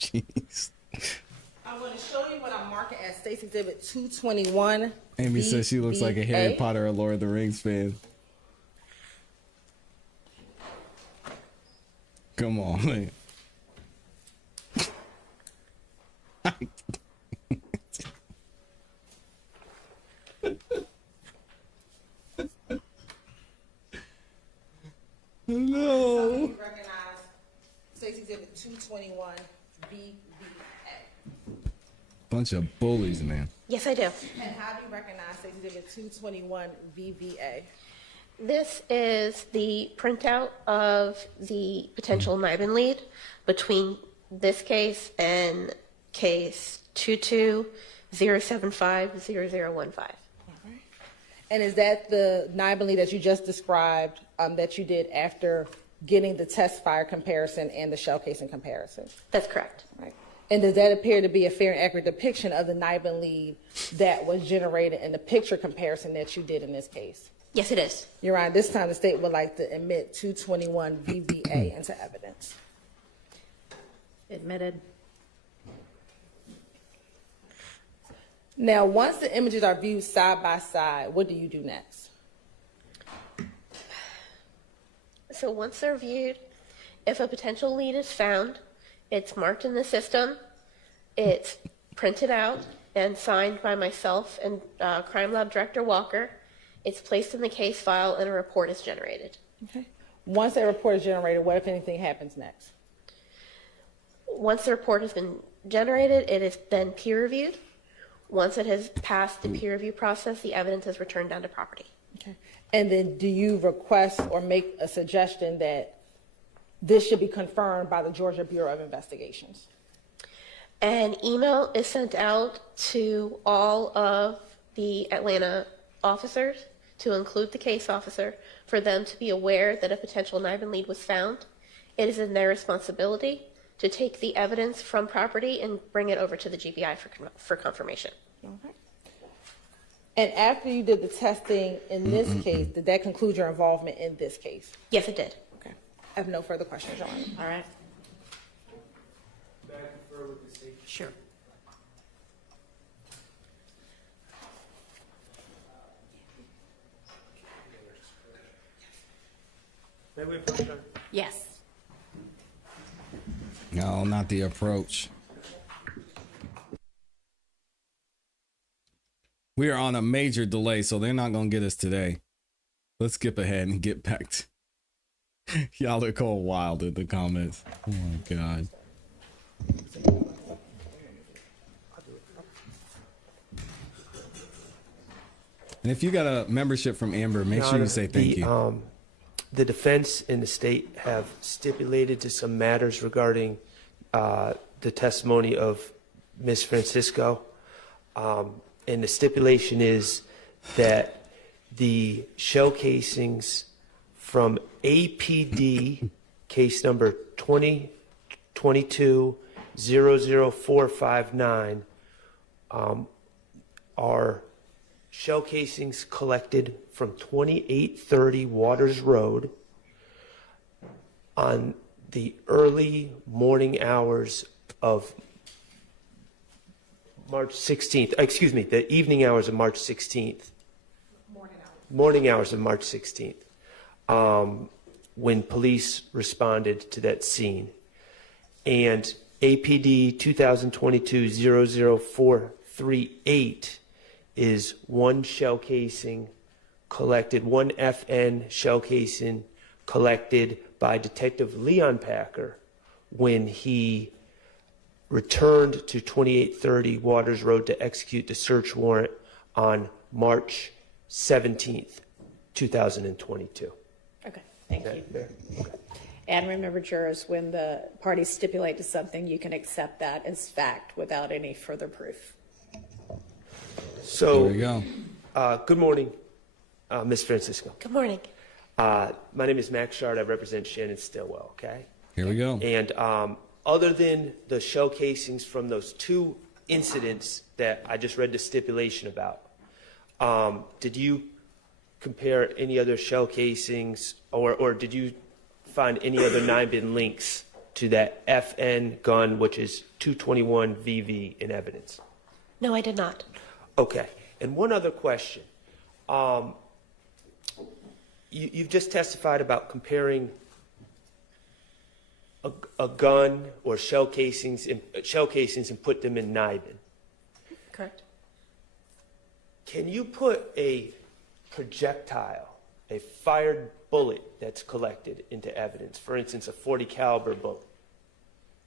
Jeez. I'm going to show you what I'm marking State's Exhibit 221. Amy says she looks like a Harry VVA. Potter or Lord of the Rings fan. Come on, man. No. Recognize State's Exhibit 221 VVA. Bunch of bullies, man. Yes, I do. And how do you recognize State's Exhibit 221 VVA? This is the printout of the potential NIBIN lead between this case and case 22-075-0015. And is that the NIBIN lead that you just described that you did after getting the test fire comparison and the shell casing comparison? That's correct. Right. And does that appear to be a fair and accurate depiction of the NIBIN lead that was generated in the picture comparison that you did in this case? Yes, it is. Your Honor, this time the state would like to admit 221 VVA into evidence. Admitted. Now, once the images are viewed side by side, what do you do next? So once they're viewed, if a potential lead is found, it's marked in the system, it's printed out and signed by myself and Crime Lab Director Walker. It's placed in the case file and a report is generated. Okay. Once that report is generated, what, if anything, happens next? Once the report has been generated, it is then peer reviewed. Once it has passed the peer review process, the evidence is returned down to property. Okay. And then do you request or make a suggestion that this should be confirmed by the Georgia Bureau of Investigations? An email is sent out to all of the Atlanta officers, to include the case officer, for them to be aware that a potential NIBIN lead was found. It is in their responsibility to take the evidence from property and bring it over to the GBI for confirmation. Okay. And after you did the testing in this case, did that conclude your involvement in this case? Yes, it did. Okay. I have no further questions, Your Honor. All right. Sure. May we approach her? Yes. No, not the approach. We are on a major delay, so they're not going to get us today. Let's skip ahead and get back to... Y'all are going wild in the comments. Oh my God. And if you got a membership from Amber, make sure you say thank you. The defense and the state have stipulated to some matters regarding the testimony of Ms. Francisco. And the stipulation is that the shell casings from APD case number 2022-00459 are shell casings collected from 2830 Waters Road on the early morning hours of March 16th, excuse me, the evening hours of March 16th. Morning hours of March 16th, when police responded to that scene. And APD 2022-00438 is one shell casing collected, one FN shell casing collected by Detective Leon Packer when he returned to 2830 Waters Road to execute the search warrant on March 17th, 2022. Okay, thank you. Okay. And remember, jurors, when the parties stipulate to something, you can accept that as fact without any further proof. So, there we go. Good morning, Ms. Francisco. Good morning. My name is Max Shard. I represent Shannon Stillwell, okay? Here we go. And other than the shell casings from those two incidents that I just read the stipulation about, did you compare any other shell casings or did you find any other 9-bin links to that FN gun, which is 221 VV in evidence? No, I did not. Okay. And one other question. You've just testified about comparing a gun or shell casings and put them in NIBIN. Correct. Can you put a projectile, a fired bullet that's collected into evidence, for instance, a .40 caliber bullet?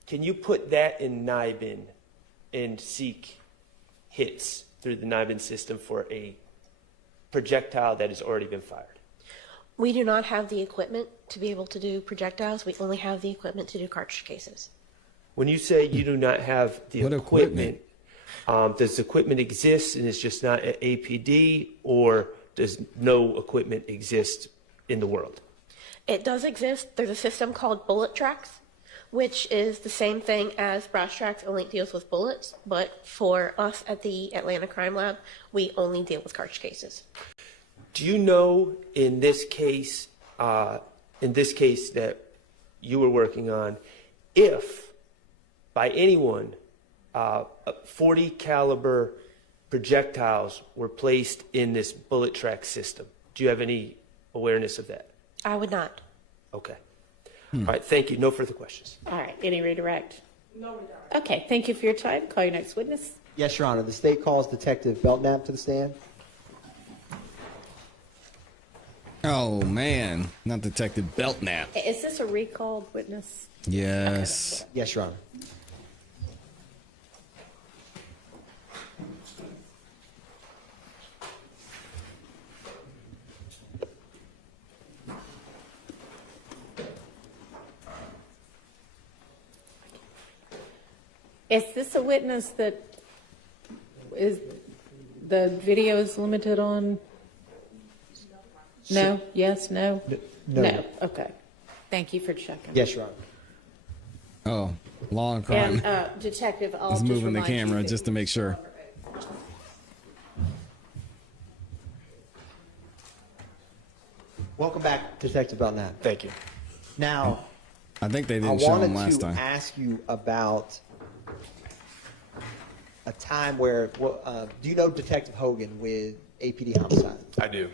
Can you put that in NIBIN and seek hits through the NIBIN system for a projectile that has already been fired? We do not have the equipment to be able to do projectiles. We only have the equipment to do cartridge cases. When you say you do not have the equipment, does the equipment exist and it's just not at APD, or does no equipment exist in the world? It does exist. There's a system called bullet tracks, which is the same thing as brass tracks, only it deals with bullets. But for us at the Atlanta Crime Lab, we only deal with cartridge cases. Do you know in this case that you were working on, if by anyone 40 caliber projectiles were placed in this bullet track system? Do you have any awareness of that? I would not. Okay. All right. Thank you. No further questions. All right, any redirect? No redirect. Okay, thank you for your time. Call your next witness. Yes, Your Honor. The state calls Detective Belnap to the stand. Oh man, not Detective Belnap. Is this a recalled witness? Yes. Okay. Yes, Your Honor. Is this a witness that is, the video is limited on? No? Yes? No? No. Okay. Thank you for checking. Yes, Your Honor. Oh, law and crime. And Detective, I'll He's just moving the remind you camera that- just to make sure. Welcome back, Detective Belnap. Thank you. Now, I think they I didn't show him wanted last to time. ask you about a time where, do you know Detective Hogan with APD Homicide? I do.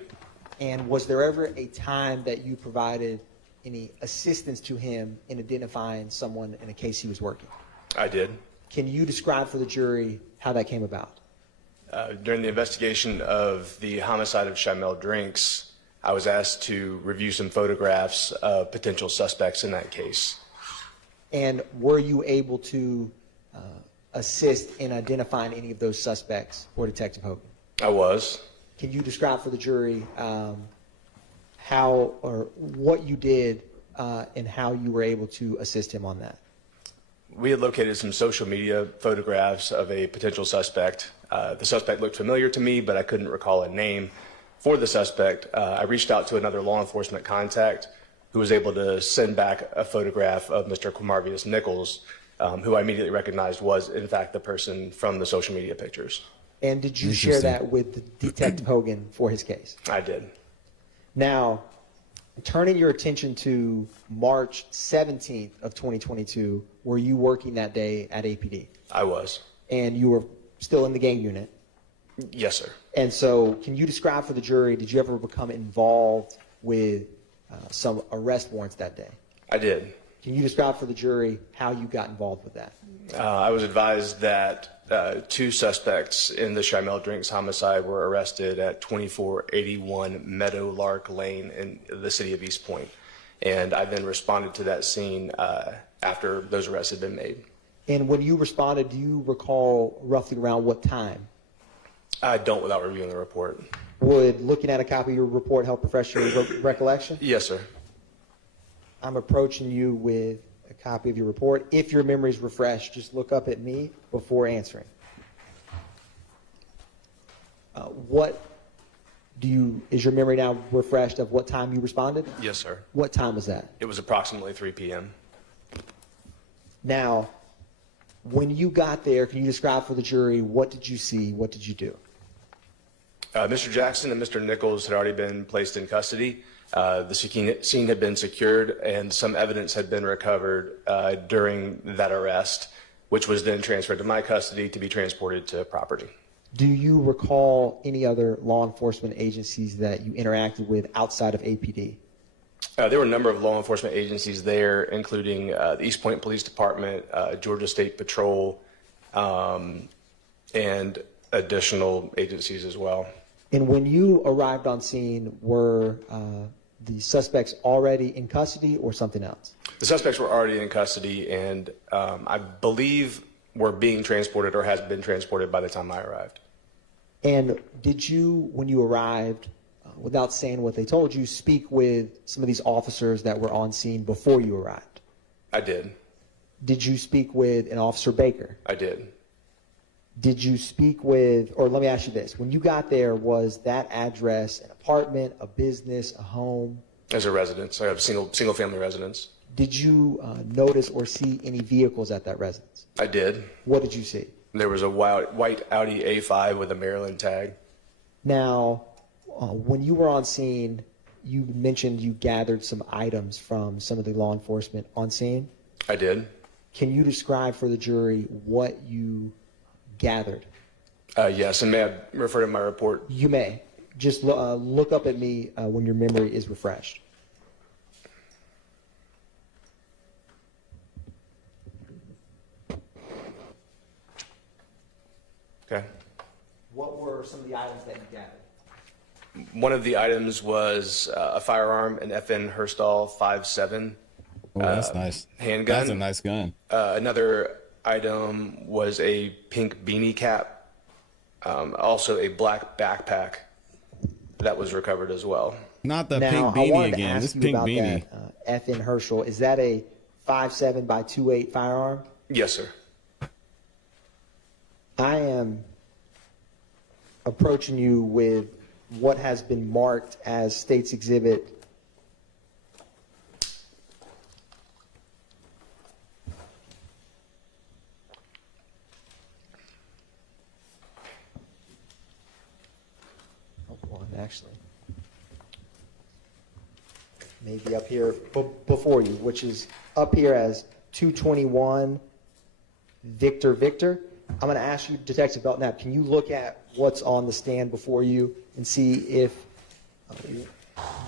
And was there ever a time that you provided any assistance to him in identifying someone in a case he was working? I did. Can you describe for the jury how that came about? During the investigation of the homicide of Shamel Drinks, I was asked to review some photographs of potential suspects in that case. And were you able to assist in identifying any of those suspects for Detective Hogan? I was. Can you describe for the jury how or what you did and how you were able to assist him on that? We had located some social media photographs of a potential suspect. The suspect looked familiar to me, but I couldn't recall a name for the suspect. I reached out to another law enforcement contact who was able to send back a photograph of Mr. Quamarvius Nichols, who I immediately recognized was, in fact, the person from the social media pictures. And did you share that with Detective Hogan for his case? I did. Now, turning your attention to March 17th of 2022, were you working that day at APD? I was. And you were still in the gang unit? Yes, sir. And so can you describe for the jury, did you ever become involved with some arrest warrants that day? I did. Can you describe for the jury how you got involved with that? I was advised that two suspects in the Shamel Drinks homicide were arrested at 2481 Meadowlark Lane in the city of East Point. And I then responded to that scene after those arrests had been made. And when you responded, do you recall roughly around what time? I don't without reviewing the report. Would looking at a copy of your report help refresh your recollection? Yes, sir. I'm approaching you with a copy of your report. If your memory is refreshed, just look up at me before answering. Is your memory now refreshed of what time you responded? Yes, sir. What time was that? It was approximately 3 p.m. Now, when you got there, can you describe for the jury, what did you see? What did you do? Mr. Jackson and Mr. Nichols had already been placed in custody. The scene had been secured and some evidence had been recovered during that arrest. which was then transferred to my custody to be transported to property. Do you recall any other law enforcement agencies that you interacted with outside of APD? There were a number of law enforcement agencies there, including the East Point Police Department, Georgia State Patrol, and additional agencies as well. And when you arrived on scene, were the suspects already in custody or something else? The suspects were already in custody, and I believe were being transported or has been transported by the time I arrived. And did you, when you arrived, without saying what they told you, speak with some of these officers that were on scene before you arrived? I did. Did you speak with an Officer Baker? I did. Did you speak with, or let me ask you this, when you got there, was that address an apartment, a business, a home? As a residence, I have single family residence. Did you notice or see any vehicles at that residence? I did. What did you see? There was a white Audi A5 with a Maryland tag. Now, when you were on scene, you mentioned you gathered some items from some of the law enforcement on scene. I did. Can you describe for the jury what you gathered? Yes, and may I refer to my report? You may. Just look up at me when your memory is refreshed. Okay. What were some of the items that you gathered? One of the items was a firearm, an FN Herstal 5.7. Oh, that's nice. Handgun. That's a nice gun. Another item was a pink beanie cap. Also a black backpack that was recovered as well. Not the now, pink I beanie wanted again. To ask This you pink about beanie. That, FN Herschel, is that a 5.7 by 2.8 firearm? Yes, sir. I am approaching you with what has been marked as State's Exhibit actually. Maybe up here before you, which is up here as 221 Victor Victor. I'm going to ask you, Detective Belnap, can you look at what's on the stand before you and see if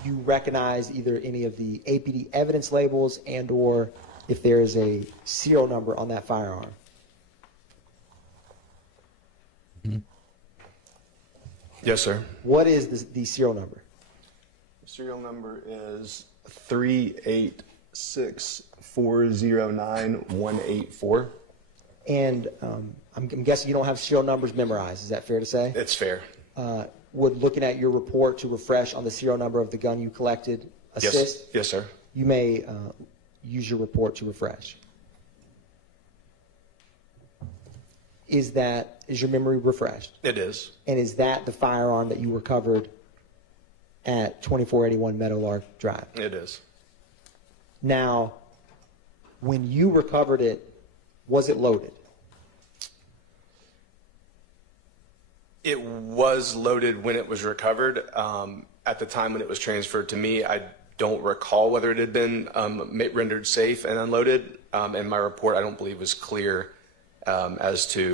you recognize either any of the APD evidence labels and or if there is a serial number on that firearm? Yes, sir. What is the serial number? The serial number is 386409184. And I'm guessing you don't have serial numbers memorized. Is that fair to say? It's fair. Would looking at your report to refresh on the serial number of the gun you collected assist? Yes, yes, sir. You may use your report to refresh. Is your memory refreshed? It is. And is that the firearm that you recovered at 2481 Meadowlark Drive? It is. Now, when you recovered it, was it loaded? It was loaded when it was recovered. At the time when it was transferred to me, I don't recall whether it had been rendered safe and unloaded. And my report, I don't believe, was clear as to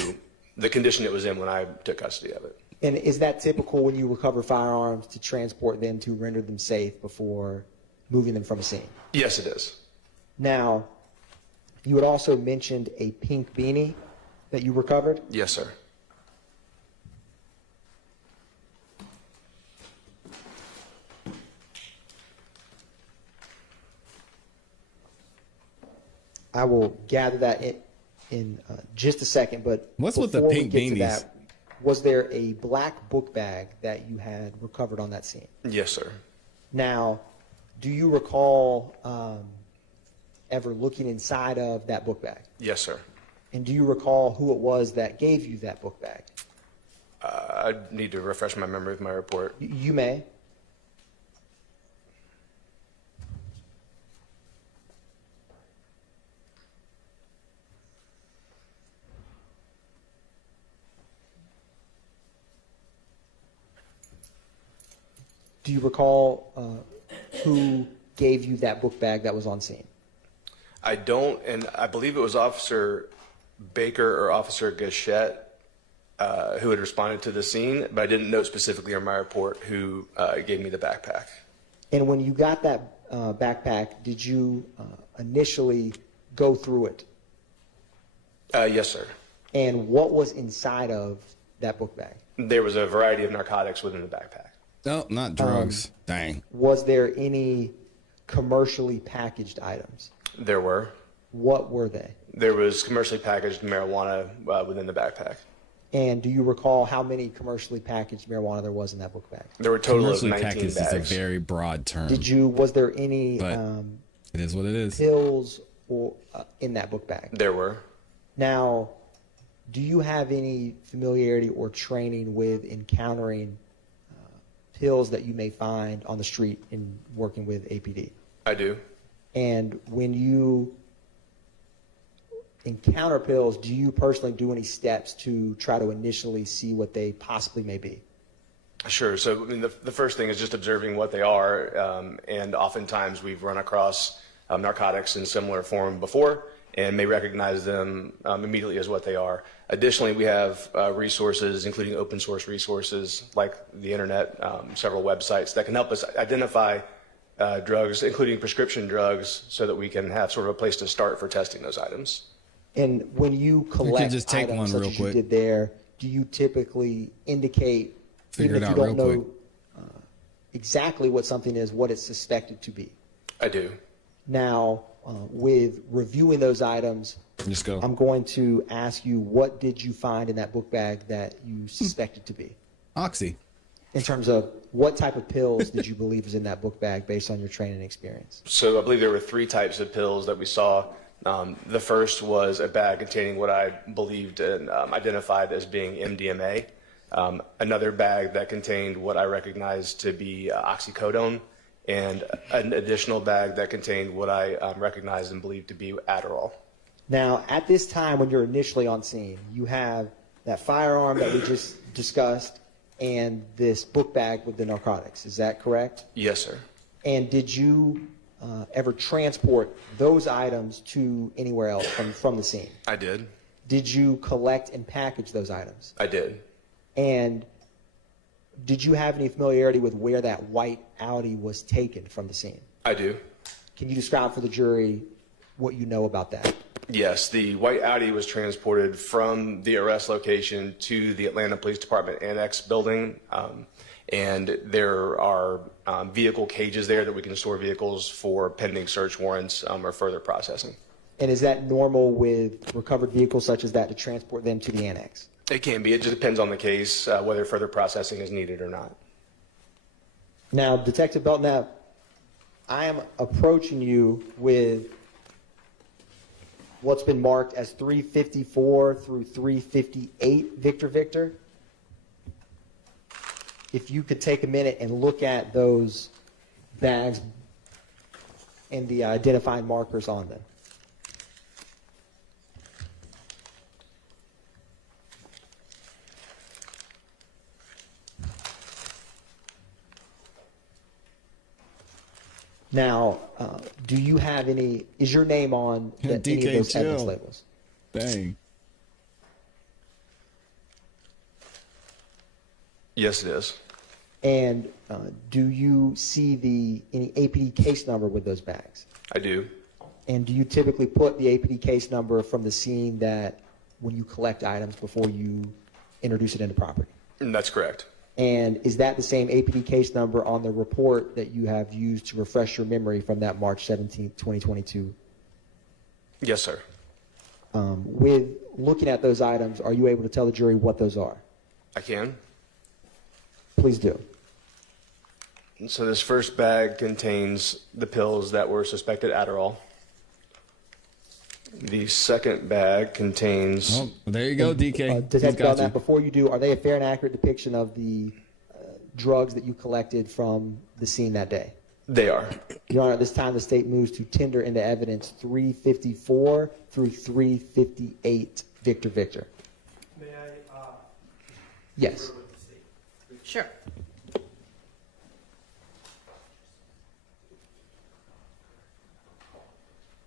the condition it was in when I took custody of it. And is that typical when you recover firearms to transport them to render them safe before moving them from a scene? Yes, it is. Now, you had also mentioned a pink beanie that you recovered. Yes, sir. I will gather that in just a second, but what's with the before we pink get to beanies? that, was there a black book bag that you had recovered on that scene? Yes, sir. Now, do you recall ever looking inside of that book bag? Yes, sir. And do you recall who it was that gave you that book bag? I need to refresh my memory with my report. You may. Do you recall who gave you that book bag that was on scene? I don't, and I believe it was Officer Baker or Officer Gachette, who had responded to the scene, but I didn't note specifically on my report who gave me the backpack. And when you got that backpack, did you initially go through it? Yes, sir. And what was inside of that book bag? There was a variety of narcotics within the backpack. No, not drugs. Dang. Was there any commercially packaged items? There were. What were they? There was commercially packaged marijuana within the backpack. And do you recall how many commercially packaged marijuana there was in that book bag? There were a total of Commercially 19 packaged bags. is a very broad term. Was there any But it is what it is. pills or, in that book bag? There were. Now, do you have any familiarity or training with encountering pills that you may find on the street in working with APD? I do. And when you encounter pills, do you personally do any steps to try to initially see what they possibly may be? Sure. So I mean, the first thing is just observing what they are, and oftentimes we've run across narcotics in similar form before and may recognize them immediately as what they are. Additionally, we have resources, including open source resources like the internet, several websites that can help us identify drugs, including prescription drugs, so that we can have sort of a place to start for testing those items. And when you collect just take items one such real as quick. you did there, do you typically indicate, Figure even it if out you don't real know exactly what something is, what it's suspected to be? I do. Now, with reviewing those items, Just go. I'm going to ask you, what did you find in that book bag that you suspected to be? Oxy. In terms of what type of pills did you believe was in that book bag based on your training experience? So I believe there were 3 types of pills that we saw. The first was a bag containing what I believed and identified as being MDMA. Another bag that contained what I recognized to be oxycodone, and an additional bag that contained what I recognized and believed to be Adderall. Now, at this time when you're initially on scene, you have that firearm that we just discussed and this book bag with the narcotics. Is that correct? Yes, sir. And did you ever transport those items to anywhere else from the scene? I did. Did you collect and package those items? I did. And did you have any familiarity with where that white Audi was taken from the scene? I do. Can you describe for the jury what you know about that? Yes, the white Audi was transported from the arrest location to the Atlanta Police Department Annex building, and there are vehicle cages there that we can store vehicles for pending search warrants or further processing. And is that normal with recovered vehicles such as that to transport them to the annex? It can be. It just depends on the case, whether further processing is needed or not. Now, Detective Belnap, I am approaching you with what's been marked as 354 through 358 Victor. If you could take a minute and look at those bags and the identifying markers on them. Now, do you have any, is your name on any of those evidence labels? Dang. Yes, it is. And do you see any APD case number with those bags? I do. And do you typically put the APD case number from the scene that when you collect items before you introduce it into property? That's correct. And is that the same APD case number on the report that you have used to refresh your memory from that March 17th, 2022? Yes, sir. With looking at those items, are you able to tell the jury what those are? I can. Please do. So this first bag contains the pills that were suspected Adderall. The second bag contains... Oh, there you go, DK. Detective Belnap, before you do, are they a fair and accurate depiction of the drugs that you collected from the scene that day? They are. Your Honor, at this time, the state moves to tender into evidence 354 through 358 Victor. May I? Yes. Sure.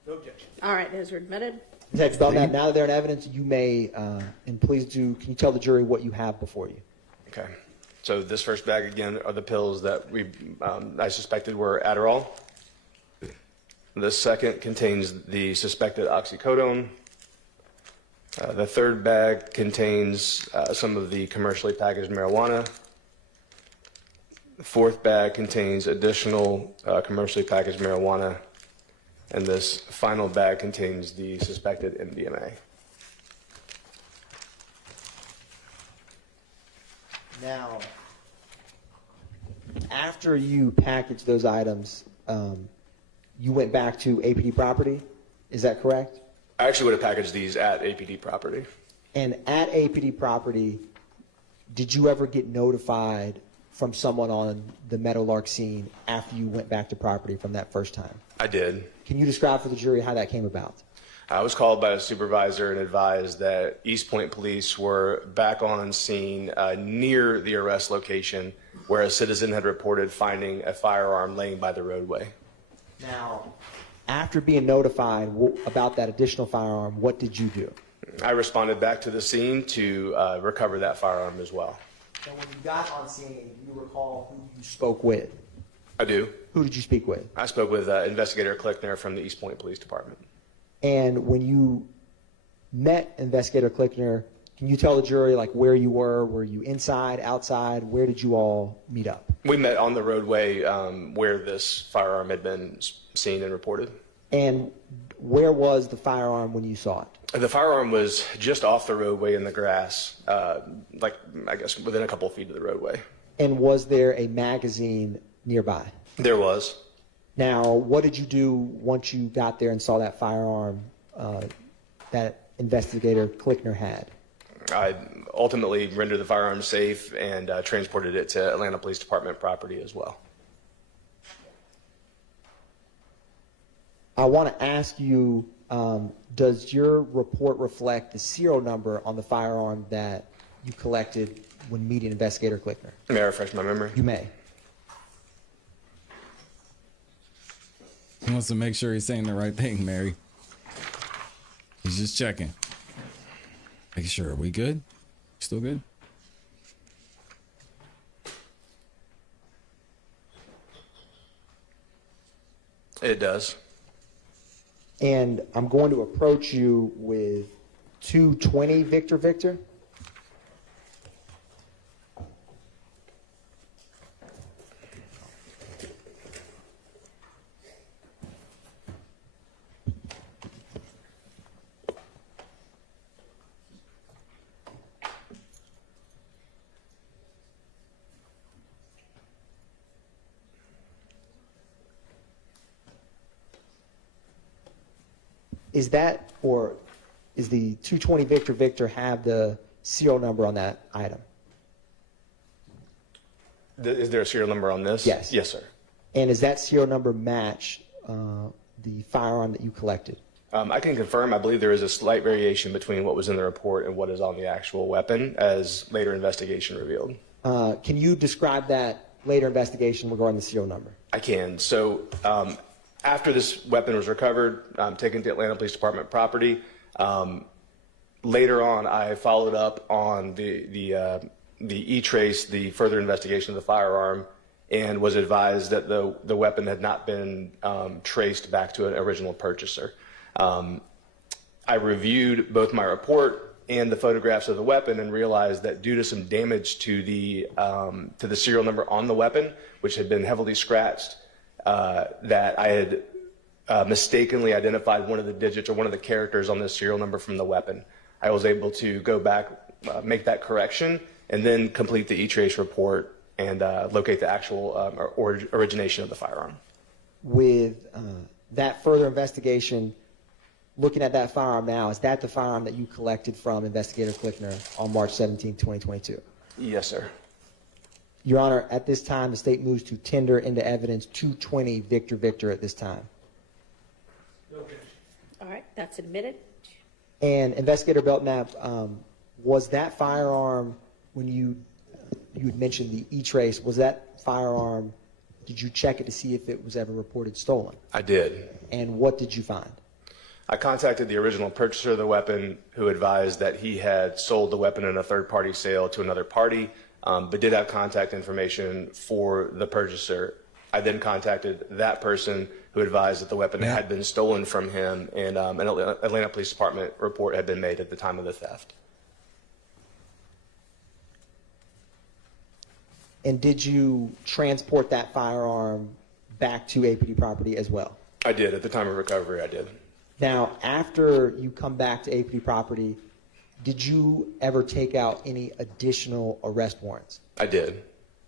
No objection. All right, those are admitted. Detective Belnap, now that they're in evidence, you may, and please do, can you tell the jury what you have before you? Okay. So this first bag, again, are the pills that I suspected were Adderall. The second contains the suspected oxycodone. The third bag contains some of the commercially packaged marijuana. The fourth bag contains additional commercially packaged marijuana. And this final bag contains the suspected MDMA. Now, after you packaged those items, you went back to APD property, is that correct? I actually would have packaged these at APD property. And at APD property, did you ever get notified from someone on the Meadowlark scene after you went back to property from that first time? I did. Can you describe for the jury how that came about? I was called by a supervisor and advised that East Point police were back on scene near the arrest location where a citizen had reported finding a firearm laying by the roadway. Now, after being notified about that additional firearm, what did you do? I responded back to the scene to recover that firearm as well. And when you got on scene, do you recall who you spoke with? I do. Who did you speak with? I spoke with Investigator Klickner from the East Point Police Department. And when you met Investigator Klickner, can you tell the jury like where you were? Were you inside, outside? Where did you all meet up? We met on the roadway where this firearm had been seen and reported. And where was the firearm when you saw it? The firearm was just off the roadway in the grass, like I guess within a couple of feet of the roadway. And was there a magazine nearby? There was. Now, what did you do once you got there and saw that firearm that Investigator Klickner had? I ultimately rendered the firearm safe and transported it to Atlanta Police Department property as well. I want to ask you, does your report reflect the serial number on the firearm that you collected when meeting Investigator Klickner? May I refresh my memory? You may. He wants to make sure he's saying the right thing, Mary. He's just checking. Making sure. Are we good? Still good? It does. And I'm going to approach you with 220 Victor Victor. Is that, or is the 220 Victor Victor have the serial number on that item? Is there a serial number on this? Yes. Yes, sir. And does that serial number match the firearm that you collected? I can confirm, I believe there is a slight variation between what was in the report and what is on the actual weapon, as later investigation revealed. Can you describe that later investigation regarding the serial number? I can. So after this weapon was recovered, taken to Atlanta Police Department property, later on I followed up on the E-trace, the further investigation of the firearm, and was advised that the weapon had not been traced back to an original purchaser. I reviewed both my report and the photographs of the weapon and realized that due to some damage to the serial number on the weapon, which had been heavily scratched, that I had mistakenly identified one of the digits or one of the characters on this serial number from the weapon. I was able to go back, make that correction, and then complete the E-trace report and locate the actual origination of the firearm. With that further investigation, looking at that firearm now, is that the firearm that you collected from Investigator Klickner on March 17, 2022? Yes, sir. Your Honor, at this time, the state moves to tender into evidence 220 Victor Victor at this time. All right, that's admitted. And Investigator Belnap, was that firearm, when you had mentioned the E-trace, was that firearm, did you check it to see if it was ever reported stolen? I did. And what did you find? I contacted the original purchaser of the weapon, who advised that he had sold the weapon in a third-party sale to another party, but did have contact information for the purchaser. I then contacted that person, who advised that the weapon had been stolen from him, and an Atlanta Police Department report had been made at the time of the theft. And did you transport that firearm back to APD property as well? I did. At the time of recovery, I did. Now, after you come back to APD property, did you ever take out any additional arrest warrants? I did.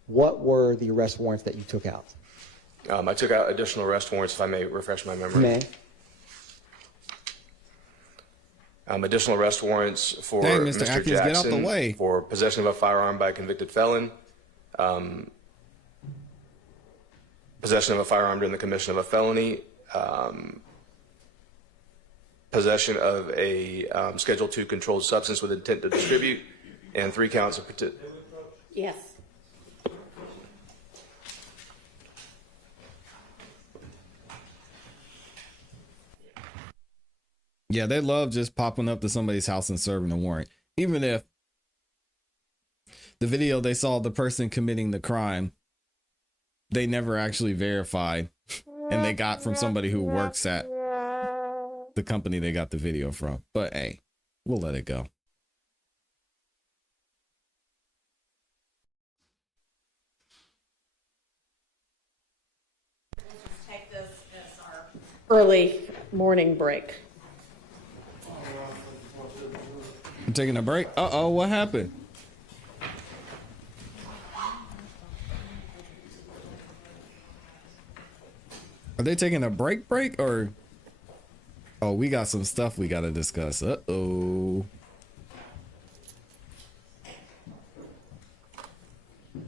What were the arrest warrants that you took out? I took out additional arrest warrants, if I may refresh my memory. You may. Additional arrest warrants for Dang, Mr. Mr. Atkins, get out the Jackson way. for possession of a firearm by a convicted felon, possession of a firearm during the commission of a felony, possession of a Schedule II controlled substance with intent to distribute, and 3 counts of Yes. Yeah, they love just popping up to somebody's house and serving a warrant. Even if the video they saw the person committing the crime, they never actually verified, and they got from somebody who works at the company they got the video from. But hey, we'll let it go. Take this as our early morning break. I'm taking a break. Uh-oh, what happened? Are they taking a break or? Oh, we got some stuff we got to discuss. Uh-oh.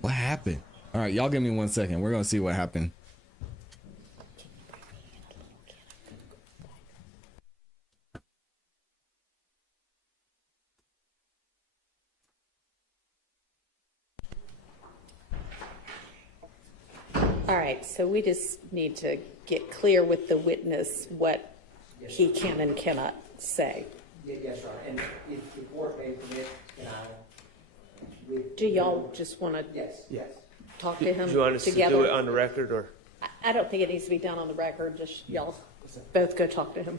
What happened? All right, y'all give me 1 second. We're going to see what happened. All right, so we just need to get clear with the witness what he can and cannot say. Yes, sir. And if the court may permit, can I? Do y'all just want to Yes. talk to him Do you want us together? to do it on the record, or? I don't think it needs to be done on the record. Just y'all both go talk to him.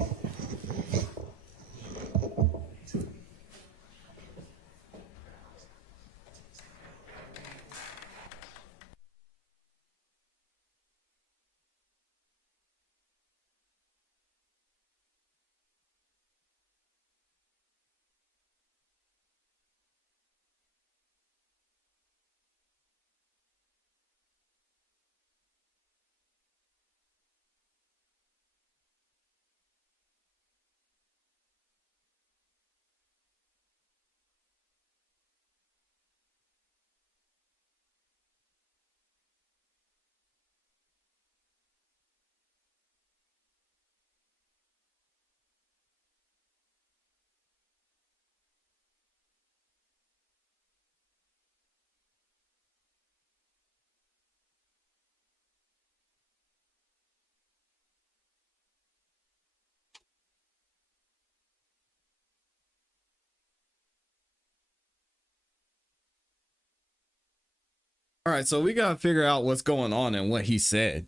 All right, so we got to figure out what's going on and what he said.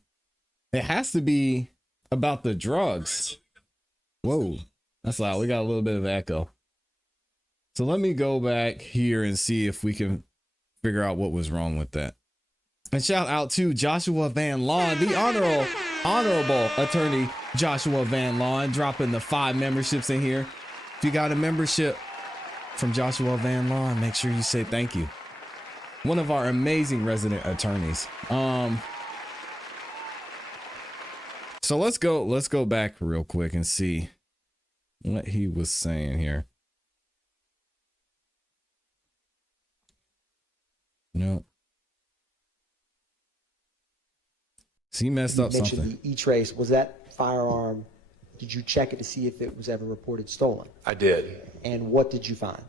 It has to be about the drugs. Whoa, that's loud. We got a little bit of echo. So let me go back here and see if we can figure out what was wrong with that. And shout out to Joshua Van Lawn, the honorable attorney Joshua Van Lawn, dropping the 5 memberships in here. If you got a membership from Joshua Van Lawn, make sure you say thank you. One of our amazing resident attorneys. So let's go back real quick and see what he was saying here. No. So he messed up something. You mentioned the E-Trace. Was that firearm, did you check it to see if it was ever reported stolen? I did. And what did you find?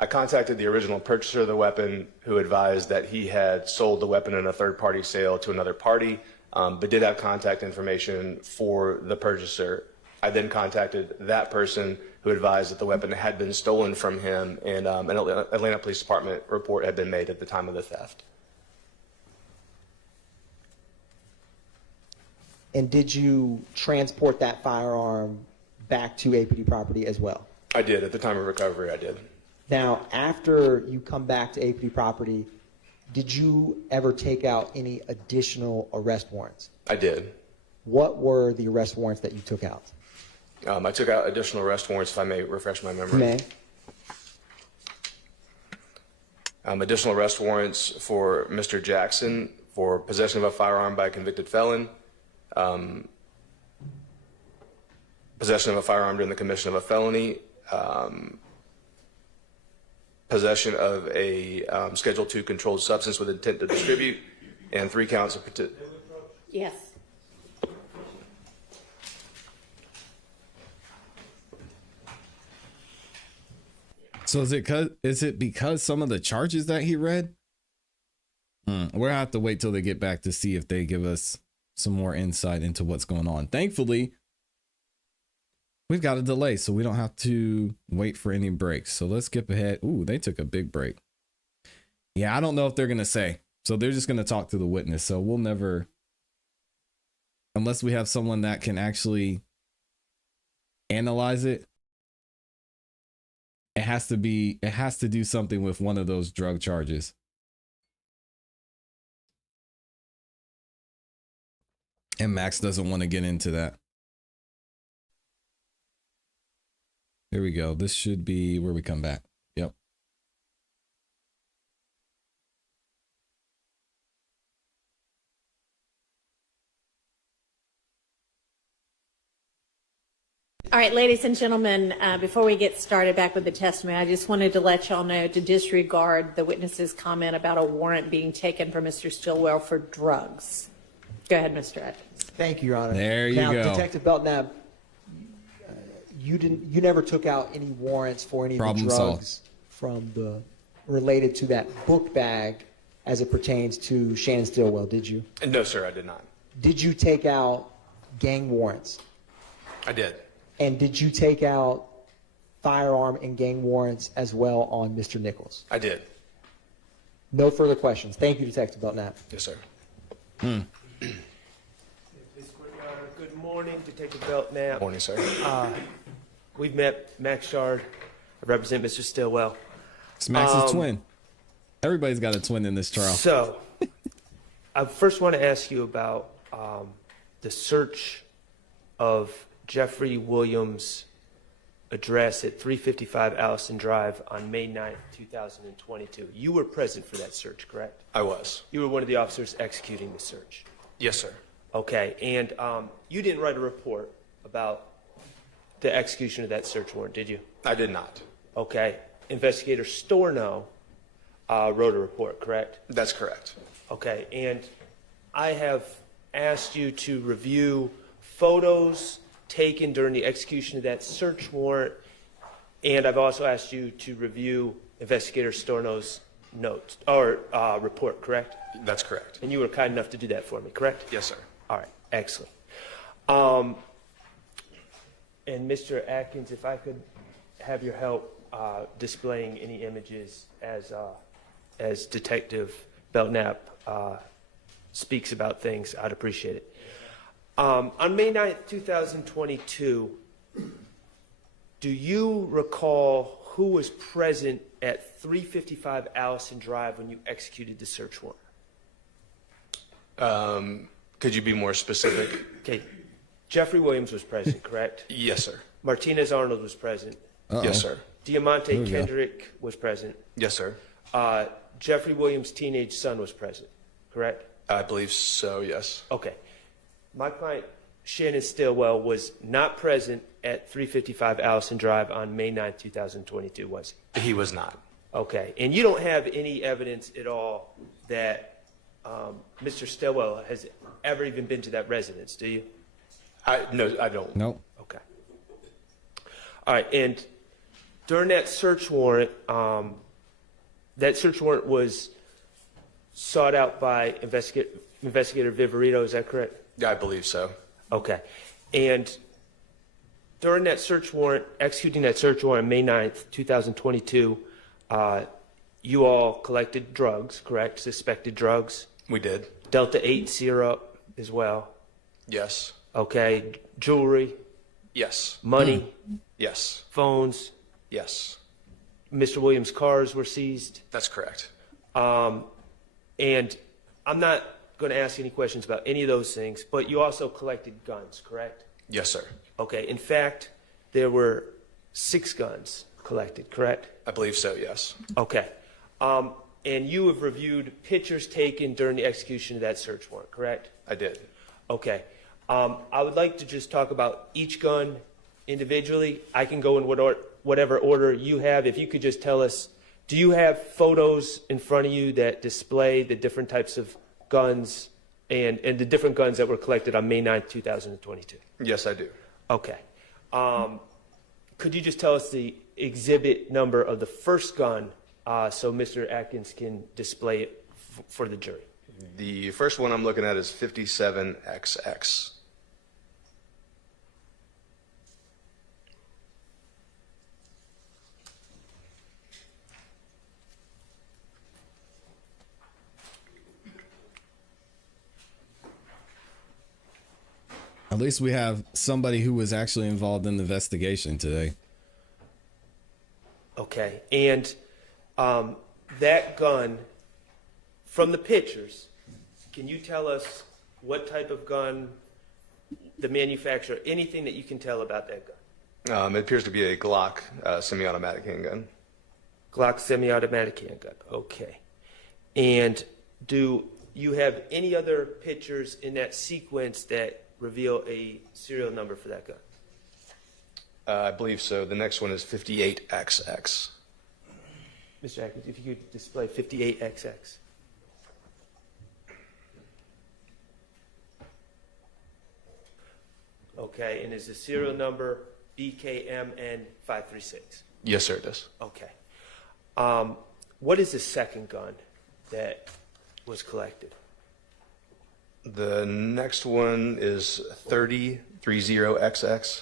I contacted the original purchaser of the weapon, who advised that he had sold the weapon in a third-party sale to another party, but did have contact information for the purchaser. I then contacted that person who advised that the weapon had been stolen from him, and an Atlanta Police Department report had been made at the time of the theft. And did you transport that firearm back to APD property as well? I did. At the time of recovery, I did. Now, after you come back to APD property, did you ever take out any additional arrest warrants? I did. What were the arrest warrants that you took out? I took out additional arrest warrants, if I may refresh my memory. May. Additional arrest warrants for Mr. Jackson for possession of a firearm by a convicted felon, possession of a firearm during the commission of a felony, possession of a Schedule II controlled substance with intent to distribute, and 3 counts of Yes. So is it because some of the charges that he read? We'll have to wait till they get back to see if they give us some more insight into what's going on. Thankfully, we've got a delay, so we don't have to wait for any breaks. So let's skip ahead. Ooh, they took a big break. Yeah, I don't know if they're going to say. So they're just going to talk to the witness. So we'll never, unless we have someone that can actually analyze it. It has to do something with one of those drug charges. And Max doesn't want to get into that. Here we go. This should be where we come back. Yep. All right, ladies and gentlemen, before we get started back with the testimony, I just wanted to let y'all know to disregard the witness's comment about a warrant being taken for Mr. Stillwell for drugs. Go ahead, Mr. Atkins. Thank you, Your Honor. There you now, go. Detective Belnap, you never took out any warrants for any of the drugs related to that book bag as it pertains to Shannon Stillwell, did you? No, sir, I did not. Did you take out gang warrants? I did. And did you take out firearm and gang warrants as well on Mr. Nichols? I did. No further questions. Thank you, Detective Belknap. Yes, sir. Good morning, Detective Belknap. Morning, sir. We've met Max Shard. I represent Mr. Stillwell. It's Max's twin. Everybody's got a twin in this trial. So, I first want to ask you about the search of Jeffrey Williams' address at 355 Allison Drive on May 9th, 2022. You were present for that search, correct? I was. You were one of the officers executing the search. Yes, sir. Okay, and you didn't write a report about the execution of that search warrant, did you? I did not. Okay. Investigator Storno wrote a report, correct? That's correct. Okay, and I have asked you to review photos taken during the execution of that search warrant, and I've also asked you to review Investigator Storno's notes or report, correct? That's correct. And you were kind enough to do that for me, correct? Yes, sir. All right, excellent. And Mr. Atkins, if I could have your help displaying any images as Detective Belknap speaks about things, I'd appreciate it. On May 9th, 2022, do you recall who was present at 355 Allison Drive when you executed the search warrant? Could you be more specific? Okay. Jeffrey Williams was present, correct? Yes, sir. Martinez Arnold was present. Yes, sir. Diamante Kendrick was present. Yes, sir. Jeffrey Williams' teenage son was present, correct? I believe so, yes. Okay. My client, Shannon Stillwell, was not present at 355 Allison Drive on May 9th, 2022, was he? He was not. Okay. And you don't have any evidence at all that Mr. Stillwell has ever even been to that residence, do you? No, I don't. Nope. Okay. All right. And during that search warrant was sought out by Investigator Viverito, is that correct? Yeah, I believe so. Okay. And during that search warrant, executing that search warrant on May 9th, 2022, you all collected drugs, correct? Suspected drugs? We did. Delta 8 syrup as well. Yes. Okay. Jewelry, Yes. money, Yes. phones. Yes. Mr. Williams' cars were seized. That's correct. And I'm not going to ask any questions about any of those things, but you also collected guns, correct? Yes, sir. Okay. In fact, there were 6 guns collected, correct? I believe so, yes. Okay. And you have reviewed pictures taken during the execution of that search warrant, correct? I did. Okay. I would like to just talk about each gun individually. I can go in whatever order you have. If you could just tell us, do you have photos in front of you that display the different types of guns and the different guns that were collected on May 9th, 2022? Yes, I do. Okay. Could you just tell us the exhibit number of the first gun so Mr. Atkins can display it for the jury? The first one I'm looking at is 57XX. At least we have somebody who was actually involved in the investigation today. Okay, and that gun, from the pictures, can you tell us what type of gun, the manufacturer, anything that you can tell about that gun? It appears to be a Glock semi-automatic handgun. Glock semi-automatic handgun, okay. And do you have any other pictures in that sequence that reveal a serial number for that gun? I believe so. The next one is 58XX. Mr. Atkins, if you could display 58XX. Okay, and is the serial number BKMN536? Yes, sir, it does. Okay. What is the second gun that was collected? The next one is 30XX.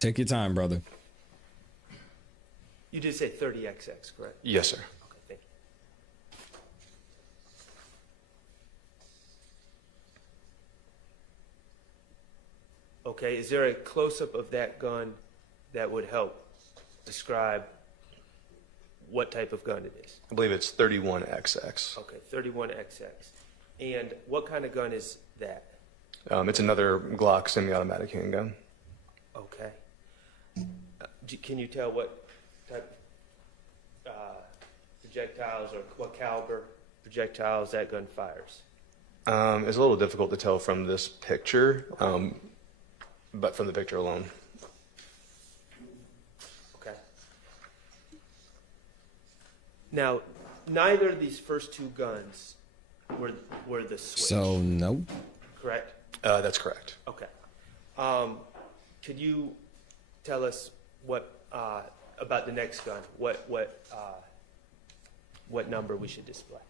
Take your time, brother. You did say 30XX, correct? Yes, sir. Okay, thank you. Okay, is there a close-up of that gun that would help describe what type of gun it is? I believe it's 31XX. Okay, 31XX. And what kind of gun is that? It's another Glock semi-automatic handgun. Okay. Can you tell what type projectiles or what caliber projectiles that gun fires? It's a little difficult to tell from this picture, but from the picture alone. Okay. Now, neither of these first 2 guns were the switch. So, no. Correct? That's correct. Okay. Could you tell us what about the next gun? What number we should display?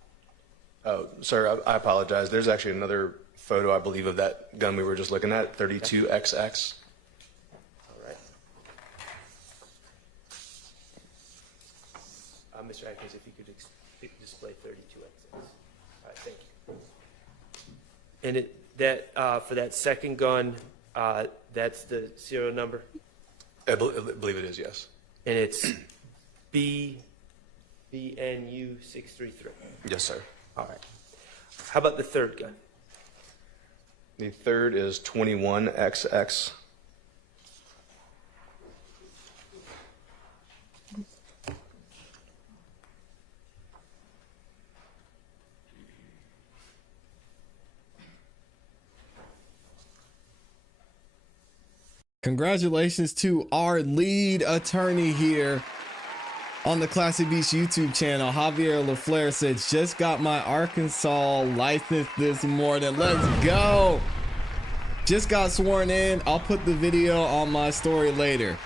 Oh, sir, I apologize. There's actually another photo, I believe, of that gun we were just looking at, 32XX. All right. Mr. Atkins, if you could display 32XX. All right, thank you. And for that second gun, that's the serial number? I believe it is, yes. And it's BNU633. Yes, sir. All right. How about the third gun? The third is 21XX. Congratulations to our lead attorney here. On the Classy Beach YouTube channel, Javier LaFleur says, just got my Arkansas license this morning. Let's go. Just got sworn in. I'll put the video on my story later.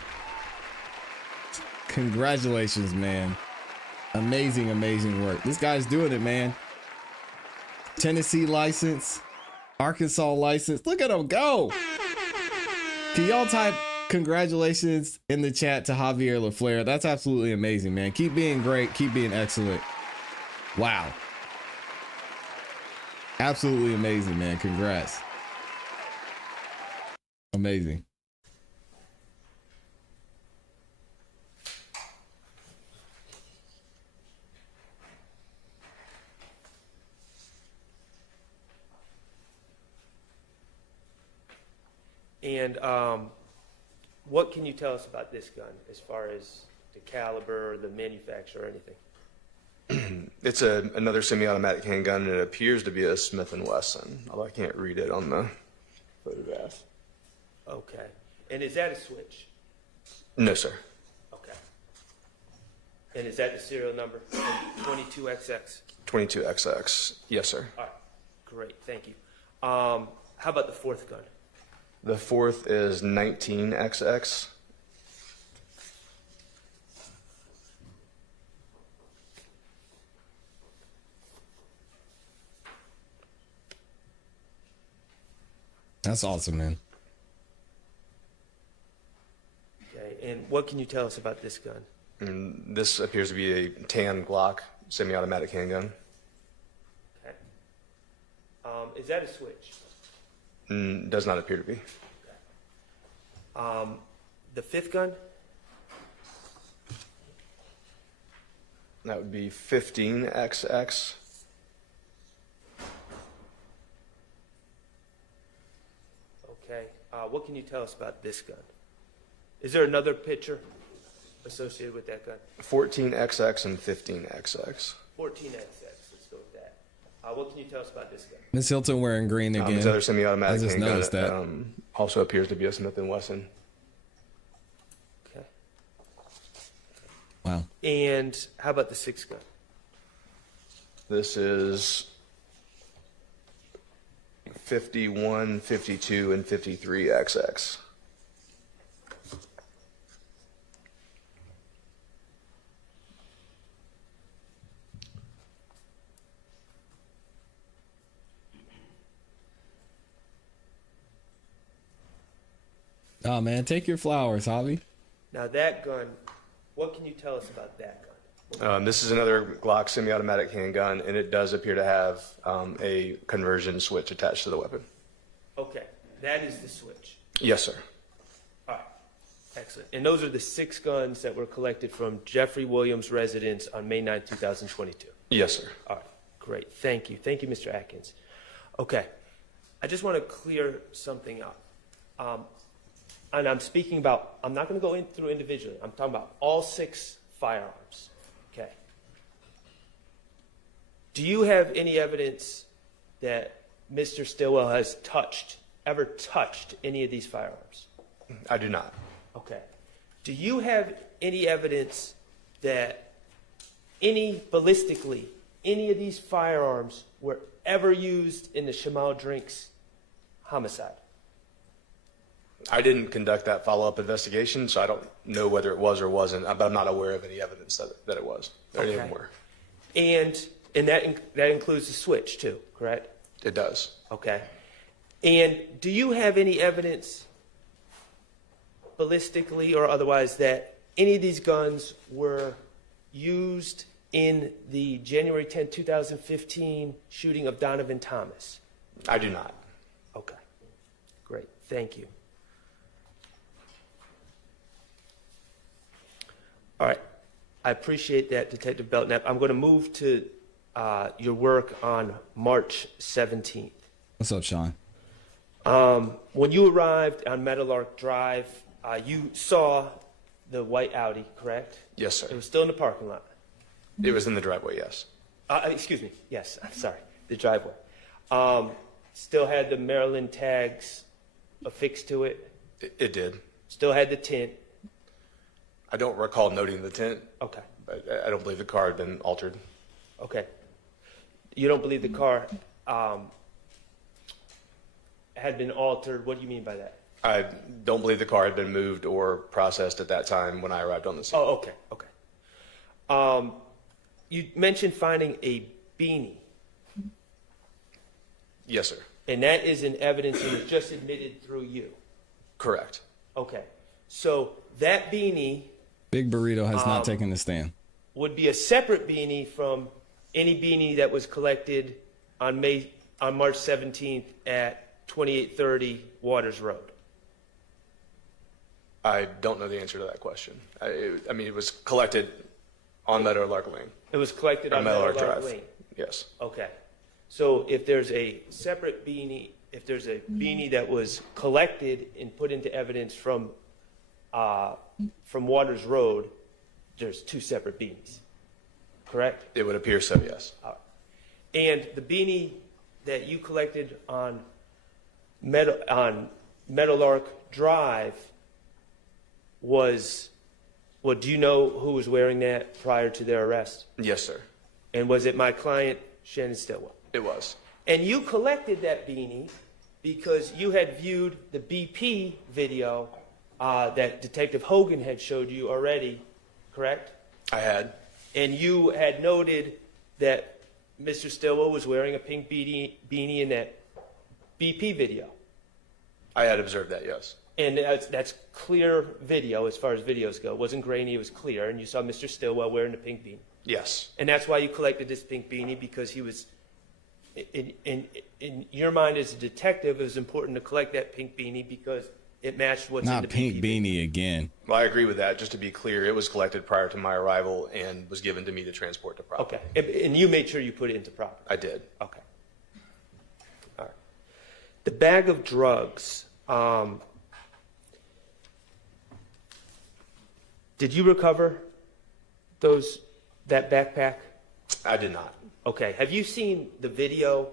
Congratulations, man. Amazing, amazing work. This guy's doing it, man. Tennessee license, Arkansas license. Look at him go. Can y'all type congratulations in the chat to Javier LaFleur? That's absolutely amazing, man. Keep being great. Keep being excellent. Wow. Absolutely amazing, man. Congrats. Amazing. And what can you tell us about this gun as far as the caliber, the manufacturer, or anything? It's another semi-automatic handgun, and it appears to be a Smith & Wesson, although I can't read it on the photograph. Okay. And is that a switch? No, sir. Okay. And is that the serial number? 22XX? 22XX. Yes, sir. All right. Great. Thank you. How about the fourth gun? The fourth is 19XX. That's awesome, man. Okay. And what can you tell us about this gun? And this appears to be a tan Glock semi-automatic handgun. Okay. Is that a switch? Does not appear to be. The fifth gun? That would be 15XX. Okay. What can you tell us about this gun? Is there another picture associated with that gun? 14XX and 15XX. 14XX. Let's go with that. What can you tell us about this gun? Miss Hilton wearing green again. It's another semi-automatic I just handgun. noticed that. Also appears to be a Smith & Wesson. Okay. Wow. And how about the sixth gun? This is 51, 52, and 53XX. Oh man, take your flowers, Javi. Now that gun, what can you tell us about that gun? This is another Glock semi-automatic handgun, and it does appear to have a conversion switch attached to the weapon. Okay, that is the switch. Yes, sir. All right, excellent. And those are the 6 guns that were collected from Jeffrey Williams' residence on May 9, 2022. Yes, sir. All right, great. Thank you. Thank you, Mr. Atkins. Okay, I just want to clear something up. And I'm speaking about, I'm not going to go through individually. I'm talking about all 6 firearms. Okay. Do you have any evidence that Mr. Stillwell has ever touched any of these firearms? I do not. Okay. Do you have any evidence that ballistically, any of these firearms were ever used in the Shamal Drinks homicide? I didn't conduct that follow-up investigation, so I don't know whether it was or wasn't, but I'm not aware of any evidence that it was. Or any of them were. And that includes the switch too, correct? It does. Okay. And do you have any evidence, ballistically or otherwise, that any of these guns were used in the January 10, 2015 shooting of Donovan Thomas? I do not. Okay. Great. Thank you. All right. I appreciate that, Detective Belnap. I'm going to move to your work on March 17th. What's up, Sean? When you arrived on Meadowlark Drive, you saw the white Audi, correct? Yes, sir. It was still in the parking lot. It was in the driveway, yes. Excuse me. Yes, I'm sorry. The driveway. Still had the Maryland tags affixed to it? It did. Still had the tint? I don't recall noting the tint. Okay. I don't believe the car had been altered. Okay. You don't believe the car had been altered? What do you mean by that? I don't believe the car had been moved or processed at that time when I arrived on the scene. Oh, okay, okay. You mentioned finding a beanie. Yes, sir. And that is an evidence that was just admitted through you. Correct. Okay. So that beanie Big Burrito has not taken the stand. would be a separate beanie from any beanie that was collected on March 17th at 2830 Waters Road. I don't know the answer to that question. I mean, it was collected on Meadowlark Lane. It was collected on Meadowlark Meadowlark Drive. Lane. Yes. Okay. So if there's a separate beanie, if there's a beanie that was collected and put into evidence from Waters Road, there's two separate beanies, correct? It would appear so, yes. And the beanie that you collected on Meadowlark Drive was, well, do you know who was wearing that prior to their arrest? Yes, sir. And was it my client, Shannon Stillwell? It was. And you collected that beanie because you had viewed the BP video that Detective Hogan had showed you already, correct? I had. And you had noted that Mr. Stillwell was wearing a pink beanie in that BP video. I had observed that, yes. And that's clear video as far as videos go. It wasn't grainy, it was clear. And you saw Mr. Stillwell wearing the pink beanie. Yes. And that's why you collected this pink beanie, because he was, in your mind as a detective, it was important to collect that pink beanie because it matched what's in the Not pink BP. beanie again. Well, I agree with that. Just to be clear, it was collected prior to my arrival and was given to me to transport to property. Okay. And you made sure you put it into property? I did. Okay. All right. The bag of drugs. Did you recover that backpack? I did not. Okay. Have you seen the video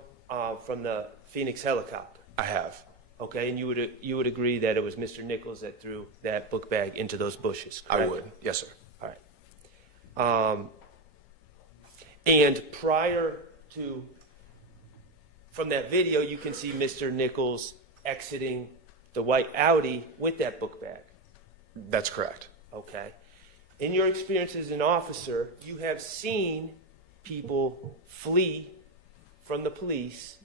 from the Phoenix helicopter? I have. Okay, and you would agree that it was Mr. Nichols that threw that book bag into those bushes, correct? I would. Yes, sir. All right. And prior to, from that video, you can see Mr. Nichols exiting the white Audi with that book bag. That's correct. Okay. In your experience as an officer, you have seen people flee from the police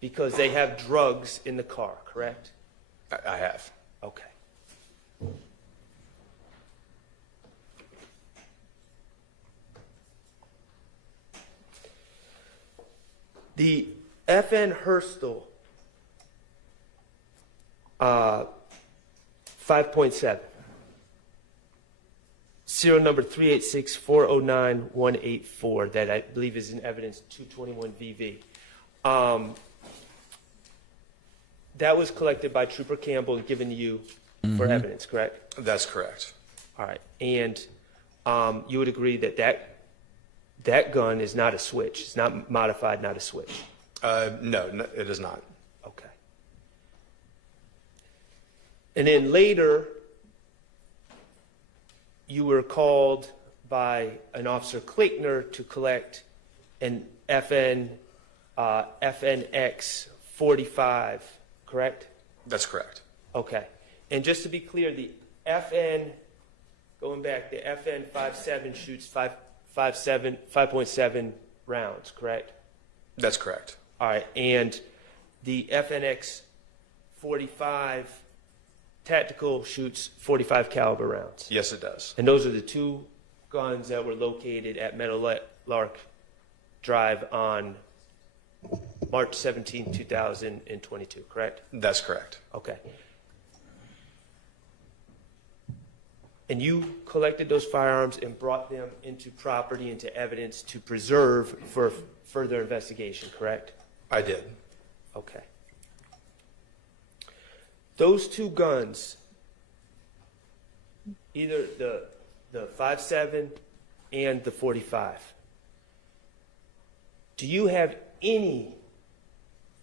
because they have drugs in the car, correct? I have. Okay. The FN Hurstel 5.7, serial number 386409184, that I believe is in evidence 221 VV. That was collected by Trooper Campbell and given to you for evidence, correct? That's correct. All right. And you would agree that that gun is not a switch. It's not modified, not a switch. No, it is not. Okay. And then later, you were called by an Officer Klickner to collect an FNX 45, correct? That's correct. Okay. And just to be clear, the FN, going back, the FN 57 shoots 5.7 rounds, correct? That's correct. All right. And the FNX 45 tactical shoots 45 caliber rounds. Yes, it does. And those are the two guns that were located at Meadowlark Drive on March 17, 2022, correct? That's correct. Okay. And you collected those firearms and brought them into property, into evidence to preserve for further investigation, correct? I did. Okay. Those two guns, either the 5.7 and the 45, do you have any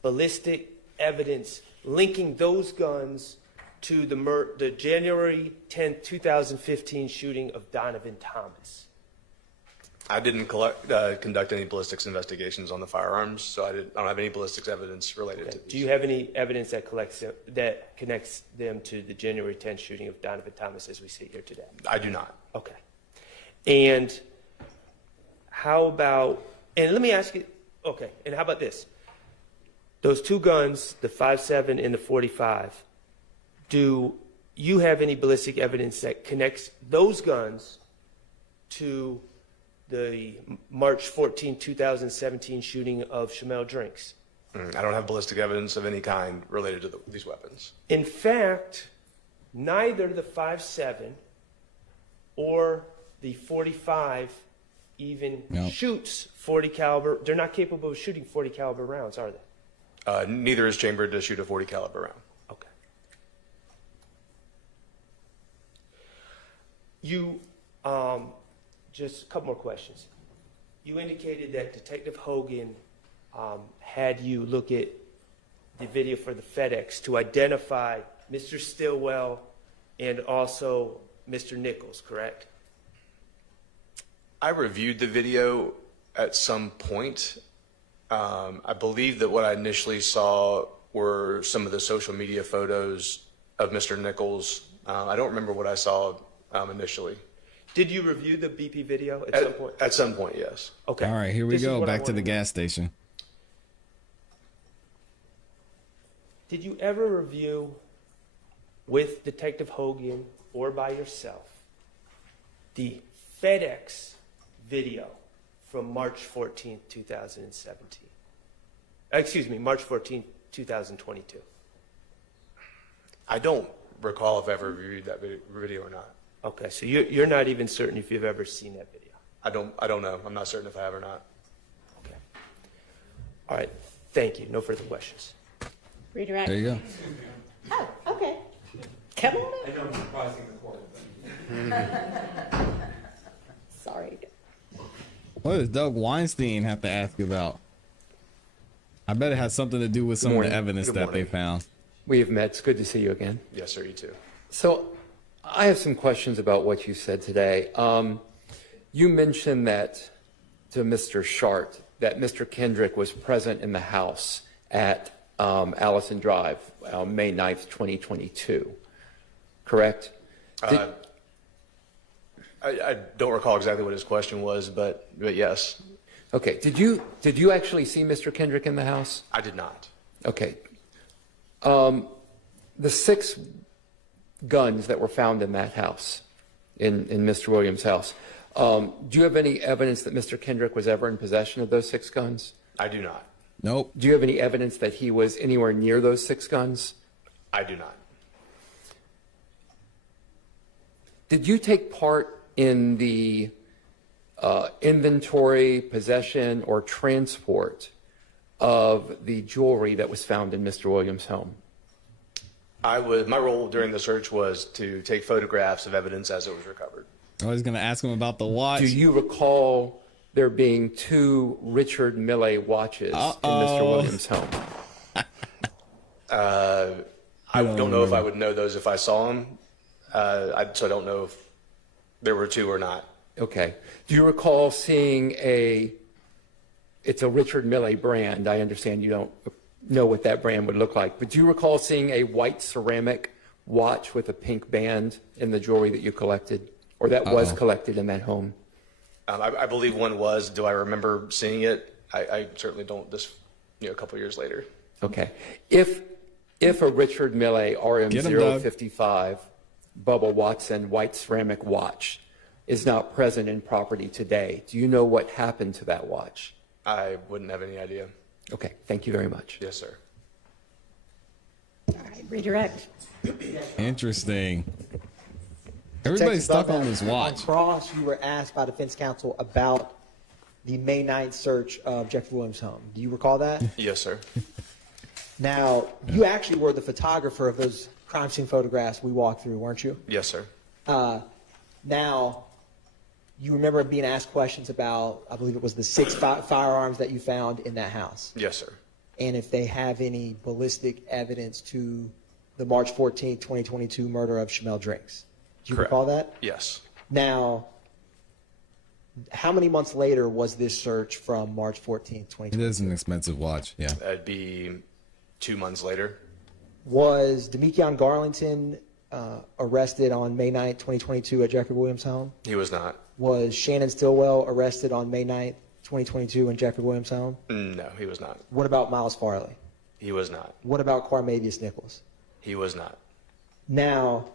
ballistic evidence linking those guns to the January 10, 2015 shooting of Donovan Thomas? I didn't conduct any ballistics investigations on the firearms, so I don't have any ballistics evidence related to these. Do you have any evidence that connects them to the January 10th shooting of Donovan Thomas as we sit here today? I do not. Okay. And how about, and let me ask you, okay, and how about this? Those two guns, the 5.7 and the 45, do you have any ballistic evidence that connects those guns to the March 14, 2017 shooting of Shamel Drinks? I don't have ballistic evidence of any kind related to these weapons. In fact, neither the 5.7 or the 45 even shoots 40 caliber. They're not capable of shooting 40 caliber rounds, are they? Neither is chambered to shoot a 40 caliber round. Okay. You, just a couple more questions. You indicated that Detective Hogan had you look at the video for the FedEx to identify Mr. Stillwell and also Mr. Nichols, correct? I reviewed the video at some point. I believe that what I initially saw were some of the social media photos of Mr. Nichols. I don't remember what I saw initially. Did you review the BP video at some point? At some point, yes. Okay. All right, here we go. Back to the gas station. Did you ever review with Detective Hogan or by yourself the FedEx video from March 14, 2017? Excuse me, March 14, 2022. I don't recall if I ever reviewed that video or not. Okay, so you're not even certain if you've ever seen that video? I don't know. I'm not certain if I have or not. Okay. All right, thank you. No further questions. Redirect. There you go. Oh, okay. Come on I know I'm surprising the court. Sorry. What does Doug Weinstein have to ask you about? I bet it has something to do with some of the evidence that they found. We have met. It's good to see you again. Yes, sir, you too. So I have some questions about what you said today. You mentioned that to Mr. Shart that Mr. Kendrick was present in the house at Allison Drive on May 9th, 2022, correct? I don't recall exactly what his question was, but yes. Okay. Did you actually see Mr. Kendrick in the house? I did not. Okay. The 6 guns that were found in that house, in Mr. Williams' house, do you have any evidence that Mr. Kendrick was ever in possession of those 6 guns? I do not. Nope. Do you have any evidence that he was anywhere near those 6 guns? I do not. Did you take part in the inventory, possession, or transport of the jewelry that was found in Mr. Williams' home? My role during the search was to take photographs of evidence as it was recovered. I was going to ask him about the watch. Do you recall there being 2 Richard Mille watches in Mr. Williams' home? I don't know if I would know those if I saw them. So I don't know if there were 2 or not. Okay. Do you recall seeing it's a Richard Mille brand. I understand you don't know what that brand would look like, but do you recall seeing a white ceramic watch with a pink band in the jewelry that you collected, or that was collected in that home? I believe one was. Do I remember seeing it? I certainly don't. A couple years later. Okay. If a Richard Mille RM055 Bubba Watson white ceramic watch is not present in property today, do you know what happened to that watch? I wouldn't have any idea. Okay. Thank you very much. Yes, sir. All right, redirect. Interesting. Everybody's stuck on this watch. On cross, you were asked by defense counsel about the May 9th search of Jeff Williams' home. Do you recall that? Yes, sir. Now, you actually were the photographer of those crime scene photographs we walked through, weren't you? Yes, sir. Now, you remember being asked questions about, I believe it was the 6 firearms that you found in that house. Yes, sir. And if they have any ballistic evidence to the March 14, 2022 murder of Shamel Drinks. Do you Correct. recall that? Yes. Now, How many months later was this search from March 14th, 2020? It is an expensive watch, yeah. That'd be 2 months later. Was Demekion Garlington arrested on May 9th, 2022 at Jeffrey Williams' home? He was not. Was Shannon Stillwell arrested on May 9th, 2022 in Jeffrey Williams' home? No, he was not. What about Miles Farley? He was not. What about Quarmavius Nichols? He was not. Now,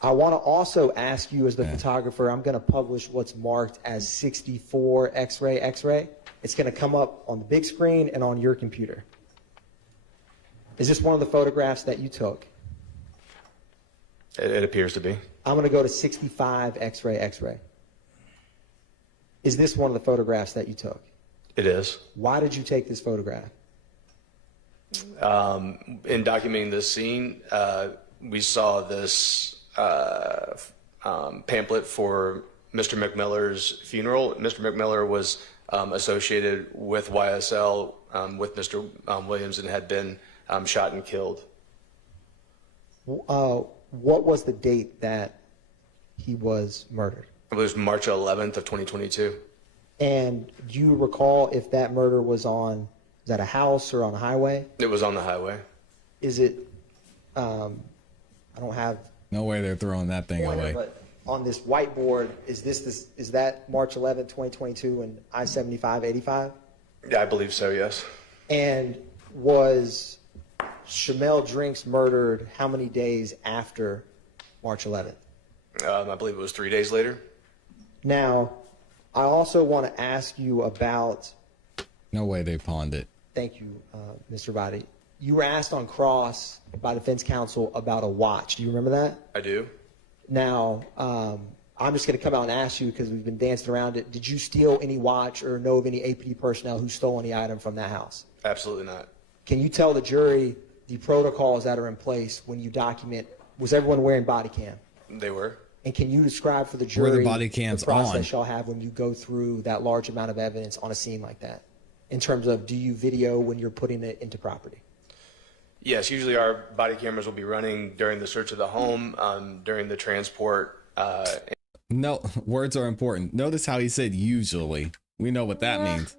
I want to also ask you as the photographer, I'm going to publish what's marked as 64 X-ray X-ray. It's going to come up on the big screen and on your computer. Is this one of the photographs that you took? It appears to be. I'm going to go to 65 X-ray X-ray. Is this one of the photographs that you took? It is. Why did you take this photograph? In documenting this scene, we saw this pamphlet for Mr. McMiller's funeral. Mr. McMiller was associated with YSL, with Mr. Williams, and had been shot and killed. What was the date that he was murdered? It was March 11th of 2022. And do you recall if that murder was at a house or on a highway? It was on the highway. Is it, I don't have. No way they're throwing that thing away. But on this whiteboard, is that March 11th, 2022 and I-75-85? Yeah, I believe so, yes. And was Shamel Drinks murdered how many days after March 11th? I believe it was 3 days later. Now, I also want to ask you about. No way they pawned it. Thank you, Mr. Vadi. You were asked on cross by defense counsel about a watch. Do you remember that? I do. Now, I'm just going to come out and ask you because we've been dancing around it. Did you steal any watch or know of any APD personnel who stole any item from that house? Absolutely not. Can you tell the jury the protocols that are in place when you document? Was everyone wearing body cam? They were. And can you describe for the jury Were the body cams the process on? y'all have when you go through that large amount of evidence on a scene like that? In terms of, do you video when you're putting it into property? Yes, usually our body cameras will be running during the search of the home, during the transport. No, words are important. Notice how he said usually. We know what that means.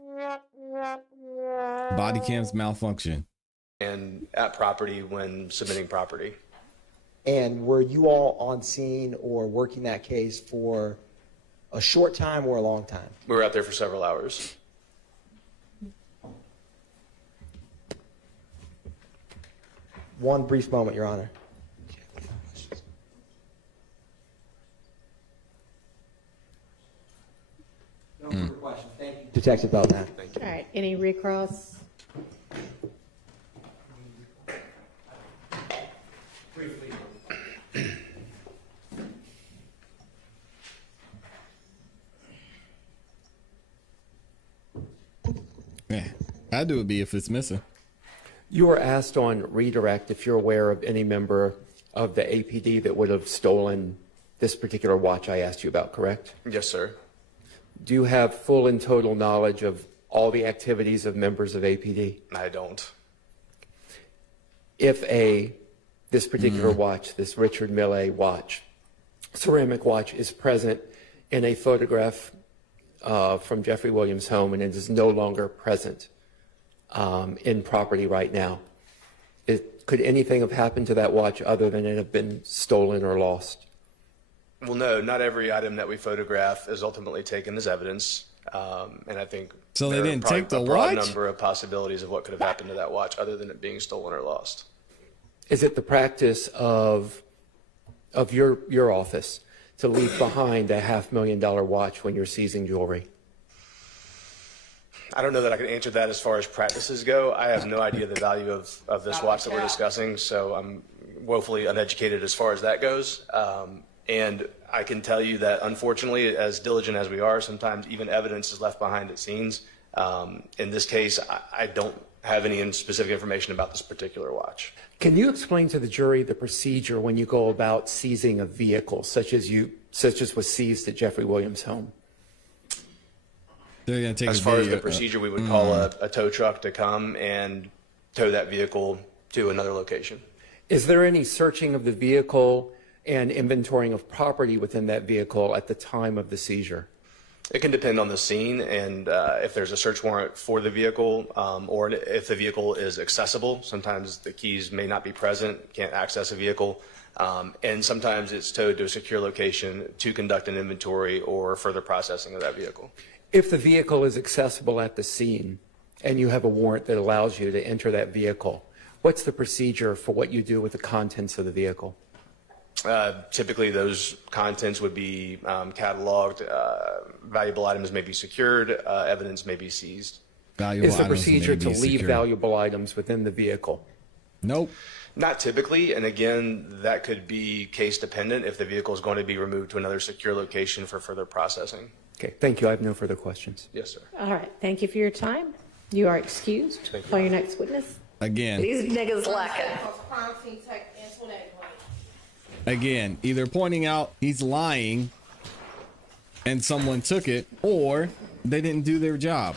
Body cams malfunction. And at property when submitting property. And were you all on scene or working that case for a short time or a long time? We were out there for several hours. One brief moment, Your Honor. No further questions. Thank you, Detective Belnap. Thank you. All right, any recross? Briefly. Yeah, I'd do it be if it's missing. You were asked on redirect if you're aware of any member of the APD that would have stolen this particular watch I asked you about, correct? Yes, sir. Do you have full and total knowledge of all the activities of members of APD? I don't. If this particular watch, this Richard Mille watch, ceramic watch, is present in a photograph from Jeffrey Williams' home and it is no longer present in property right now, could anything have happened to that watch other than it have been stolen or lost? Well, no, not every item that we photograph is ultimately taken as evidence. And I think so they didn't take the a broad watch? number of possibilities of what could have happened to that watch other than it being stolen or lost. Is it the practice of your office to leave behind a $500,000 watch when you're seizing jewelry? I don't know that I can answer that as far as practices go. I have no idea the value of this watch that we're discussing, so I'm woefully uneducated as far as that goes. And I can tell you that, unfortunately, as diligent as we are, sometimes even evidence is left behind at scenes. In this case, I don't have any specific information about this particular watch. Can you explain to the jury the procedure when you go about seizing a vehicle, such as was seized at Jeffrey Williams' home? They're gonna take as far as the procedure, we would call a tow truck to come and tow that vehicle to another location. Is there any searching of the vehicle and inventorying of property within that vehicle at the time of the seizure? It can depend on the scene and if there's a search warrant for the vehicle or if the vehicle is accessible. Sometimes the keys may not be present, can't access a vehicle, and sometimes it's towed to a secure location to conduct an inventory or further processing of that vehicle. If the vehicle is accessible at the scene and you have a warrant that allows you to enter that vehicle, what's the procedure for what you do with the contents of the vehicle? Typically, those contents would be cataloged. Valuable items may be secured. Evidence may be seized. Is the procedure to leave valuable items within the vehicle? Nope. Not typically, and again, that could be case dependent if the vehicle is going to be removed to another secure location for further processing. Okay, thank you. I have no further questions. Yes, sir. All right, thank you for your time. You are excused. Thank you. Call your next witness. Again. These niggas lacking. Again, either pointing out he's lying and someone took it, or they didn't do their job.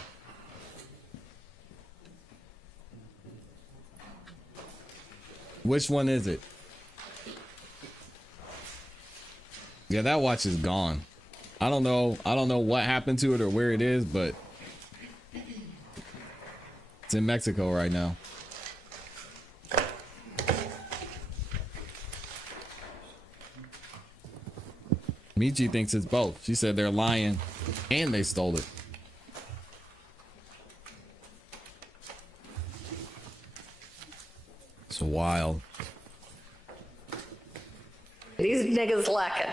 Which one is it? Yeah, that watch is gone. I don't know what happened to it or where it is, but it's in Mexico right now. Michi thinks it's both. She said they're lying and they stole it. It's wild. These niggas lacking.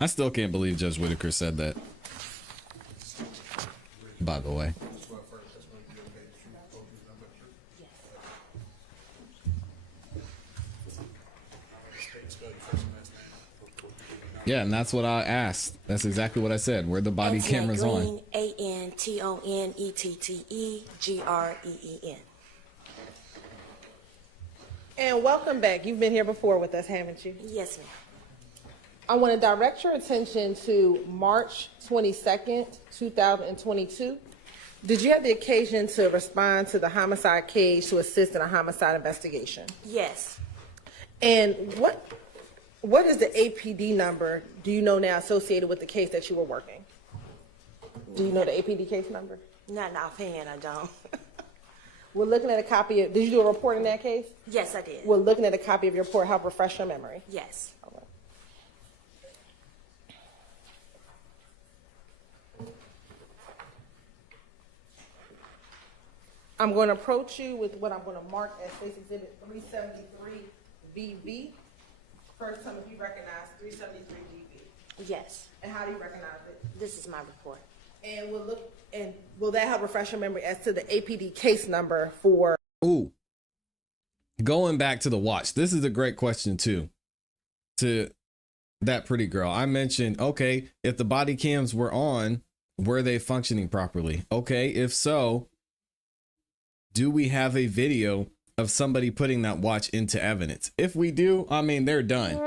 I still can't believe Judge Whitaker said that. By the way. Yeah, and that's what I asked. That's exactly what I said. Where the body cameras on. ANTONETTEGREEN. And welcome back. You've been here before with us, haven't you? Yes, ma'am. I want to direct your attention to March 22nd, 2022. Did you have the occasion to respond to the homicide case to assist in a homicide investigation? Yes. And what is the APD number, do you know now, associated with the case that you were working? Do you know the APD case number? Not offhand, I don't. We're looking at a copy of, did you do a report in that case? Yes, I did. We're looking at a copy of your report. Help refresh your memory. Yes. Okay. I'm going to approach you with what I'm going to mark as State's Exhibit 373BB. First, tell me if you recognize 373BB. Yes. And how do you recognize it? This is my report. And will that help refresh your memory as to the APD case number for? Ooh. Going back to the watch. This is a great question too. To that pretty girl. I mentioned, okay, if the body cams were on, were they functioning properly? Okay, if so, do we have a video of somebody putting that watch into evidence? If we do, I mean, they're done.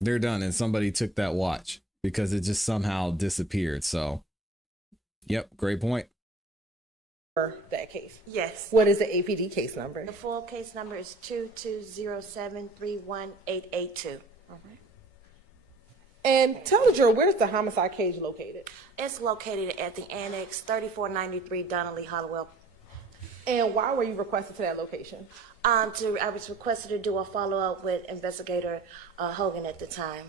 They're done, and somebody took that watch because it just somehow disappeared. So, yep, great point. That case. Yes. What is the APD case number? The full case number is 220731882. All right. And tell the juror, where's the homicide cage located? It's located at the Annex 3493 Donnelly Hollowell. And why were you requested to that location? I was requested to do a follow-up with Investigator Hogan at the time.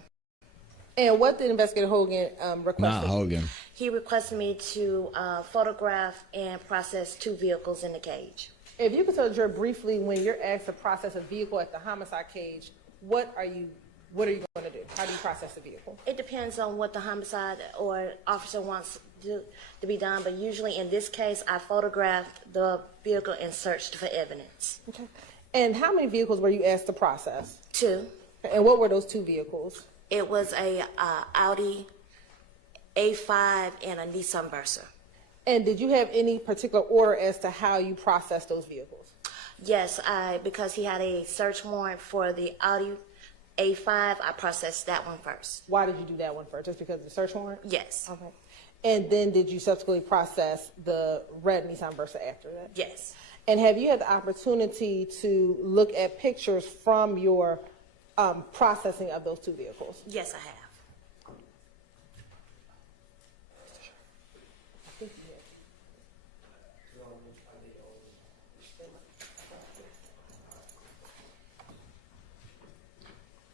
And what did Investigator Hogan request? Not Hogan. He requested me to photograph and process 2 vehicles in the cage. If you could tell the juror briefly, when you're asked to process a vehicle at the homicide cage, what are you going to do? How do you process the vehicle? It depends on what the homicide or officer wants to be done, but usually in this case, I photographed the vehicle and searched for evidence. Okay. And how many vehicles were you asked to process? 2. And what were those 2 vehicles? It was a Audi A5 and a Nissan Versa. And did you have any particular order as to how you processed those vehicles? Yes, because he had a search warrant for the Audi A5, I processed that one first. Why did you do that one first? Just because of the search warrant? Yes. Okay. And then did you subsequently process the red Nissan Versa after that? Yes. And have you had the opportunity to look at pictures from your processing of those two vehicles? Yes, I have.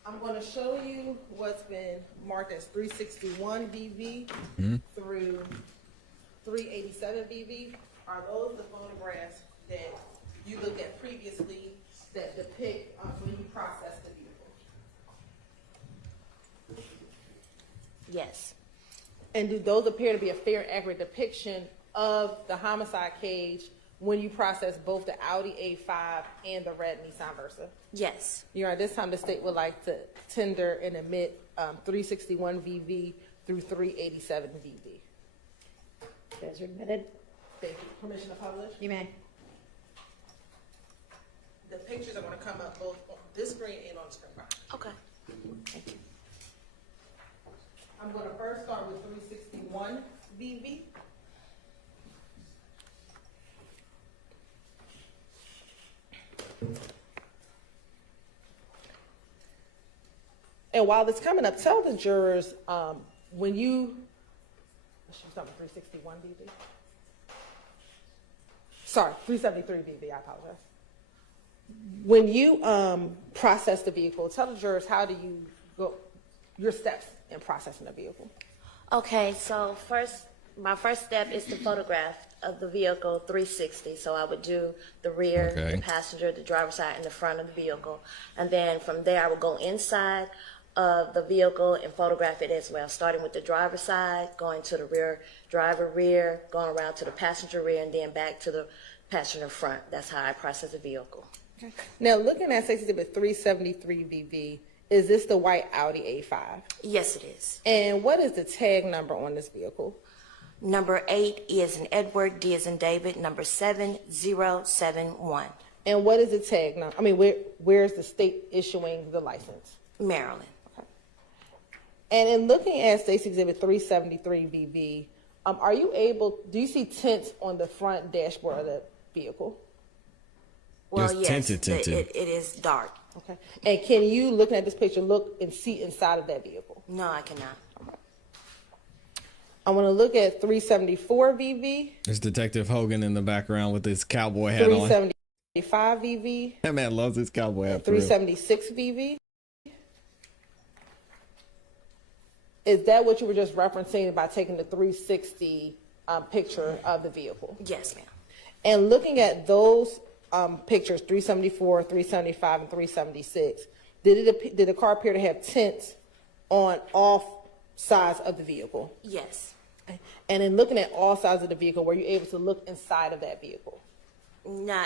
I'm going to show you what's been marked as 361 VV through 387 VV. Are those the photographs that you looked at previously that depict when you process the vehicle? Yes. And do those appear to be a fair, accurate depiction of the homicide cage when you process both the Audi A5 and the red Nissan Versa? Yes. Your Honor, this time the state would like to tender and admit 361 VV through 387 VV. Those are admitted. Thank you. Permission to publish? You may. The pictures are going to come up both on this screen and on the screen. Okay. Thank you. I'm going to first start with 361 VV. And while it's coming up, tell the jurors when you, should we start with 361 VV? Sorry, 373 VV, I apologize. When you process the vehicle, tell the jurors how do you go, your steps in processing the vehicle. Okay, so my first step is to photograph of the vehicle 360. So I would do the rear, the passenger, the driver's side, and the front of the vehicle. And then from there, I would go inside of the vehicle and photograph it as well, starting with the driver's side, going to the rear, driver rear, going around to the passenger rear, and then back to the passenger front. That's how I process the vehicle. Okay. Now, looking at Stacey Exhibit 373 VV, is this the white Audi A5? Yes, it is. And what is the tag number on this vehicle? Number 8 is in Edward, D is in David, number 7071. And what is the tag number? I mean, where's the state issuing the license? Maryland. Okay. And in looking at Stacey Exhibit 373 VV, are you able, do you see tints on the front dashboard of the vehicle? Well, Just yes, tinted. it is dark. Okay. And can you, looking at this picture, look and see inside of that vehicle? No, I cannot. Okay. I want to look at 374 VV. There's Detective Hogan in the background with his cowboy hat on. 375 VV. That man loves his cowboy hat. For real. 376 VV. Is that what you were just referencing by taking the 360 picture of the vehicle? Yes, ma'am. And looking at those pictures, 374, 375, and 376, did the car appear to have tints on all sides of the vehicle? Yes. And in looking at all sides of the vehicle, were you able to look inside of that vehicle? No.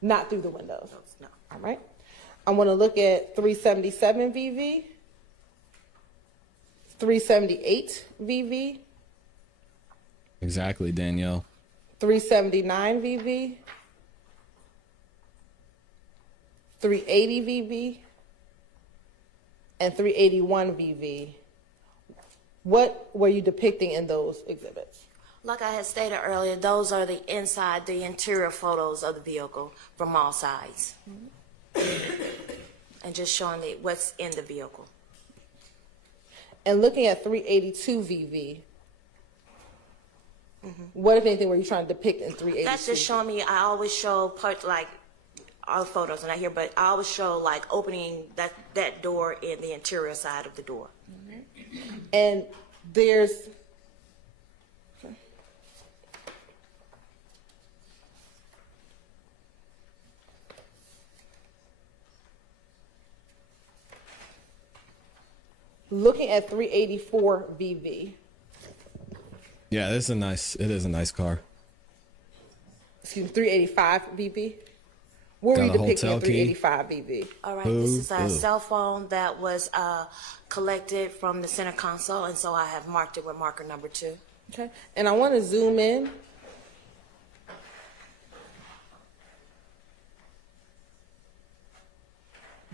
Not through the windows? No. All right. I want to look at 377 VV, 378 VV. Exactly, Danielle. 379 VV, 380 VV, and 381 VV. What were you depicting in those exhibits? Like I had stated earlier, those are the interior photos of the vehicle from all sides. And just showing what's in the vehicle. And looking at 382 VV, what, if anything, were you trying to depict in 382? That's just showing me, I always show parts like all the photos are not here, but I always show like opening that door in the interior side of the door. And there's, looking at 384 VV. Yeah, it is a nice car. Excuse me, 385 VV. What were you depicting at 385 VV? All right, this is a cell phone that was collected from the center console, and so I have marked it with marker number 2. Okay, and I want to zoom in.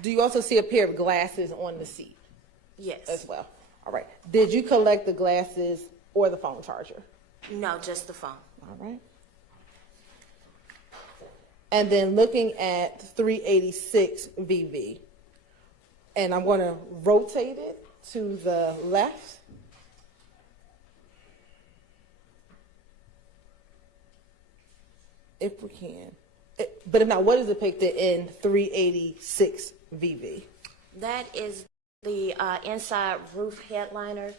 Do you also see a pair of glasses on the seat? Yes. As well. All right. Did you collect the glasses or the phone charger? No, just the phone. All right. And then looking at 386 VV. And I'm going to rotate it to the left. If we can. But if not, what is depicted in 386 VV? That is the inside roof headliner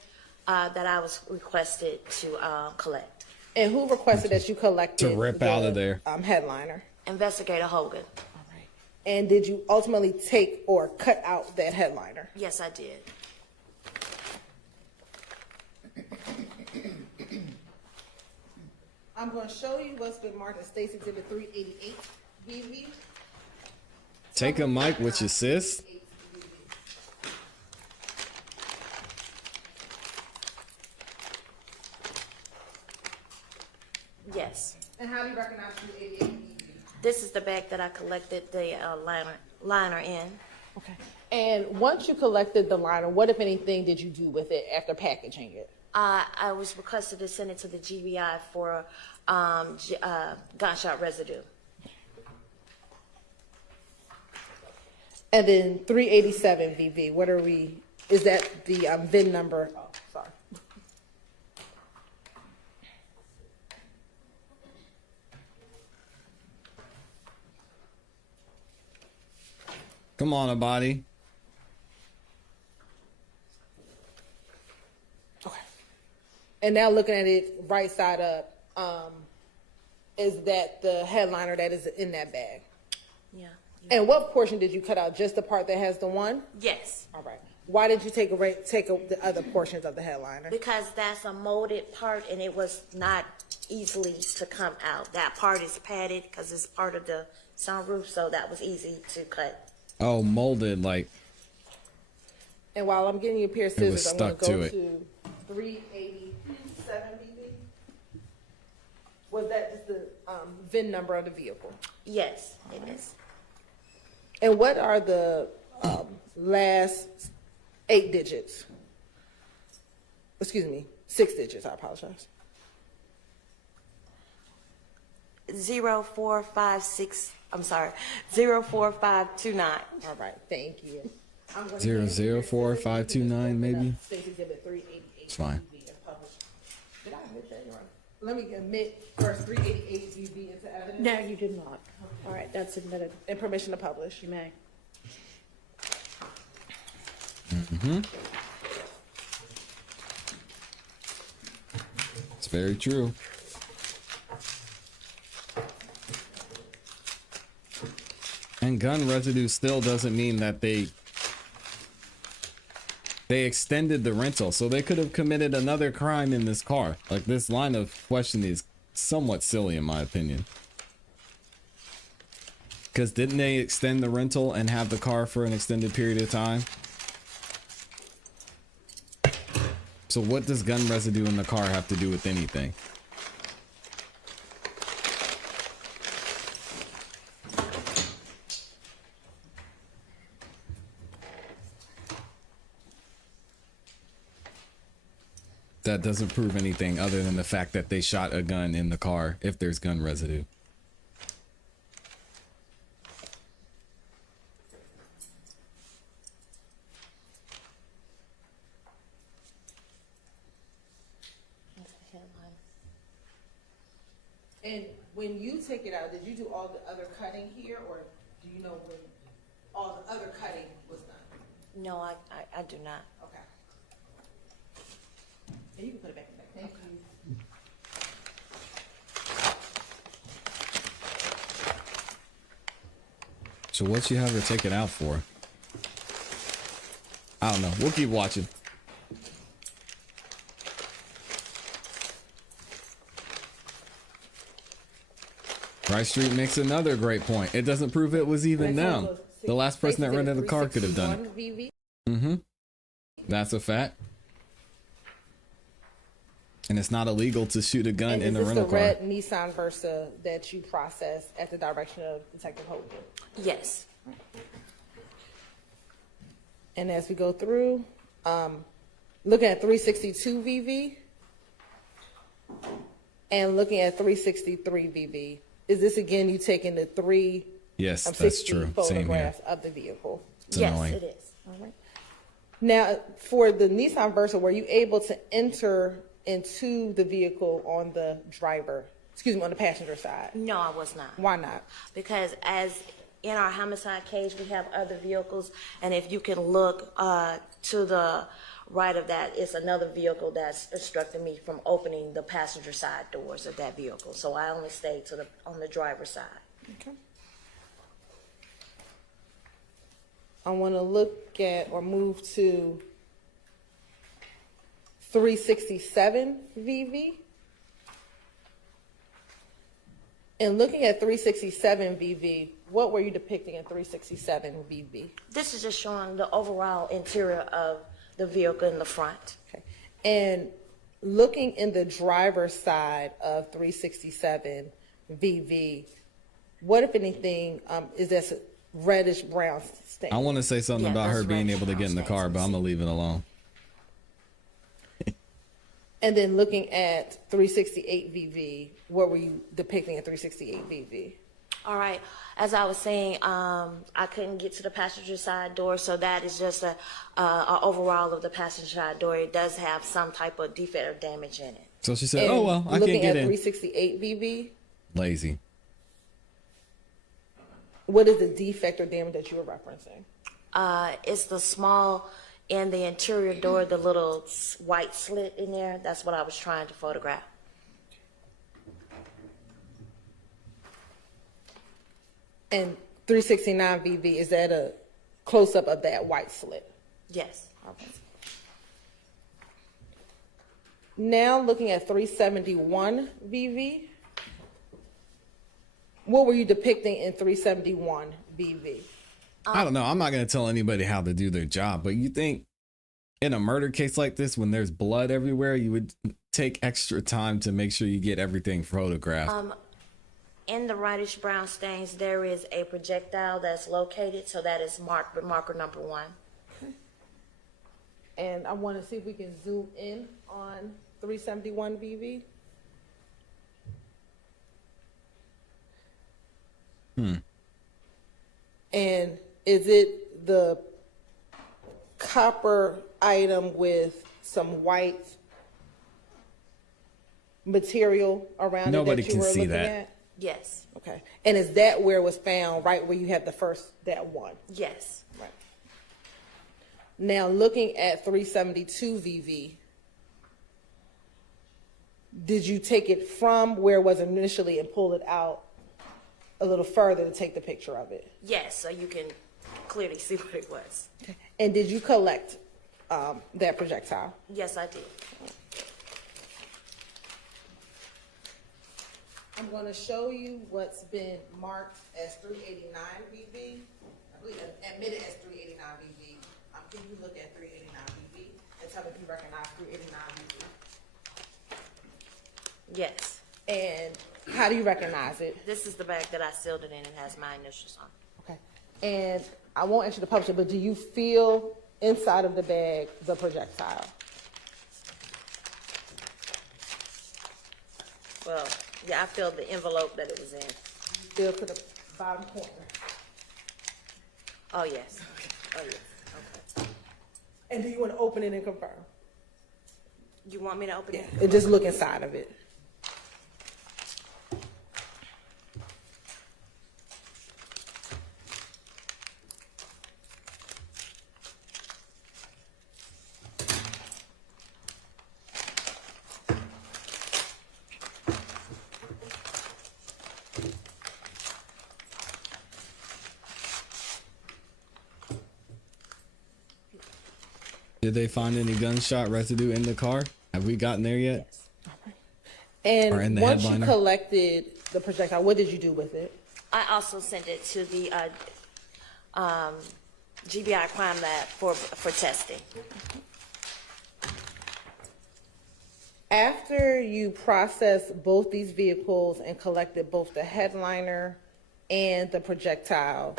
that I was requested to collect. And who requested that you collected To rip out of there. Headliner? Investigator Hogan. And did you ultimately take or cut out that headliner? Yes, I did. I'm going to show you what's been marked as State's Exhibit 388 VV. Take a mic with your sis. Yes. And how do you recognize 388 VV? This is the bag that I collected the liner in. Okay. And once you collected the liner, what, if anything, did you do with it after packaging it? I was requested to send it to the GBI for gunshot residue. And then 387 VV, what are we, is that the VIN number? Oh, sorry. Come on, a body. Okay. And now looking at it right side up, is that the headliner that is in that bag? Yeah. And what portion did you cut out? Just the part that has the one? Yes. All right. Why did you take the other portions of the headliner? Because that's a molded part and it was not easily to come out. That part is padded because it's part of the sunroof, so that was easy to cut. Oh, molded, like. And while I'm getting you a pair of scissors, I'm going to go to it. to 387 VV. Was that just the VIN number of the vehicle? Yes, it is. And what are the last 8 digits? Excuse me, 6 digits, I apologize. 0456, I'm sorry, 04529. All right, thank you. 004529 maybe. State Exhibit 388. It's fine. Did I admit that? You're right. Let me admit verse 388 VV into evidence. No, you did not. All right, that's admitted. And permission to publish. You may. Mm-hmm. It's very true. And gun residue still doesn't mean that they extended the rental, so they could have committed another crime in this car. Like, this line of questioning is somewhat silly in my opinion. Because didn't they extend the rental and have the car for an extended period of time? So what does gun residue in the car have to do with anything? That doesn't prove anything other than the fact that they shot a gun in the car if there's gun residue. And when you take it out, did you do all the other cutting here, or do you know when all the other cutting was done? No, I do not. Okay. And you can put it back in there. Thank you. So what you have her take it out for? I don't know. We'll keep watching. Price Street makes another great point. It doesn't prove it was even them. The last person that rented the car could have done it. Mm-hmm. That's a fact. And it's not illegal to shoot a gun in a rental car. Is this the red Nissan Versa that you processed at the direction of Detective Hogan? Yes. And as we go through, looking at 362 VV and looking at 363 VV, is this again, you taking the three Yes, that's 60 true. Same here. photographs of the vehicle? It's Yes, annoying. it is. All right. Now, for the Nissan Versa, were you able to enter into the vehicle on the on the passenger side? No, I was not. Why not? Because as in our homicide cage, we have other vehicles, and if you can look to the right of that, it's another vehicle that's obstructing me from opening the passenger side doors of that vehicle. So I only stayed on the driver's side. Okay. I want to look at or move to 367 VV. And looking at 367 VV, what were you depicting in 367 VV? This is just showing the overall interior of the vehicle in the front. Okay. And looking in the driver's side of 367 VV, what, if anything, is this reddish brown stain? I want to say something about her being able to get in the car, but I'm going to leave it alone. And then looking at 368 VV, what were you depicting at 368 VV? All right. As I was saying, I couldn't get to the passenger side door, so that is just a overall of the passenger side door. It does have some type of defect or damage in it. So she said, And oh, well, I can't get in. Looking at 368 VV, Lazy. what is the defect or damage that you were referencing? It's the small in the interior door, the little white slit in there. That's what I was trying to photograph. And 369 VV, is that a close-up of that white slit? Yes. Okay. Now looking at 371 VV, what were you depicting in 371 VV? I don't know. I'm not going to tell anybody how to do their job, but you think in a murder case like this, when there's blood everywhere, you would take extra time to make sure you get everything photographed. In the reddish brown stains, there is a projectile that's located, so that is marked with marker number 1. And I want to see if we can zoom in on 371 VV. And is it the copper item with some white material around Nobody it that you can were see looking that. at? Yes. Okay. And is that where it was found, right where you had that one? Yes. Right. Now, looking at 372 VV, did you take it from where it was initially and pull it out a little further to take the picture of it? Yes, so you can clearly see what it was. Okay. And did you collect that projectile? Yes, I did. I'm going to show you what's been marked as 389 VV. I believe admitted as 389 VV. Can you look at 389 VV and tell me if you recognize 389 VV? Yes. And how do you recognize it? This is the bag that I sealed it in. It has my initials on it. Okay. And I won't ask you to publish it, but do you feel inside of the bag the projectile? Well, yeah, I filled the envelope that it was in. Feel to the bottom corner. Oh, yes. Oh, yes. Okay. And do you want to open it and confirm? You want me to open it? And just look inside of it. Did they find any gunshot residue in the car? Have we gotten there yet? Yes. And Or in the once you headliner? collected the projectile, what did you do with it? I also sent it to the GBI crime lab for testing. After you processed both these vehicles and collected both the headliner and the projectile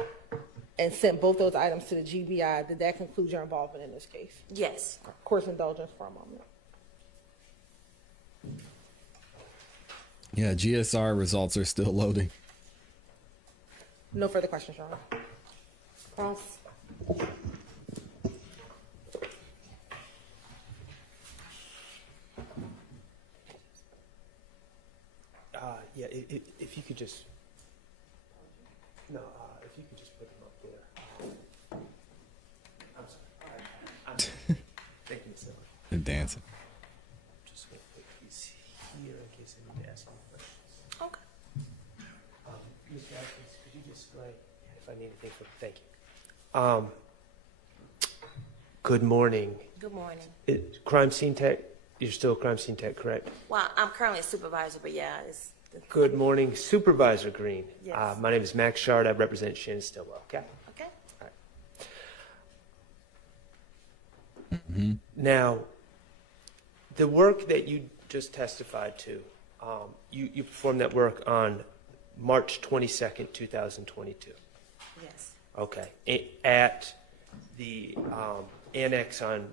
and sent both those items to the GBI, did that conclude your involvement in this case? Yes. Of course, indulgence for a moment. Yeah, GSR results are still loading. No further questions, Your Honor. Cross. Yeah, if you could just, no, if you could just put them up there. I'm sorry. I'm thank you, Mr. They're dancing. Just going to put these here in case I need to ask any questions. Okay. Ms. Atkins, could you just write if I need anything for, thank you. Good morning. Good morning. Crime scene tech, you're still a crime scene tech, correct? Well, I'm currently a supervisor, but yeah, it's. Good morning, Supervisor Green. Yes. My name is Max Shard. I represent Shannon Stillwell, okay? Okay. All right. Now, the work that you just testified to, you performed that work on March 22nd, 2022. Yes. Okay. At the annex on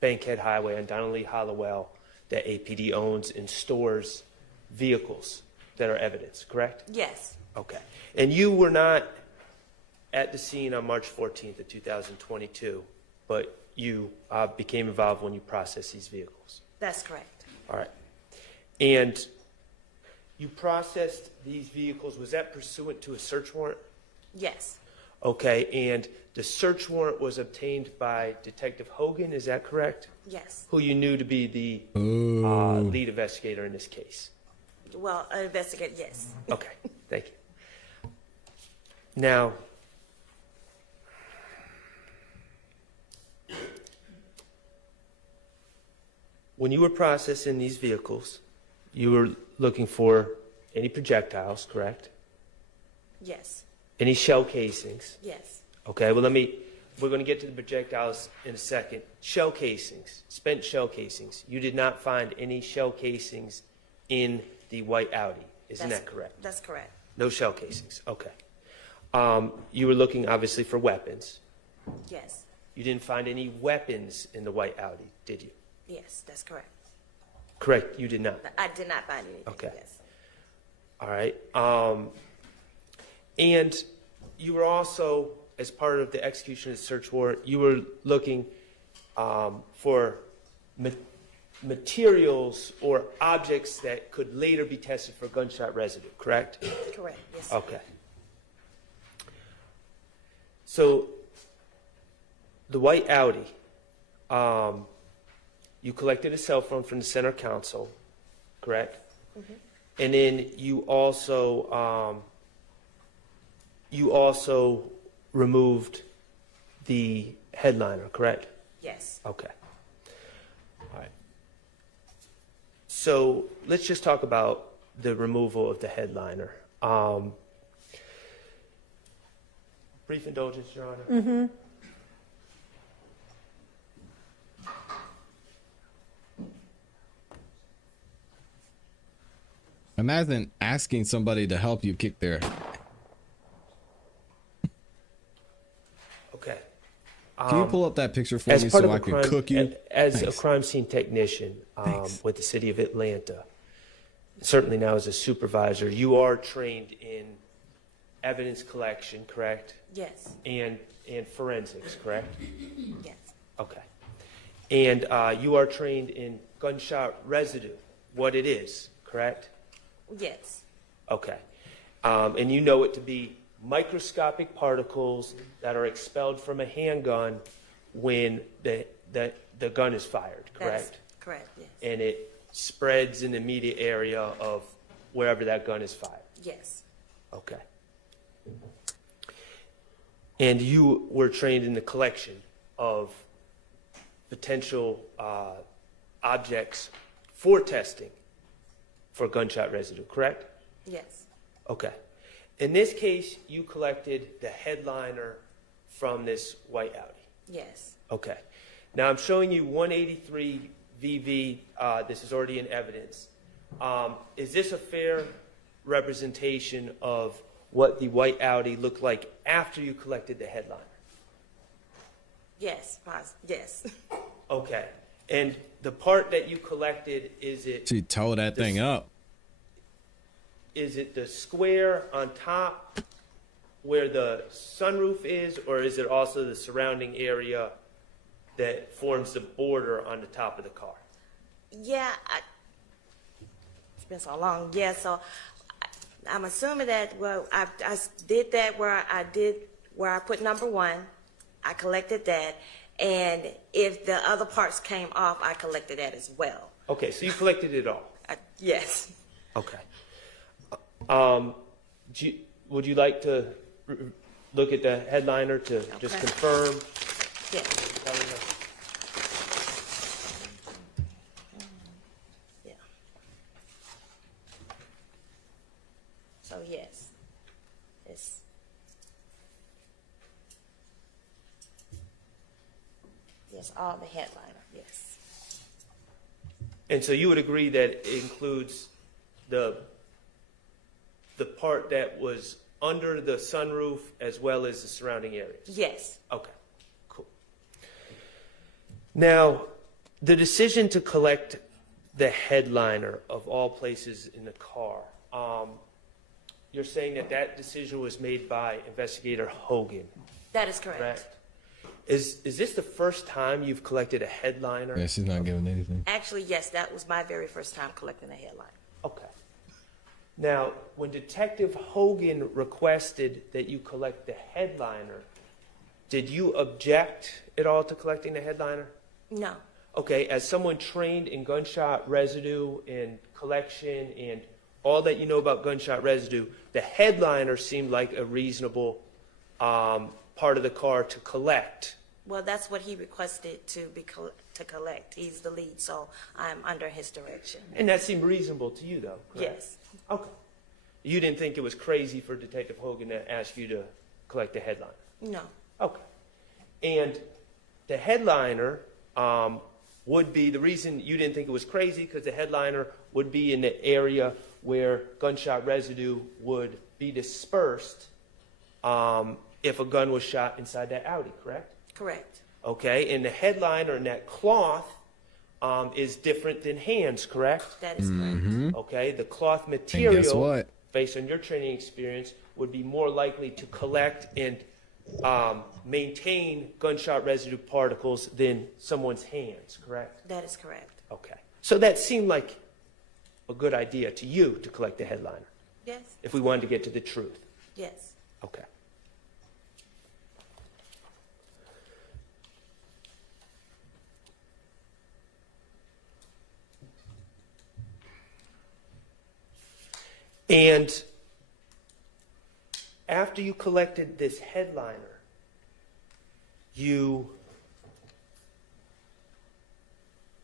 Bankhead Highway on Donnelly Hollowell that APD owns and stores vehicles that are evidence, correct? Yes. Okay. And you were not at the scene on March 14th of 2022, but you became involved when you processed these vehicles. That's correct. All right. And you processed these vehicles, was that pursuant to a search warrant? Yes. Okay, and the search warrant was obtained by Detective Hogan, is that correct? Yes. Who you knew to be the lead investigator in this case? Well, investigate, yes. Okay, thank you. Now, when you were processing these vehicles, you were looking for any projectiles, correct? Yes. Any shell casings? Yes. Okay, well, we're going to get to the projectiles in a second. Shell casings, spent shell casings. You did not find any shell casings in the white Audi, isn't that correct? That's correct. No shell casings, okay. You were looking, obviously, for weapons. Yes. You didn't find any weapons in the white Audi, did you? Yes, that's correct. Correct, you did not. I did not find anything. Okay. Yes. All right. And you were also, as part of the execution of the search warrant, you were looking for materials or objects that could later be tested for gunshot residue, correct? Correct, yes. Okay. So, the white Audi, you collected a cell phone from the center console, correct? Mm-hmm. And then you also removed the headliner, correct? Yes. Okay. All right. So let's just talk about the removal of the headliner. Brief indulgence, Your Honor. Mm-hmm. Imagine asking somebody to help you kick their. Okay. Can you pull up that picture for As me part so of I a can crime- cook you? As Thanks. a crime scene technician with the city of Atlanta, certainly now as a supervisor, you are trained in evidence collection, correct? Yes. And forensics, correct? Yes. Okay. And you are trained in gunshot residue, what it is, correct? Yes. Okay. And you know it to be microscopic particles that are expelled from a handgun when the gun is fired, correct? That's correct, yes. And it spreads in the immediate area of wherever that gun is fired. Yes. Okay. And you were trained in the collection of potential objects for testing for gunshot residue, correct? Yes. Okay. In this case, you collected the headliner from this white Audi. Yes. Okay. Now I'm showing you 183 VV. This is already in evidence. Is this a fair representation of what the white Audi looked like after you collected the headliner? Yes. Yes. Okay. And the part that you collected, is it? She tore that thing up. is it the square on top where the sunroof is, or is it also the surrounding area that forms the border on the top of the car? Yeah, it's been so long. Yeah, so I'm assuming that, well, I did that where I put number 1, I collected that, and if the other parts came off, I collected that as well. Okay, so you collected it all? Yes. Okay. Would you like to look at the headliner to just confirm? Yeah. Yeah. So yes, yes, all the headliner, yes. And so you would agree that it includes the part that was under the sunroof as well as the surrounding area? Yes. Okay, cool. Now, the decision to collect the headliner of all places in the car, you're saying that decision was made by Investigator Hogan? That is correct. Correct? Is this the first time you've collected a headliner? Yeah, she's not giving anything. Actually, yes, that was my very first time collecting a headliner. Okay. Now, when Detective Hogan requested that you collect the headliner, did you object at all to collecting the headliner? No. Okay, as someone trained in gunshot residue and collection and all that you know about gunshot residue, the headliner seemed like a reasonable part of the car to collect. Well, that's what he requested to collect. He's the lead, so I'm under his direction. And that seemed reasonable to you, though, correct? Yes. Okay. You didn't think it was crazy for Detective Hogan to ask you to collect the headliner? No. Okay. And the headliner would be, the reason you didn't think it was crazy, because the headliner would be in the area where gunshot residue would be dispersed if a gun was shot inside that Audi, correct? Correct. Okay, and the headliner and that cloth is different than hands, correct? That is correct. Okay, the cloth And material, guess what? based on your training experience, would be more likely to collect and maintain gunshot residue particles than someone's hands, correct? That is correct. Okay. So that seemed like a good idea to you to collect the headliner, Yes. if we wanted to get to the truth. Yes. Okay. And after you collected this headliner, you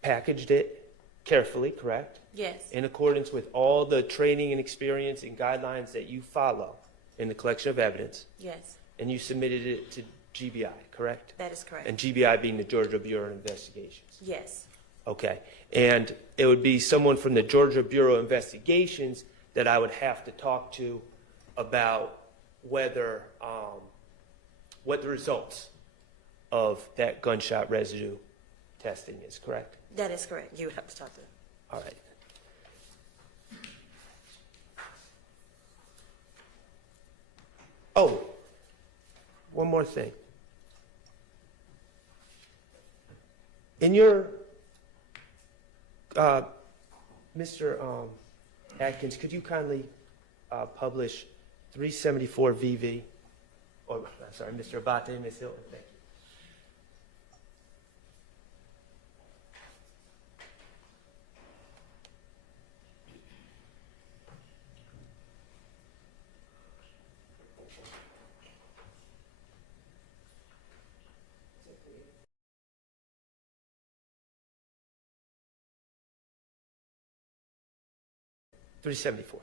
packaged it carefully, correct? Yes. In accordance with all the training and experience and guidelines that you follow in the collection of evidence. Yes. And you submitted it to GBI, correct? That is correct. And GBI being the Georgia Bureau of Investigations. Yes. Okay. And it would be someone from the Georgia Bureau of Investigations that I would have to talk to about whether, what the results of that gunshot residue testing is, correct? That is correct. You would have to talk to them. All right. Oh, one more thing. In your, Mr. Atkins, could you kindly publish 374 VV? Or, I'm sorry, Mr. Abate, Ms. Hilton, thank you. $374.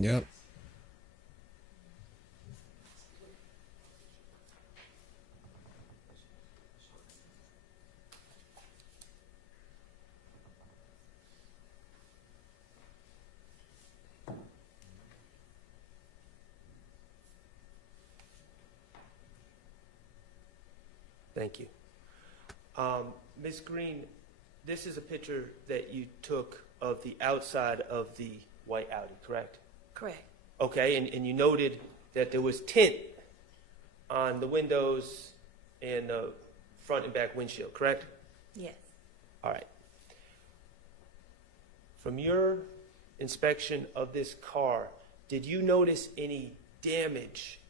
Yep. Thank you. Ms. Green, this is a picture that you took of the outside of the white Audi, correct? Correct. Okay, and you noted that there was tint on the windows and the front and back windshield, correct? Yes. All right. From your inspection of this car, did you notice any damage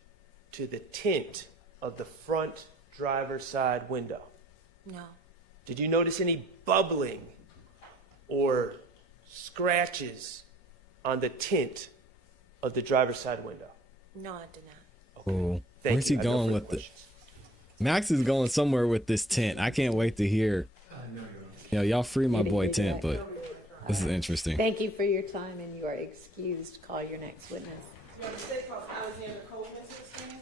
to the tint of the front driver's side window? No. Did you notice any bubbling or scratches on the tint of the driver's side window? No, I did not. Cool. Thank Where's he you. I have no going further with questions. Max is going somewhere with this tent. I can't wait to hear. Y'all free my boy Tent, but this is interesting. Thank you for your time, and you are excused. Call your next witness. You have a mistake called Alexander Koven, 16.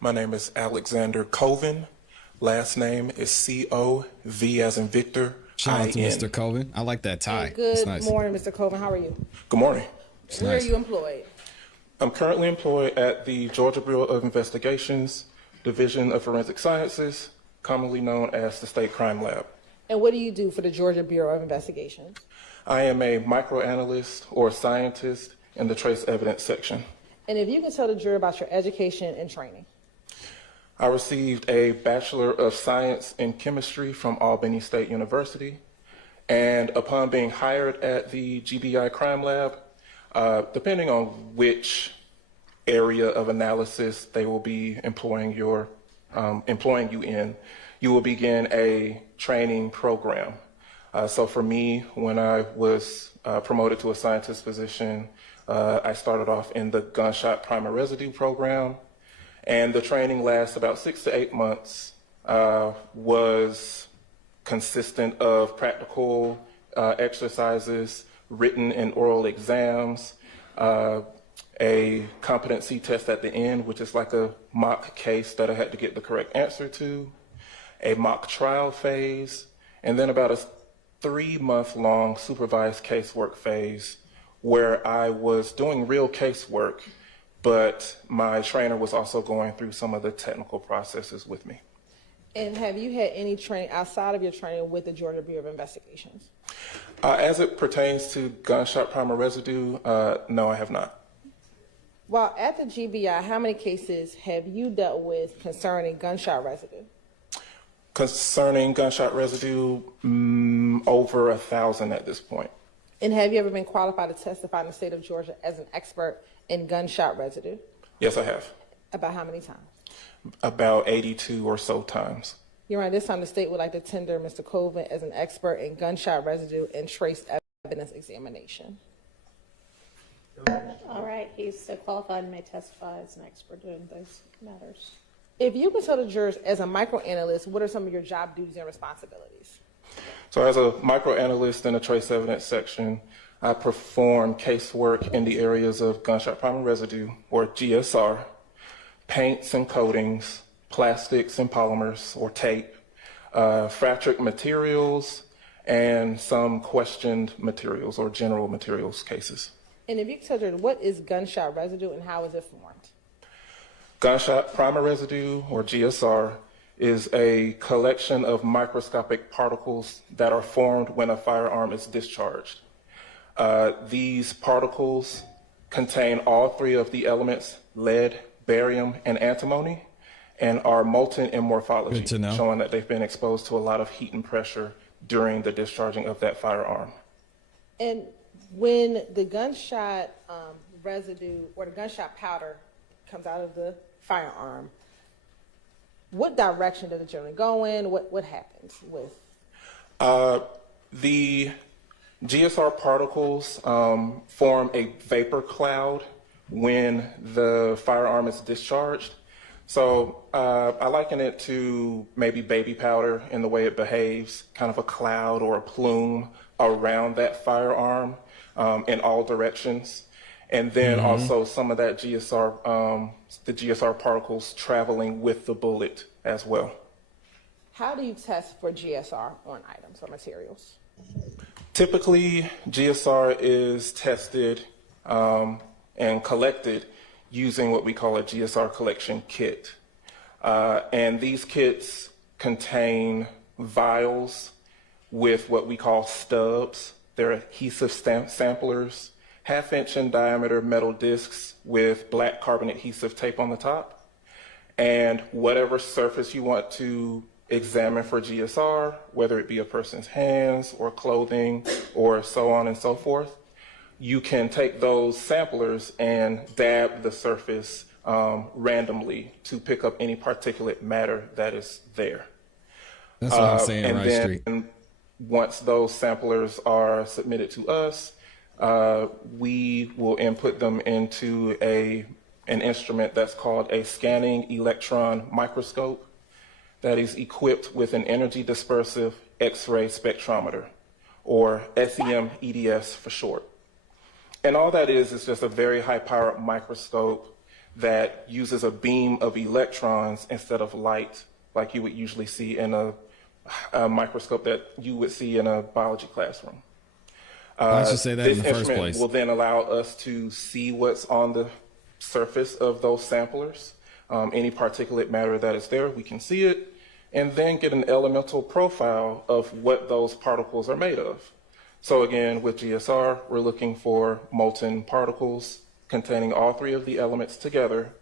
My name is Alexander Koven. Last name is C-O-V as in Victor. Shout out to I-N. Mr. Koven. I like that tie. Good It's nice. morning, Mr. Koven. How are you? Good morning. It's Where nice. are you employed? I'm currently employed at the Georgia Bureau of Investigations, Division of Forensic Sciences, commonly known as the State Crime Lab. And what do you do for the Georgia Bureau of Investigations? I am a microanalyst or scientist in the trace evidence section. And if you can tell the jury about your education and training. I received a Bachelor of Science in Chemistry from Albany State University. And upon being hired at the GBI Crime Lab, depending on which area of analysis they will be employing you in, you will begin a training program. So for me, when I was promoted to a scientist position, I started off in the gunshot primer residue program. And the training lasts about 6 to 8 months, was consistent of practical exercises, written and oral exams, a competency test at the end, which is like a mock case that I had to get the correct answer to, a mock trial phase, and then about a 3-month-long supervised casework phase where I was doing real casework, but my trainer was also going through some of the technical processes with me. And have you had any training outside of your training with the Georgia Bureau of Investigations? As it pertains to gunshot primer residue, no, I have not. While at the GBI, how many cases have you dealt with concerning gunshot residue? Concerning gunshot residue, over 1,000 at this point. And have you ever been qualified to testify in the state of Georgia as an expert in gunshot residue? Yes, I have. About how many times? About 82 or so times. You're right. This time the state would like to tender Mr. Koven as an expert in gunshot residue and trace evidence examination. All right, he's so qualified and may testify as an expert in those matters. If you could tell the jurors as a microanalyst, what are some of your job duties and responsibilities? So as a microanalyst in the trace evidence section, I perform casework in the areas of gunshot primer residue, or GSR, paints and coatings, plastics and polymers, or tape, fractured materials, and some questioned materials or general materials cases. And if you could tell the jurors, what is gunshot residue and how is it formed? Gunshot primer residue, or GSR, is a collection of microscopic particles that are formed when a firearm is discharged. These particles contain all 3 of the elements, lead, barium, and antimony, and are molten in morphology, Good to know. showing that they've been exposed to a lot of heat and pressure during the discharging of that firearm. And when the gunshot residue or the gunshot powder comes out of the firearm, what direction does it generally go in? What happens with? The GSR particles form a vapor cloud when the firearm is discharged. So I liken it to maybe baby powder in the way it behaves, kind of a cloud or a plume around that firearm in all directions. And then also some of that GSR, the GSR particles traveling with the bullet as well. How do you test for GSR on items or materials? Typically, GSR is tested and collected using what we call a GSR collection kit. And these kits contain vials with what we call stubs. They're adhesive samplers, 1/2 inch in diameter metal discs with black carbon adhesive tape on the top. And whatever surface you want to examine for GSR, whether it be a person's hands or clothing or so on and so forth, you can take those samplers and dab the surface randomly to pick up any particulate matter that is there. That's what I'm saying, and right, then Street. Once those samplers are submitted to us, we will input them into an instrument that's called a scanning electron microscope that is equipped with an energy dispersive X-ray spectrometer, or SEM-EDS for short. And all that is just a very high-powered microscope that uses a beam of electrons instead of light, like you would usually see in a microscope that you would see in a biology classroom. Why don't you say that This in the first instrument place? will then allow us to see what's on the surface of those samplers. Any particulate matter that is there, we can see it, and then get an elemental profile of what those particles are made of. So again, with GSR, we're looking for molten particles containing all three of the elements together: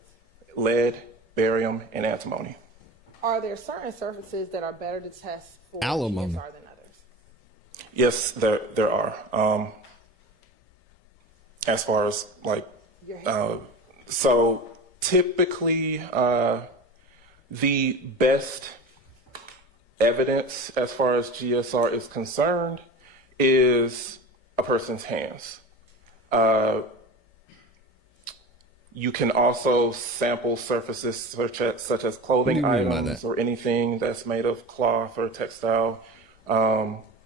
lead, barium, and antimony. Are there certain surfaces that are better to test for Aluminum. GSR than others? Yes, there are. As far as like, so typically the best evidence as far as GSR is concerned is a person's hands. You can also sample surfaces such as clothing items or anything that's made of cloth or textile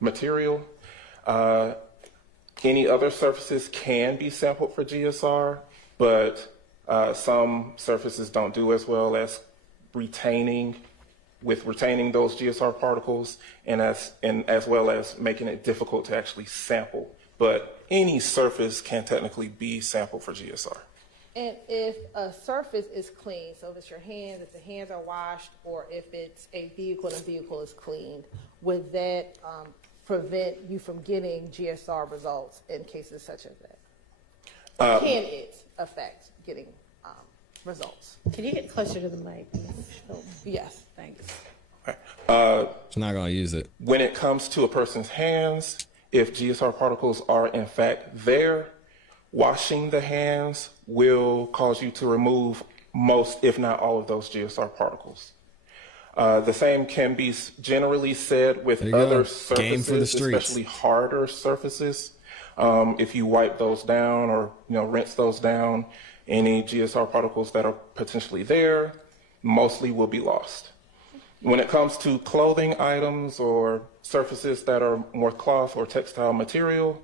material. Any other surfaces can be sampled for GSR, but some surfaces don't do as well as retaining those GSR particles, and as well as making it difficult to actually sample. But any surface can technically be sampled for GSR. And if a surface is clean, so if it's your hands, if the hands are washed, or if it's a vehicle and the vehicle is cleaned, would that prevent you from getting GSR results in cases such as that? Can it affect getting results? Can you get closer to the mic? Yes. Thanks. It's not going to use it. When it comes to a person's hands, if GSR particles are in fact there, washing the hands will cause you to remove most, if not all, of those GSR particles. The same can be generally said with other surfaces, especially harder surfaces. If you wipe those down or rinse those down, any GSR particles that are potentially there mostly will be lost. When it comes to clothing items or surfaces that are more cloth or textile material,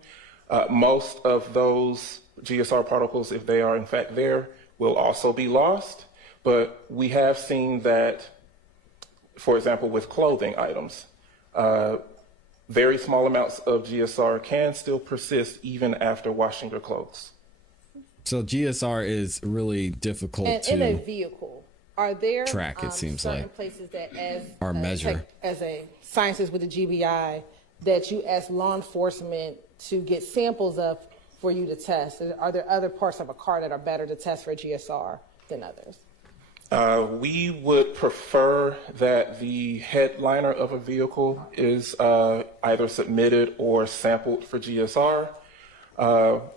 most of those GSR particles, if they are in fact there, will also be lost. But we have seen that, for example, with clothing items, very small amounts of GSR can still persist even after washing your clothes. So GSR is really difficult to in a vehicle, are there track, it seems certain like, places that or measure as a scientist with the GBI, that you ask law enforcement to get samples of for you to test? Are there other parts of a car that are better to test for GSR than others? We would prefer that the headliner of a vehicle is either submitted or sampled for GSR.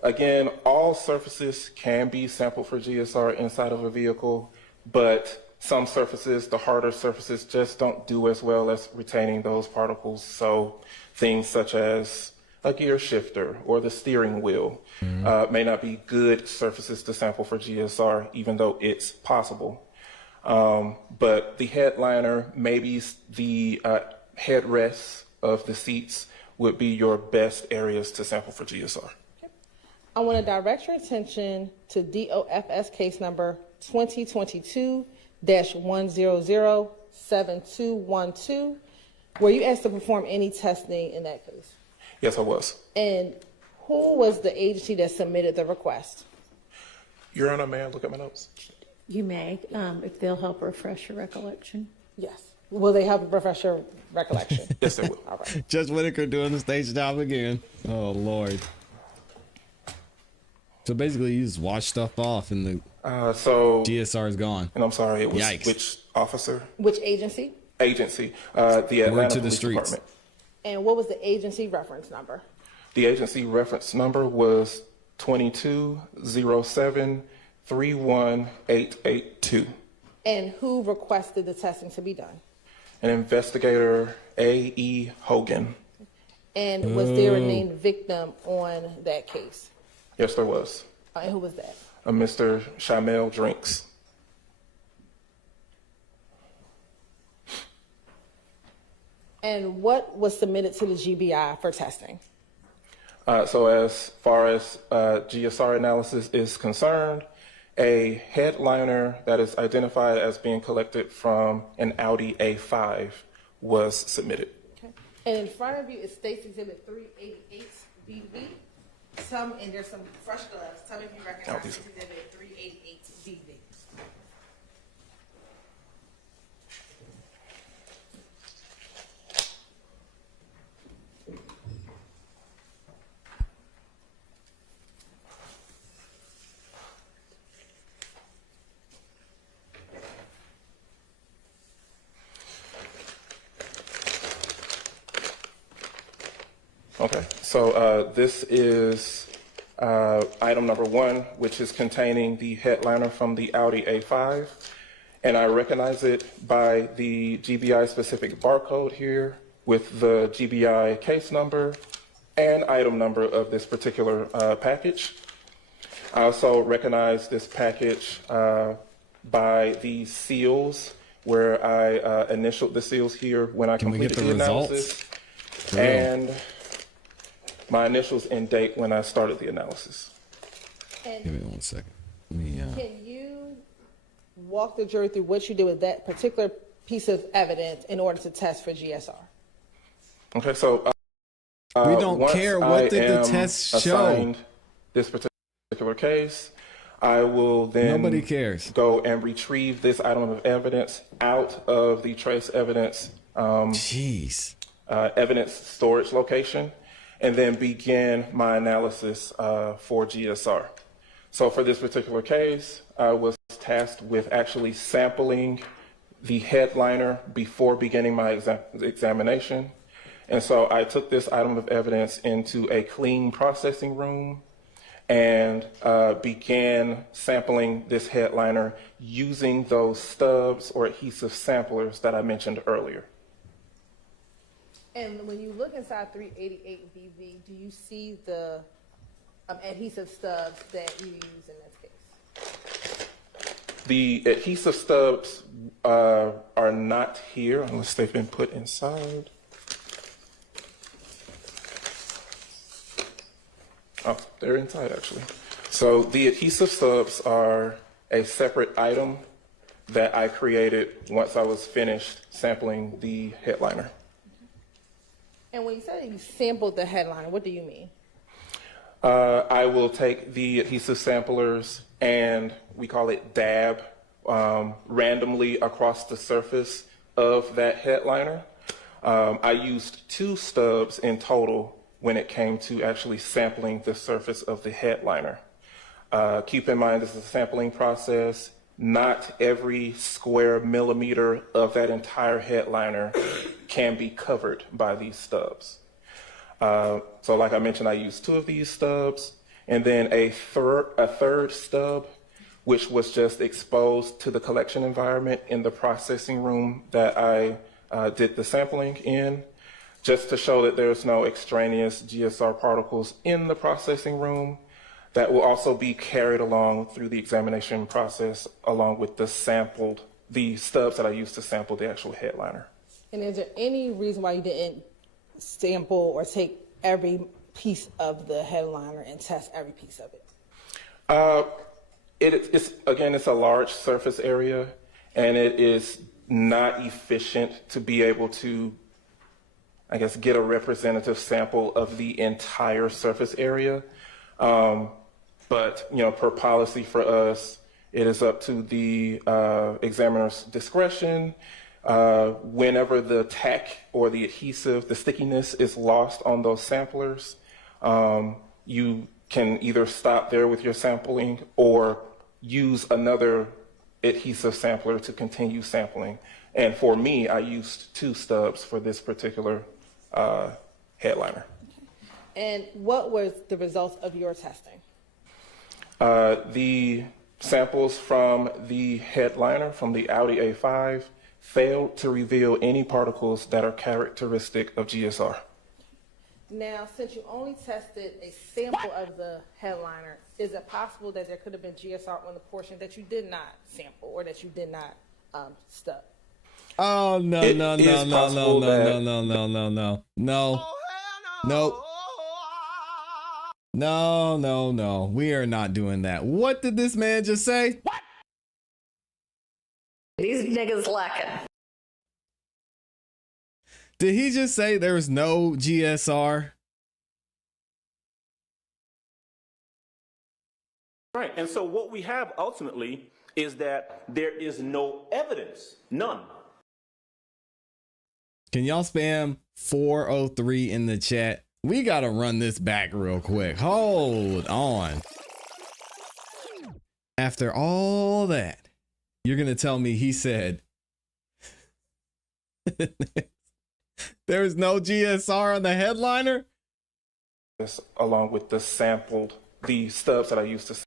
Again, all surfaces can be sampled for GSR inside of a vehicle, but some surfaces, the harder surfaces, just don't do as well as retaining those particles. So things such as a gear shifter or the steering wheel may not be good surfaces to sample for GSR, even though it's possible. But the headliner, maybe the headrests of the seats would be your best areas to sample for GSR. I want to direct your attention to DOFS case number 2022-1007212, where you asked to perform any testing in that case. Yes, I was. And who was the agency that submitted the request? Your Honor, may I look at my notes? You may, if they'll help refresh your recollection. Yes. Will they help refresh your recollection? Yes, they will. All right. Judge Whitaker doing the stage job again. Oh, Lord. So basically, you just wash stuff off and the GSR is gone. And I'm sorry, it was Yikes. which officer? Which agency? Agency. The Atlanta to the Police streets. Department. And what was the agency reference number? The agency reference number was 2207-31882. And who requested the testing to be done? An investigator, A.E. Hogan. And was there a named victim on that case? Yes, there was. And who was that? Mr. Shamel Drinks. And what was submitted to the GBI for testing? So as far as GSR analysis is concerned, a headliner that is identified as being collected from an Audi A5 was submitted. Okay. And in front of you is State's Exhibit 388BB. And there's some fresh gloves. Tell me if you recognize State's Exhibit 388BB. Okay, so this is item number 1, which is containing the headliner from the Audi A5. And I recognize it by the GBI specific barcode here with the GBI case number and item number of this particular package. I also recognize this package by the seals where I initialed the seals here when I completed the analysis. And my initials and date when I started the analysis. Give me 1 second. Can you walk the jury through what you did with that particular piece of evidence in order to test for GSR? Okay, so we don't care. What did the test show? This particular case, I will then nobody cares. Go and retrieve this item of evidence out of the trace evidence evidence storage location, and then begin my analysis for GSR. So for this particular case, I was tasked with actually sampling the headliner before beginning my examination. And so I took this item of evidence into a clean processing room and began sampling this headliner using those stubs or adhesive samplers that I mentioned earlier. And when you look inside 388BV, do you see the adhesive stubs that you use in this case? The adhesive stubs are not here unless they've been put inside. Oh, they're inside actually. So the adhesive stubs are a separate item that I created once I was finished sampling the headliner. And when you say you sampled the headliner, what do you mean? I will take the adhesive samplers and we call it dab randomly across the surface of that headliner. I used 2 stubs in total when it came to actually sampling the surface of the headliner. Keep in mind this is a sampling process. not every square millimeter of that entire headliner can be covered by these stubs. So like I mentioned, I used 2 of these stubs, and then a third stub, which was just exposed to the collection environment in the processing room that I did the sampling in, just to show that there's no extraneous GSR particles in the processing room. That will also be carried along through the examination process, along with the stubs that I used to sample the actual headliner. And is there any reason why you didn't sample or take every piece of the headliner and test every piece of it? It's a large surface area, and it is not efficient to be able to, I guess, get a representative sample of the entire surface area. But, per policy for us, it is up to the examiner's discretion. Whenever the tack or the adhesive, the stickiness is lost on those samplers, you can either stop there with your sampling or use another adhesive sampler to continue sampling. And for me, I used 2 stubs for this particular headliner. And what was the results of your testing? The samples from the headliner, from the Audi A5, failed to reveal any particles that are characteristic of GSR. Now, since you only tested a sample of the headliner, is it possible that there could have been GSR on the portion that you did not sample or that you did not stub? Oh, no. No. We are not doing that. What did this man just say? What? These niggas lacking. Did he just say there was no GSR? Right, and so what we have ultimately is that there is no evidence, none. Can y'all spam 403 in the chat? We got to run this back real quick. Hold on. After all that, you're going to tell me he said there's no GSR on the headliner? Along with the stubs that I used to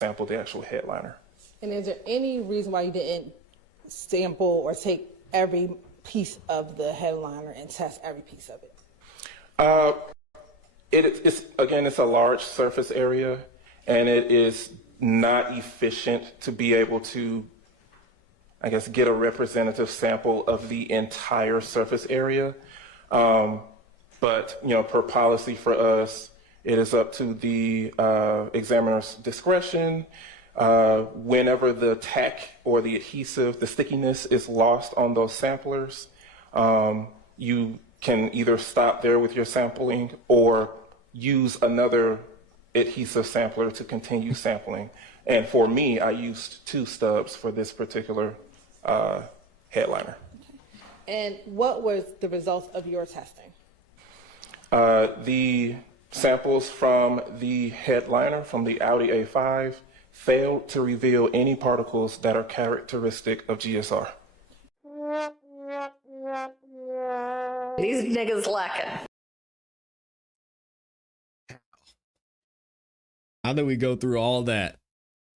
sample the actual headliner. And is there any reason why you didn't sample or take every piece of the headliner and test every piece of it? It's a large surface area, and it is not efficient to be able to, I guess, get a representative sample of the entire surface area. But, per policy for us, it is up to the examiner's discretion. Whenever the tack or the adhesive, the stickiness is lost on those samplers, you can either stop there with your sampling or use another adhesive sampler to continue sampling. And for me, I used 2 stubs for this particular headliner. And what was the results of your testing? The samples from the headliner, from the Audi A5, failed to reveal any particles that are characteristic of GSR. These niggas lacking. How do we go through all that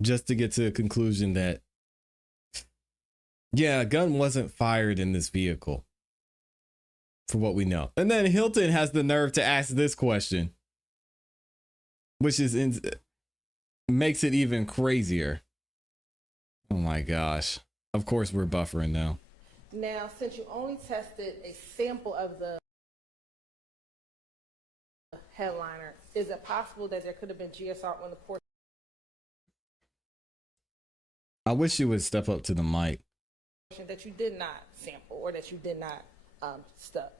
just to get to the conclusion that, yeah, a gun wasn't fired in this vehicle, for what we know? And then Hilton has the nerve to ask this question, which is makes it even crazier. Oh my gosh. Of course we're buffering now. Now, since you only tested a sample of the headliner, is it possible that there could have been GSR on the portion? I wish you would step up to the mic. That you did not sample or that you did not stub?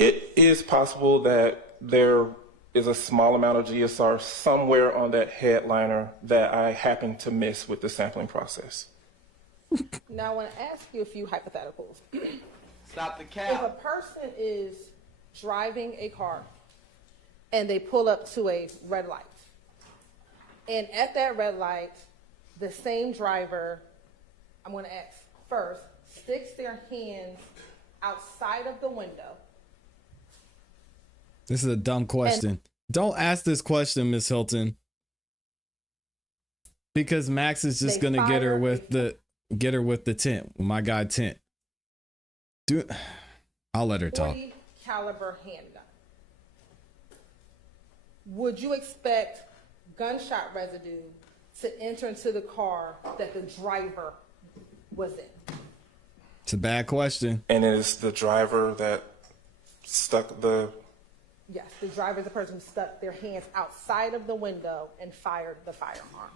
It is possible that there is a small amount of GSR somewhere on that headliner that I happened to miss with the sampling process. Now, I want to ask you a few hypotheticals. Stop the cap. If a person is driving a car and they pull up to a red light, and at that red light, the same driver, I'm going to ask first, sticks their hands outside of the window. This is a dumb question. Don't ask this question, Miss Hilton. Because Max is just gonna get her with the tent, my guy Tent. I'll let her talk. 40 caliber handgun. Would you expect gunshot residue to enter into the car that the driver was in? It's a bad question. And is the driver that stuck the... Yes, the driver is the person who stuck their hands outside of the window and fired the firearm.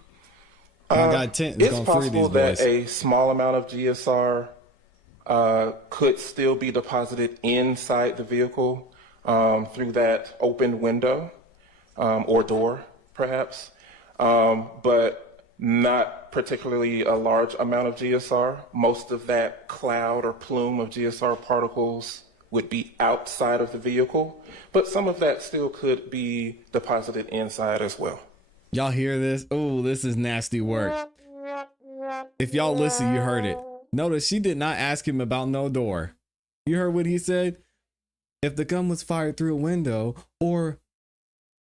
It's possible that a small amount of GSR could still be deposited inside the vehicle through that open window or door, perhaps, but not particularly a large amount of GSR. Most of that cloud or plume of GSR particles would be outside of the vehicle, but some of that still could be deposited inside as well. Y'all hear this? Oh, this is nasty work. If y'all listen, you heard it. Notice she did not ask him about no door. You heard what he said? If the gun was fired through a window or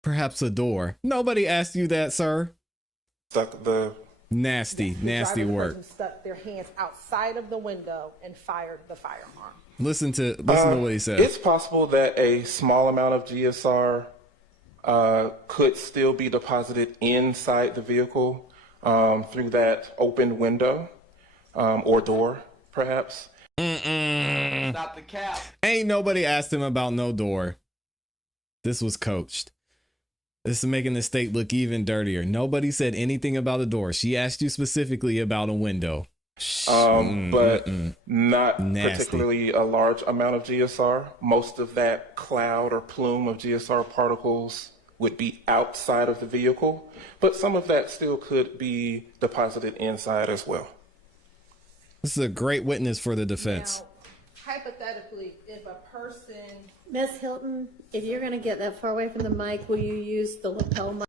perhaps a door. Nobody asked you that, sir. Stuck the... Nasty work. Stuck their hands outside of the window and fired the firearm. Listen to what he said. It's possible that a small amount of GSR could still be deposited inside the vehicle through that open window or door, perhaps. Stop the cap. Ain't nobody asked him about no door. This was coached. This is making the state look even dirtier. Nobody said anything about a door. She asked you specifically about a window. But not Nasty. particularly a large amount of GSR. Most of that cloud or plume of GSR particles would be outside of the vehicle, but some of that still could be deposited inside as well. This is a great witness for the defense. Now, hypothetically, if a person... Miss Hilton, if you're going to get that far away from the mic, will you use the lapel mic?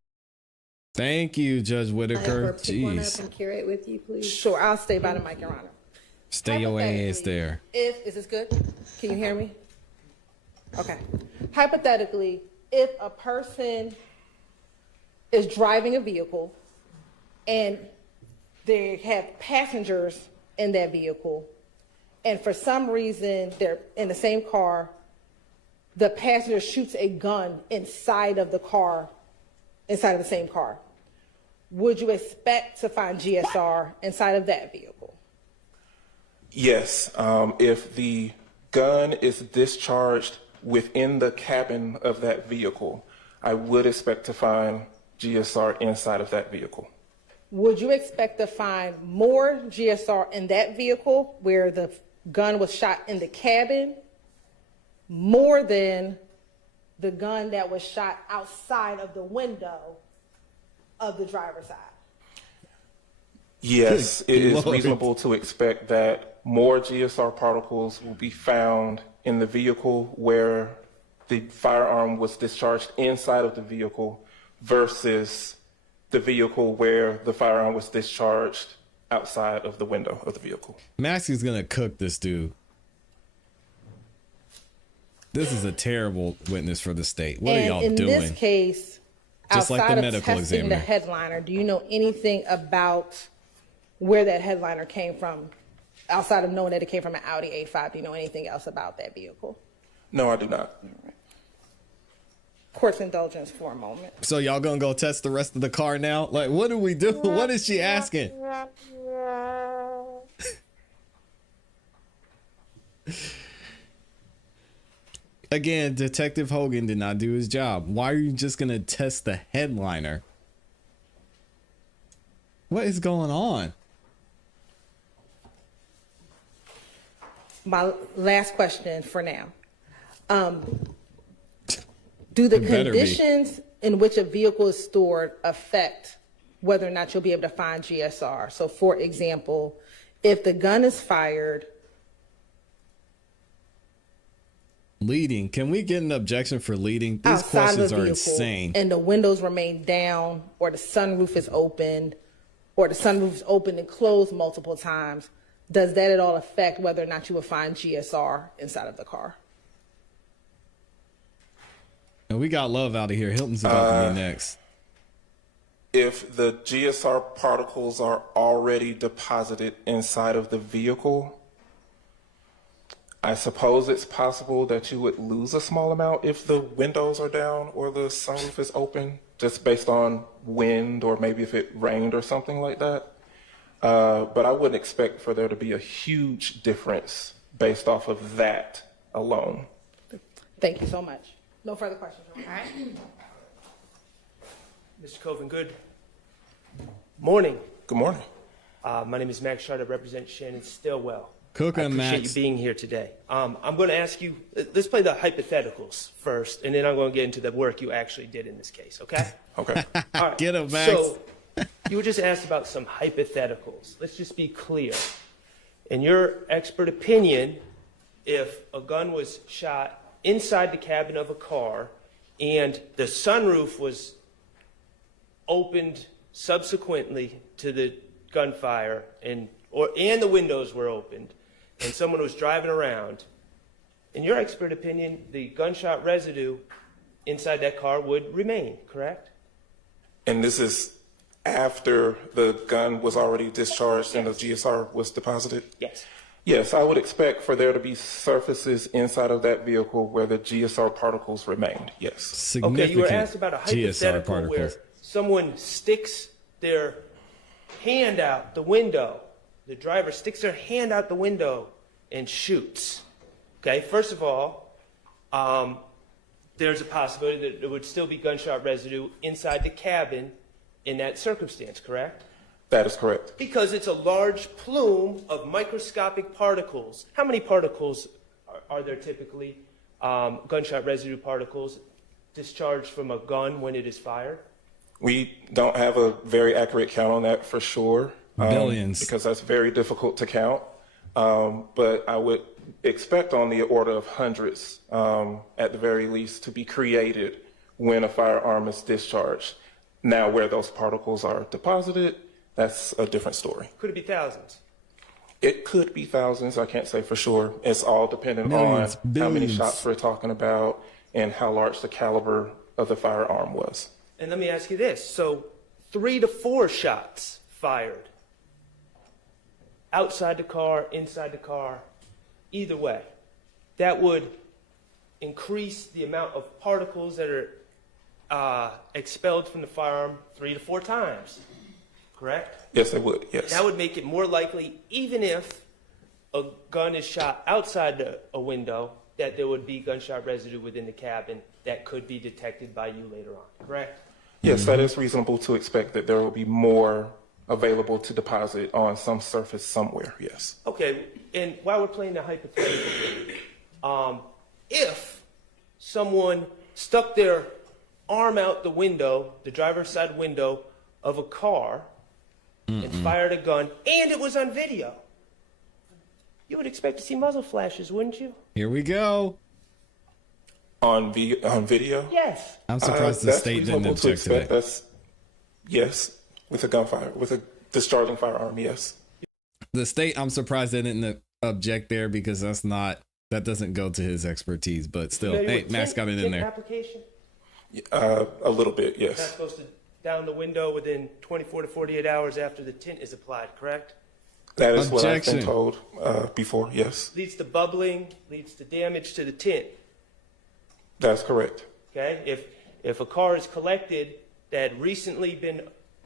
Thank you, Judge Whitaker. Pick one up Jeez. and carry it with you, please. Sure, I'll stay by the mic, Your Honor. Stay your ass there. Is this good? Can you hear me? Okay. Hypothetically, if a person is driving a vehicle and they have passengers in that vehicle, and for some reason they're in the same car, the passenger shoots a gun inside of the car, inside of the same car, would you expect to find GSR inside of that vehicle? Yes, if the gun is discharged within the cabin of that vehicle, I would expect to find GSR inside of that vehicle. Would you expect to find more GSR in that vehicle where the gun was shot in the cabin more than the gun that was shot outside of the window of the driver's side? Yes, it is reasonable to expect that more GSR particles will be found in the vehicle where the firearm was discharged inside of the vehicle versus the vehicle where the firearm was discharged outside of the window of the vehicle. Max is gonna cook this dude. This is a terrible witness for the state. What are y'all doing? In this case, Just like the outside of medical testing examiner. the headliner, do you know anything about where that headliner came from? Outside of knowing that it came from an Audi A5, do you know anything else about that vehicle? No, I do not. Court's indulgence for a moment. So y'all gonna go test the rest of the car now? Like, what do we do? What is she asking? Again, Detective Hogan did not do his job. Why are you just gonna test the headliner? What is going on? My last question for now. Do the conditions in which a vehicle is stored affect whether or not you'll be able to find GSR? So for example, if the gun is fired... Leading. Can we get an objection for leading? These outside questions of the are vehicle, insane. and the windows remain down or the sunroof is opened or the sunroof is open and closed multiple times, does that at all affect whether or not you would find GSR inside of the car? And we got Love out of here. Hilton's about to be next. If the GSR particles are already deposited inside of the vehicle, I suppose it's possible that you would lose a small amount if the windows are down or the sunroof is open, just based on wind or maybe if it rained or something like that. But I wouldn't expect for there to be a huge difference based off of that alone. Thank you so much. No further questions. All right. Mr. Koven, good morning. Good morning. My name is Max Shard. I represent Shannon Stillwell. I Cooking, appreciate Max. you being here today. I'm going to ask you, let's play the hypotheticals first, and then I'm going to get into the work you actually did in this case, okay? Okay. All right. Get him, Max. So, you were just asked about some hypotheticals. Let's just be clear. In your expert opinion, if a gun was shot inside the cabin of a car and the sunroof was opened subsequently to the gunfire and the windows were opened and someone was driving around, in your expert opinion, the gunshot residue inside that car would remain, correct? And this is after the gun was already discharged and the GSR was deposited? Yes. Yes, I would expect for there to be surfaces inside of that vehicle where the GSR particles remained, yes. Okay, you were asked about a hypothetical where someone sticks their hand out the window, the driver sticks their hand out the window and shoots. Okay, first of all, there's a possibility that there would still be gunshot residue inside the cabin in that circumstance, correct? That is correct. Because it's a large plume of microscopic particles. How many particles are there typically, gunshot residue particles, discharged from a gun when it is fired? We don't have a very accurate count on that for sure. Billions. Because that's very difficult to count. But I would expect on the order of hundreds, at the very least, to be created when a firearm is discharged. Now, where those particles are deposited, that's a different story. Could it be thousands? It could be thousands. I can't say for sure. It's all dependent Millions, on how many billions. shots we're talking about and how large the caliber of the firearm was. And let me ask you this. So 3 to 4 shots fired outside the car, inside the car, either way, that would increase the amount of particles that are expelled from the firearm 3 to 4 times, correct? Yes, it would, yes. That would make it more likely, even if a gun is shot outside a window, that there would be gunshot residue within the cabin that could be detected by you later on, correct? Yes, that is reasonable to expect that there will be more available to deposit on some surface somewhere, yes. Okay, and while we're playing the hypothetical game, if someone stuck their arm out the window, the driver's side window of a car, and fired a gun, and it was on video, you would expect to see muzzle flashes, wouldn't you? Here we go. On video? Yes. I'm surprised the state didn't object to that. That's, yes, with a gunfire, with a discharging firearm, yes. The state, I'm surprised they didn't object there because that doesn't go to his expertise. But still, hey, Max got it in there. Application? A little bit, yes. Not supposed to down the window within 24 to 48 hours after the tint is applied, correct? That is what I've been told before, yes. Leads to bubbling, leads to damage to the tint. That's correct. Okay, if a car is collected that had recently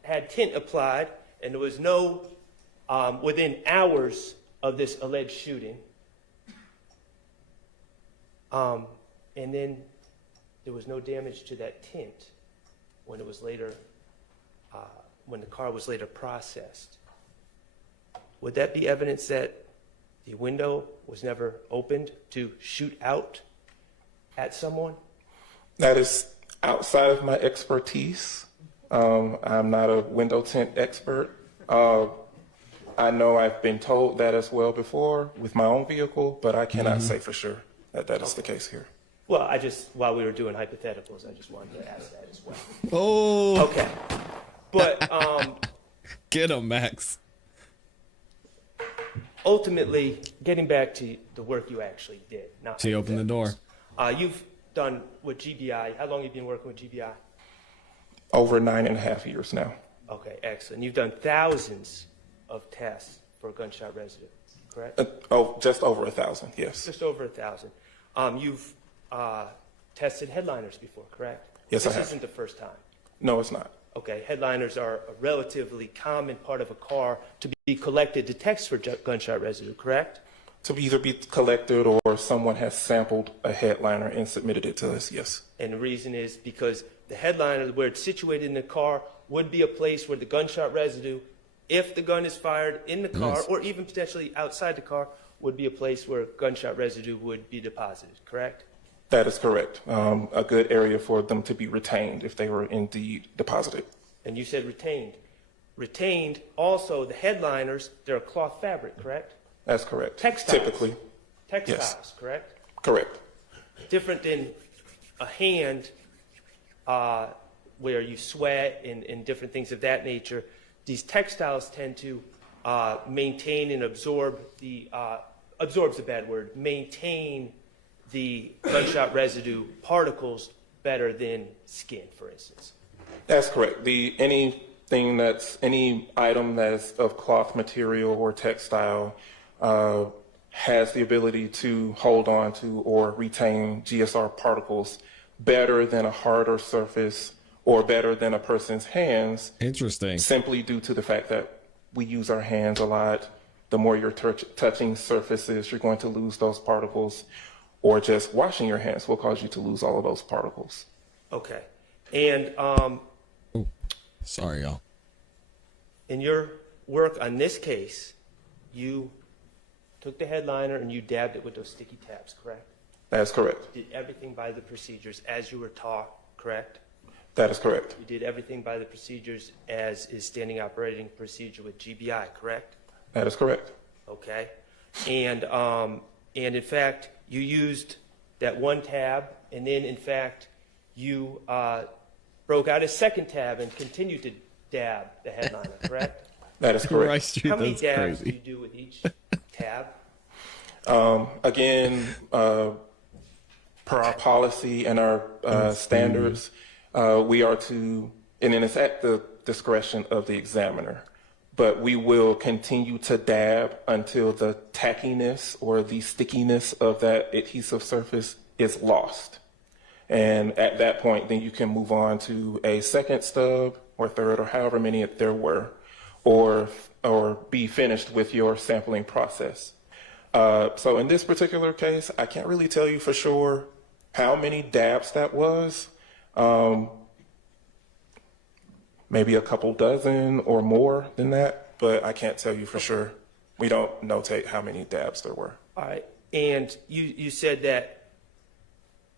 had tint applied and there was no, within hours of this alleged shooting, and then there was no damage to that tint when it was later, when the car was later processed, would that be evidence that the window was never opened to shoot out at someone? That is outside of my expertise. I'm not a window tint expert. I know I've been told that as well before with my own vehicle, but I cannot say for sure that that is the case here. Well, while we were doing hypotheticals, I just wanted to ask that as well. Oh. Okay. But Get him, Max. Ultimately, getting back to the work you actually did. Not She opened the door. You've done with GBI. How long have you been working with GBI? Over 9.5 years now. Okay, excellent. You've done thousands of tests for gunshot residue, correct? Just over 1,000, yes. Just over 1,000. You've tested headliners before, correct? Yes, I have. This isn't the first time. No, it's not. Okay, headliners are a relatively common part of a car to be collected to test for gunshot residue, correct? To either be collected or someone has sampled a headliner and submitted it to us, yes. And the reason is because the headliner, where it's situated in the car, would be a place where the gunshot residue, if the gun is fired in the car or even potentially outside the car, would be a place where gunshot residue would be deposited, correct? That is correct. A good area for them to be retained if they were indeed deposited. And you said retained. Retained, also, the headliners, they're a cloth fabric, correct? That's correct. Textiles. Typically. Textiles, yes. Correct? Correct. Different than a hand where you sweat and different things of that nature. These textiles tend to maintain and absorb the, absorb's a bad word, maintain the gunshot residue particles better than skin, for instance. That's correct. Any item that's of cloth material or textile has the ability to hold on to or retain GSR particles better than a harder surface or better than a person's hands. Interesting. Simply due to the fact that we use our hands a lot. The more you're touching surfaces, you're going to lose those particles. Or just washing your hands will cause you to lose all of those particles. Okay. And sorry, y'all. In your work on this case, you took the headliner and you dabbed it with those sticky tabs, correct? That is correct. You did everything by the procedures as you were taught, correct? That is correct. You did everything by the procedures as is standing operating procedure with GBI, correct? That is correct. Okay. And in fact, you used that one tab, and then in fact, you broke out a second tab and continued to dab the headliner, correct? That is correct. How many dabs do you do with each tab? Again, per our policy and our standards, we are to, and then it's at the discretion of the examiner, but we will continue to dab until the tackiness or the stickiness of that adhesive surface is lost. And at that point, then you can move on to a second stub or third or however many there were, or be finished with your sampling process. So in this particular case, I can't really tell you for sure how many dabs that was. Maybe a couple dozen or more than that, but I can't tell you for sure. We don't notate how many dabs there were. All right. And you said that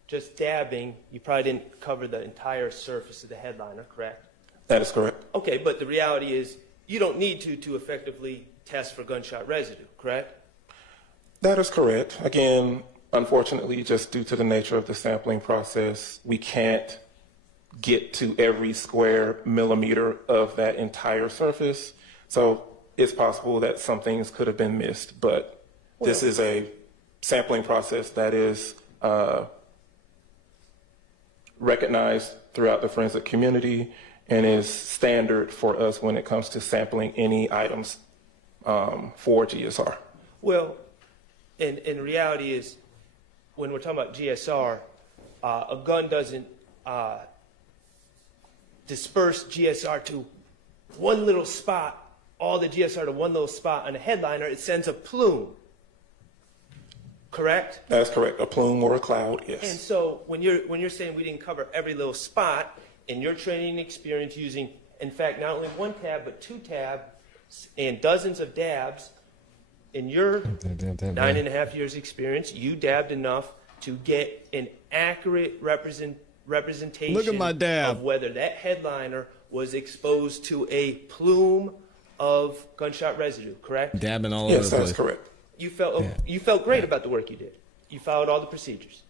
just dabbing, you probably didn't cover the entire surface of the headliner, correct? That is correct. Okay, but the reality is you don't need to effectively test for gunshot residue, correct? That is correct. Again, unfortunately, just due to the nature of the sampling process, we can't get to every square millimeter of that entire surface. So it's possible that some things could have been missed, but this is a sampling process that is recognized throughout the forensic community and is standard for us when it comes to sampling any items for GSR. Well, and the reality is when we're talking about GSR, a gun doesn't disperse GSR to one little spot, all the GSR to one little spot on a headliner. It sends a plume, correct? That's correct, a plume or a cloud, yes. And so when you're saying we didn't cover every little spot, in your training experience using, in fact, not only one tab, but two tabs and dozens of dabs, in your 9.5 years experience, you dabbed enough to get an accurate representation Look at my dab. of whether that headliner was exposed to a plume of gunshot residue, correct? Dabbing all over the place. Yes, that's correct. You felt great about the work you did. You followed all the procedures.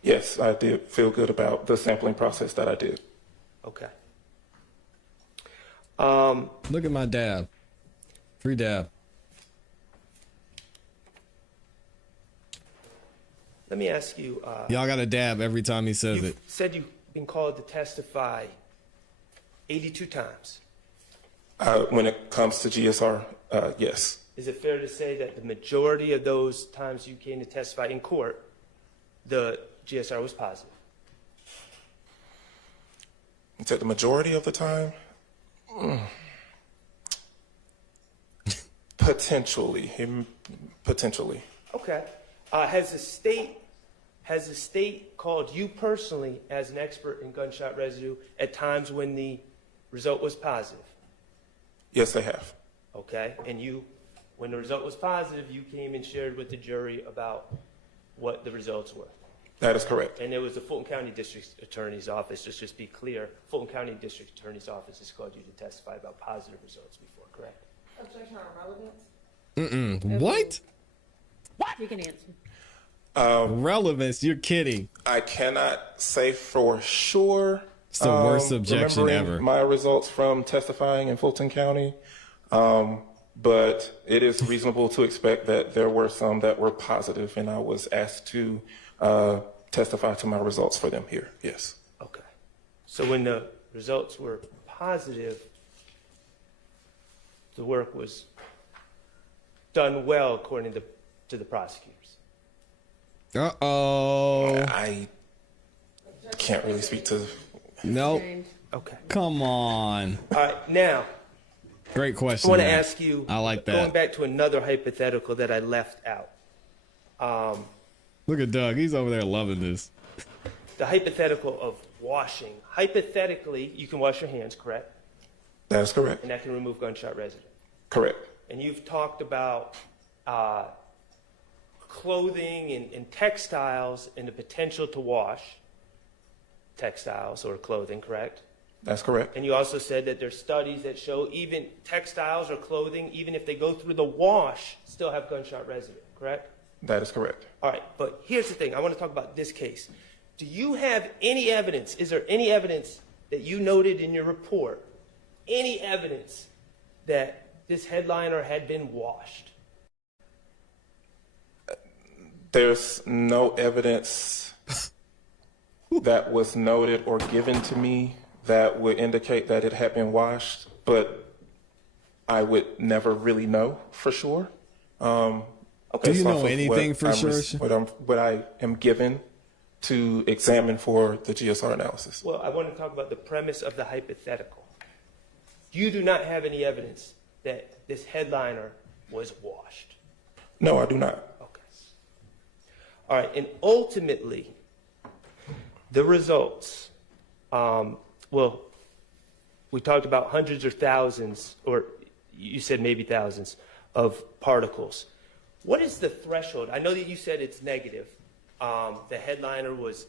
Yes, I did feel good about the sampling process that I did. Okay. Look at my dab. Free dab. Let me ask you. Y'all got to dab every time he says it. Said you've been called to testify 82 times. When it comes to GSR, yes. Is it fair to say that the majority of those times you came to testify in court, the GSR was positive? You said the majority of the time? Potentially. Potentially. Okay. Has the state called you personally as an expert in gunshot residue at times when the result was positive? Yes, they have. Okay. And you, when the result was positive, you came and shared with the jury about what the results were? That is correct. And it was the Fulton County District Attorney's Office, just be clear, Fulton County District Attorney's Office has called you to testify about positive results before, correct? Objection on relevance? What? You can answer. Relevance? You're kidding. I cannot say for sure. It's the worst objection ever. My results from testifying in Fulton County, but it is reasonable to expect that there were some that were positive, and I was asked to testify to my results for them here. Yes. Okay. So when the results were positive, the work was done well according to the prosecutors. Uh-oh. I can't really speak to. Nope. Okay. Come on. All right. Now, great question. I want to Matt. ask you. I like that. Going back to another hypothetical that I left out. Look at Doug. He's over there loving this. The hypothetical of washing. Hypothetically, you can wash your hands, correct? That is correct. And that can remove gunshot residue. Correct. And you've talked about clothing and textiles and the potential to wash textiles or clothing, correct? That's correct. And you also said that there's studies that show even textiles or clothing, even if they go through the wash, still have gunshot residue, correct? That is correct. All right, but here's the thing. I want to talk about this case. Do you have any evidence? Is there any evidence that you noted in your report, any evidence that this headliner had been washed? There's no evidence that was noted or given to me that would indicate that it had been washed, but I would never really know for sure. Do you know anything for sure? What I am given to examine for the GSR analysis. Well, I want to talk about the premise of the hypothetical. You do not have any evidence that this headliner was washed. No, I do not. Okay. All right, and ultimately, the results, well, we talked about hundreds or thousands, or you said maybe thousands, of particles. What is the threshold? I know that you said it's negative. The headliner was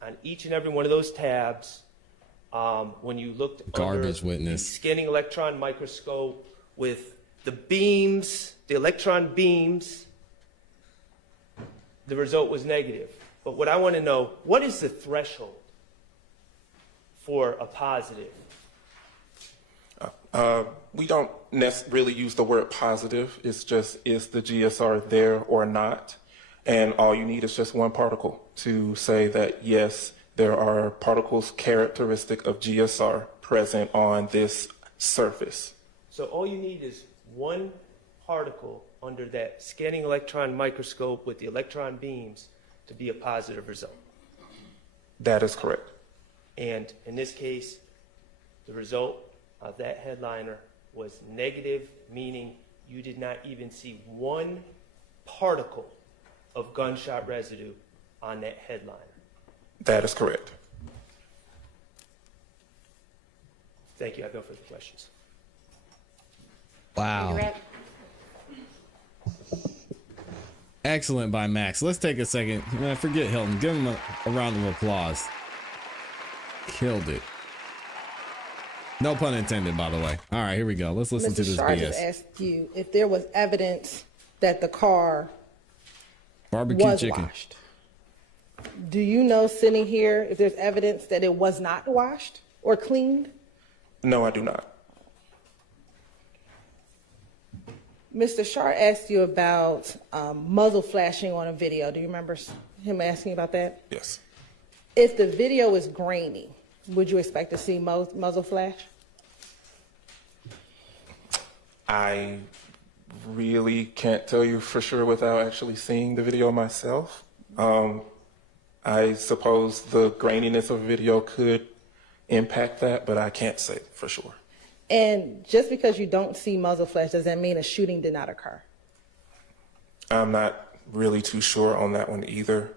on each and every one of those tabs. When you looked Garbage under witness. the scanning electron microscope with the beams, the electron beams, the result was negative. But what I want to know, what is the threshold for a positive? We don't really use the word positive. It's just, is the GSR there or not? And all you need is just one particle to say that, yes, there are particles characteristic of GSR present on this surface. So all you need is one particle under that scanning electron microscope with the electron beams to be a positive result. That is correct. And in this case, the result of that headliner was negative, meaning you did not even see one particle of gunshot residue on that headliner. That is correct. Thank you. I have no further questions. Wow. Excellent by Max. Let's take a second. Forget Hilton. Give him a round of applause. Killed it. No pun intended, by the way. All right, here we go. Let's listen to this Sharp BS. just asked you if there was evidence that the car Barbecue was chicken. washed. Do you know, sitting here, if there's evidence that it was not washed or cleaned? No, I do not. Mr. Shart asked you about muzzle flashing on a video. Do you remember him asking about that? Yes. If the video is grainy, would you expect to see muzzle flash? I really can't tell you for sure without actually seeing the video myself. I suppose the graininess of a video could impact that, but I can't say for sure. And just because you don't see muzzle flash, does that mean a shooting did not occur? I'm not really too sure on that one either.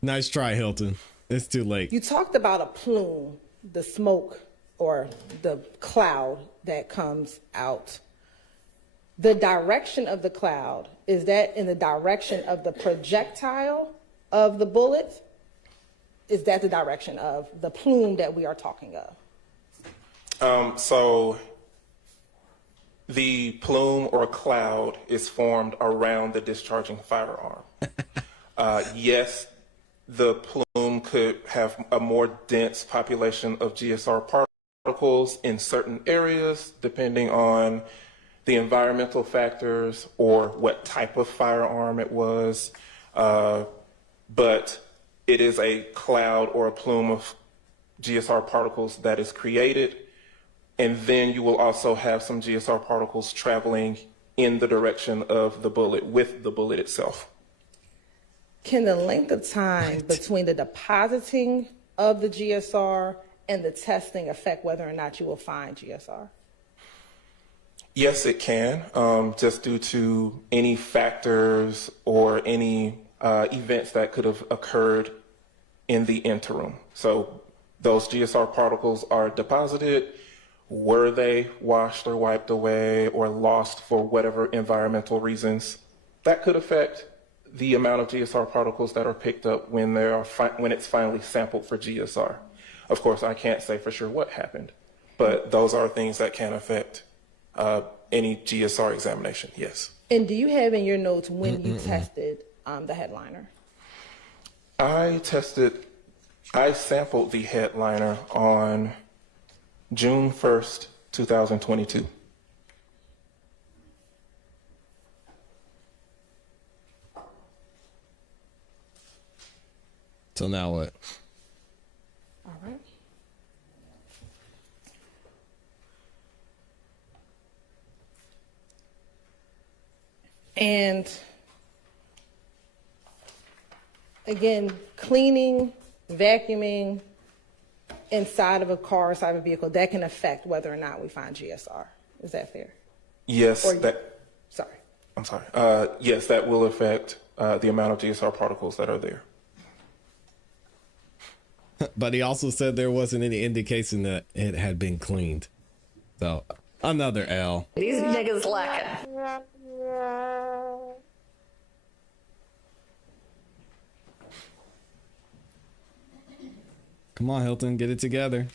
Nice try, Hilton. It's too late. You talked about a plume, the smoke or the cloud that comes out. The direction of the cloud, is that in the direction of the projectile of the bullet? Is that the direction of the plume that we are talking of? So the plume or cloud is formed around the discharging firearm. Yes, the plume could have a more dense population of GSR particles in certain areas, depending on the environmental factors or what type of firearm it was. But it is a cloud or a plume of GSR particles that is created. And then you will also have some GSR particles traveling in the direction of the bullet, with the bullet itself. Can the length of time between the depositing of the GSR and the testing affect whether or not you will find GSR? Yes, it can, just due to any factors or any events that could have occurred in the interim. So those GSR particles are deposited. Were they washed or wiped away or lost for whatever environmental reasons? That could affect the amount of GSR particles that are picked up when when it's finally sampled for GSR. Of course, I can't say for sure what happened, but those are things that can affect any GSR examination, yes. And do you have in your notes when you tested the headliner? I sampled the headliner on June 1st, 2022. So now what? All right. And again, cleaning, vacuuming inside of a car, inside of a vehicle, that can affect whether or not we find GSR. Is that fair? Yes, Sorry. I'm sorry. Yes, that will affect the amount of GSR particles that are there. But he also said there wasn't any indication that it had been cleaned. So another L. These niggas lacking. Come on, Hilton, get it together.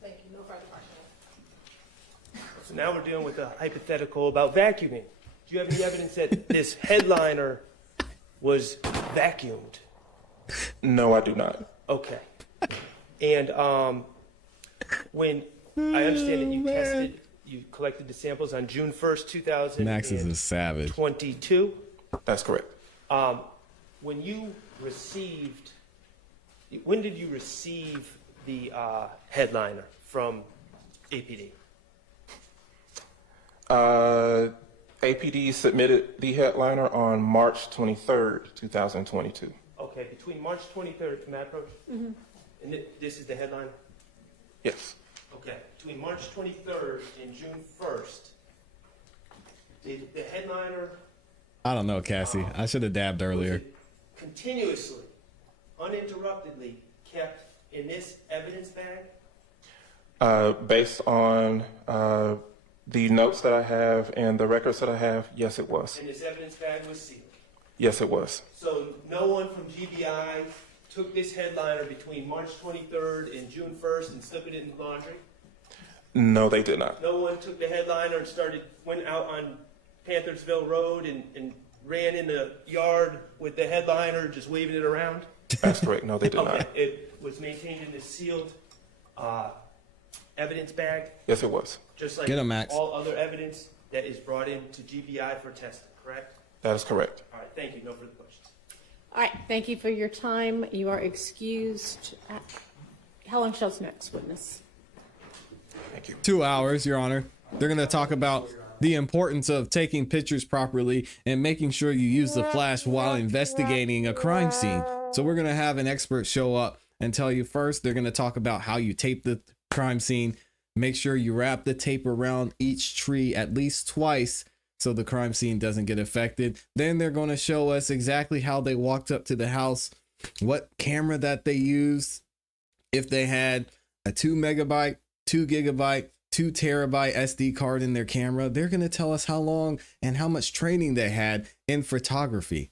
Thank you. No further questions. So now we're dealing with a hypothetical about vacuuming. Do you have any evidence that this headliner was vacuumed? No, I do not. Okay. And when I understand that you collected the samples on June 1st, 2022. Max is a savage. That's correct. When did you receive the headliner from APD? APD submitted the headliner on March 23rd, 2022. Okay, between March 23rd, may I approach? Mm-hmm. And this is the headline? Yes. Okay, between March 23rd and June 1st, did the headliner I don't know, Cassie. I should have dabbed earlier. continuously, uninterruptedly kept in this evidence bag? Based on the notes that I have and the records that I have, yes, it was. And this evidence bag was sealed? Yes, it was. So no one from GBI took this headliner between March 23rd and June 1st and slipped it in the laundry? No, they did not. No one took the headliner and went out on Panthersville Road and ran in the yard with the headliner, just waving it around? That's correct. No, they did Okay. not. It was maintained in this sealed evidence bag? Yes, it was. Just like Get 'em, Max. all other evidence that is brought into GBI for testing, correct? That is correct. All right, thank you. No further questions. All right, thank you for your time. You are excused. How long shall the next witness? Thank you. 2 hours, Your Honor. They're going to talk about the importance of taking pictures properly and making sure you use the flash while investigating a crime scene. So we're going to have an expert show up and tell you first. They're going to talk about how you tape the crime scene. Make sure you wrap the tape around each tree at least twice so the crime scene doesn't get affected. Then they're going to show us exactly how they walked up to the house, what camera that they used, if they had a 2 megabyte, 2 gigabyte, 2 terabyte SD card in their camera. They're going to tell us how long and how much training they had in photography.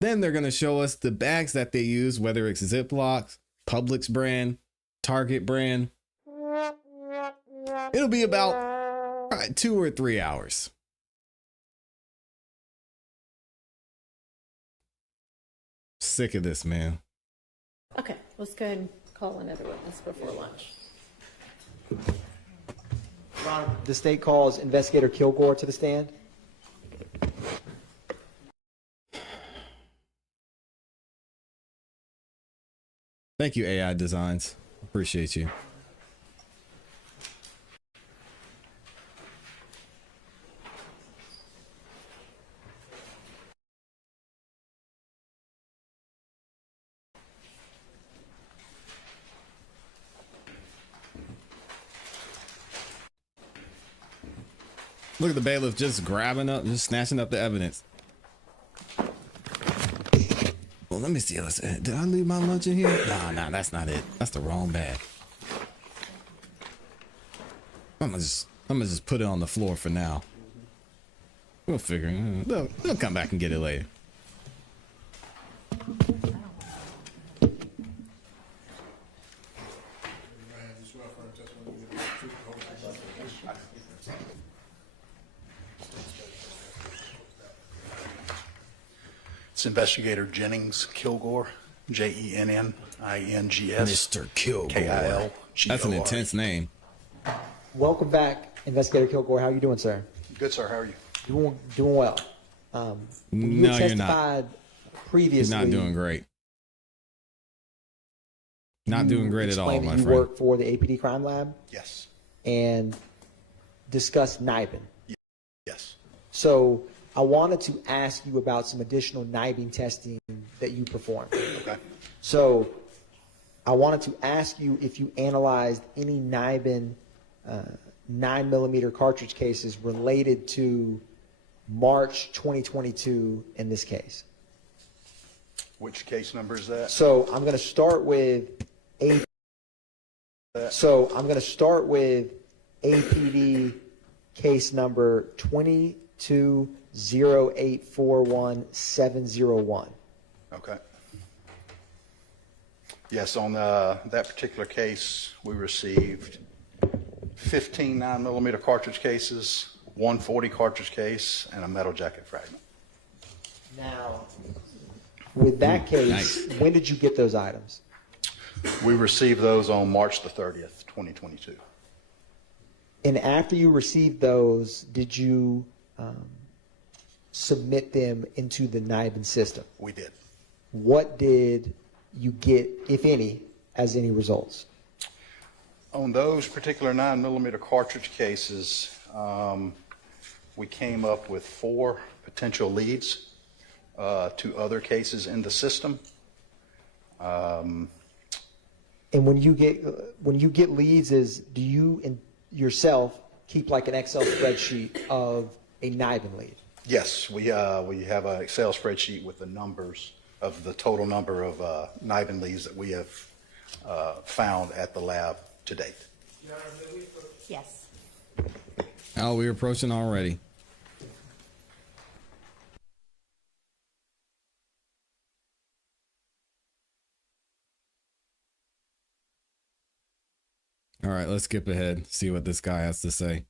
Then they're going to show us the bags that they use, whether it's Ziplocs, Publix brand, Target brand. It'll be about 2 or 3 hours. Sick of this, man. Okay, let's go ahead and call another witness before lunch. The state calls Investigator Kilgore to the stand. Thank you, AI Designs. Appreciate you. Look at the bailiff just grabbing up, just snatching up the evidence. Well, let me see. Did I leave my lunch in here? Nah, that's not it. That's the wrong bag. I'm gonna just put it on the floor for now. We'll figure it out. They'll come back and get it later. It's Investigator Jennings Kilgore, Jennings, Mr. Kilgore. Kilgore. That's an intense name. Welcome back, Investigator Kilgore. How are you doing, sir? Good, sir. How are you? Doing well. When you No, you're not. testified previously, You're not doing great. Not doing great at all, explained my that you friend. work for the APD Crime Lab Yes. and discussed NIBIN. Yes. So I wanted to ask you about some additional NIBIN testing that you performed. Okay. So I wanted to ask you if you analyzed any NIBIN 9mm cartridge cases related to March 2022 in this case. Which case number is that? So I'm going to start with APD case number 220841-701. Okay. Yes, on that particular case, we received 15 9mm cartridge cases, 140 cartridge case, and a metal jacket fragment. Now, with that case, when did you get those items? We received those on March the 30th, 2022. And after you received those, did you submit them into the NIBIN system? We did. What did you get, if any, as any results? On those particular 9mm cartridge cases, we came up with 4 potential leads to other cases in the system. And when you get leads, do you yourself keep like an Excel spreadsheet of a NIBIN lead? Yes, we have an Excel spreadsheet with the numbers of the total number of NIBIN leads that we have found at the lab to date. Yes. Oh, we're approaching already. All right, let's skip ahead, see what this guy has to say.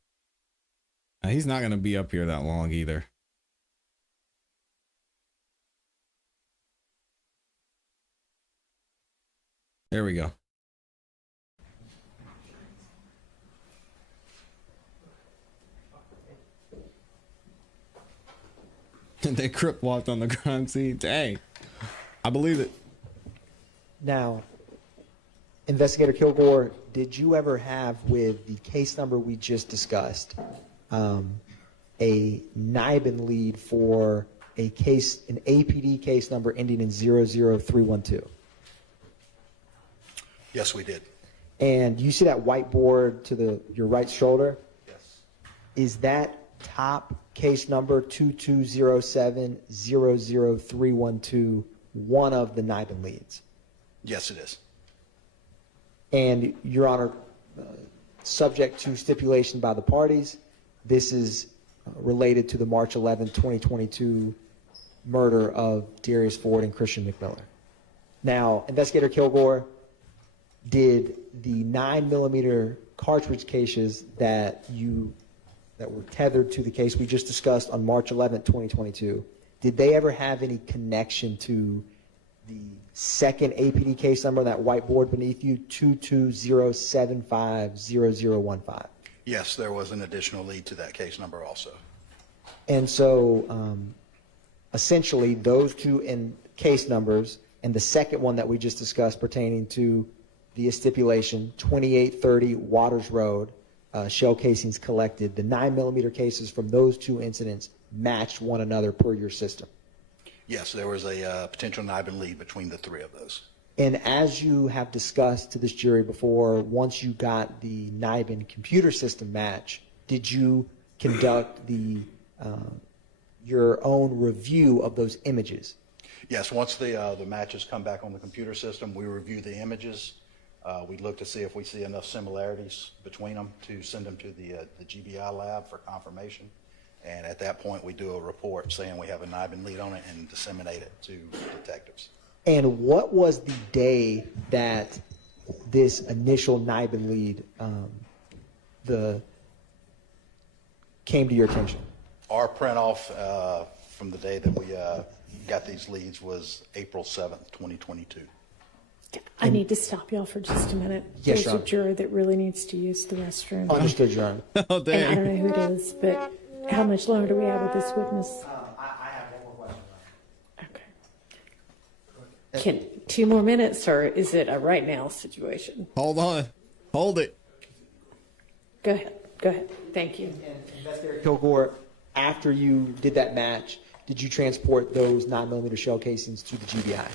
He's not going to be up here that long either. There we go. They crip walked on the crime scene. Dang. I believe it. Now, Investigator Kilgore, did you ever have, with the case number we just discussed, a NIBIN lead for a case, an APD case number ending in 00312? Yes, we did. And you see that whiteboard to your right shoulder? Yes. Is that top case number 2207-00312 one of the NIBIN leads? Yes, it is. And, Your Honor, subject to stipulation by the parties, this is related to the March 11, 2022 murder of Darius Ford and Christian McMiller. Now, Investigator Kilgore, did the 9mm cartridge cases that were tethered to the case we just discussed on March 11, 2022, did they ever have any connection to the second APD case number, that whiteboard beneath you, 220750015? Yes, there was an additional lead to that case number also. And so essentially those two case numbers and the second one that we just discussed pertaining to the stipulation, 2830 Waters Road, shell casings collected, the 9mm cases from those two incidents matched one another per your system. Yes, there was a potential NIBIN lead between the three of those. And as you have discussed to this jury before, once you got the NIBIN computer system match, did you conduct your own review of those images? Yes, once the matches come back on the computer system, we review the images. We look to see if we see enough similarities between them to send them to the GBI lab for confirmation. And at that point, we do a report saying we have a NIBIN lead on it and disseminate it to detectives. And what was the day that this initial NIBIN lead came to your attention? Our print off from the day that we got these leads was April 7th, 2022. I need to stop y'all for just a minute. Yes, There's a juror that really needs to use the restroom. Understood, Your Honor. Oh, And dang. I don't know who it is, but how much longer do we have with this witness? I have one more question. Okay. Can 2 more minutes, or is it a right now situation? Hold on. Hold it. Go ahead. Go ahead. Thank you. And Investigator Kilgore, after you did that match, did you transport those 9mm shell casings to the GBI?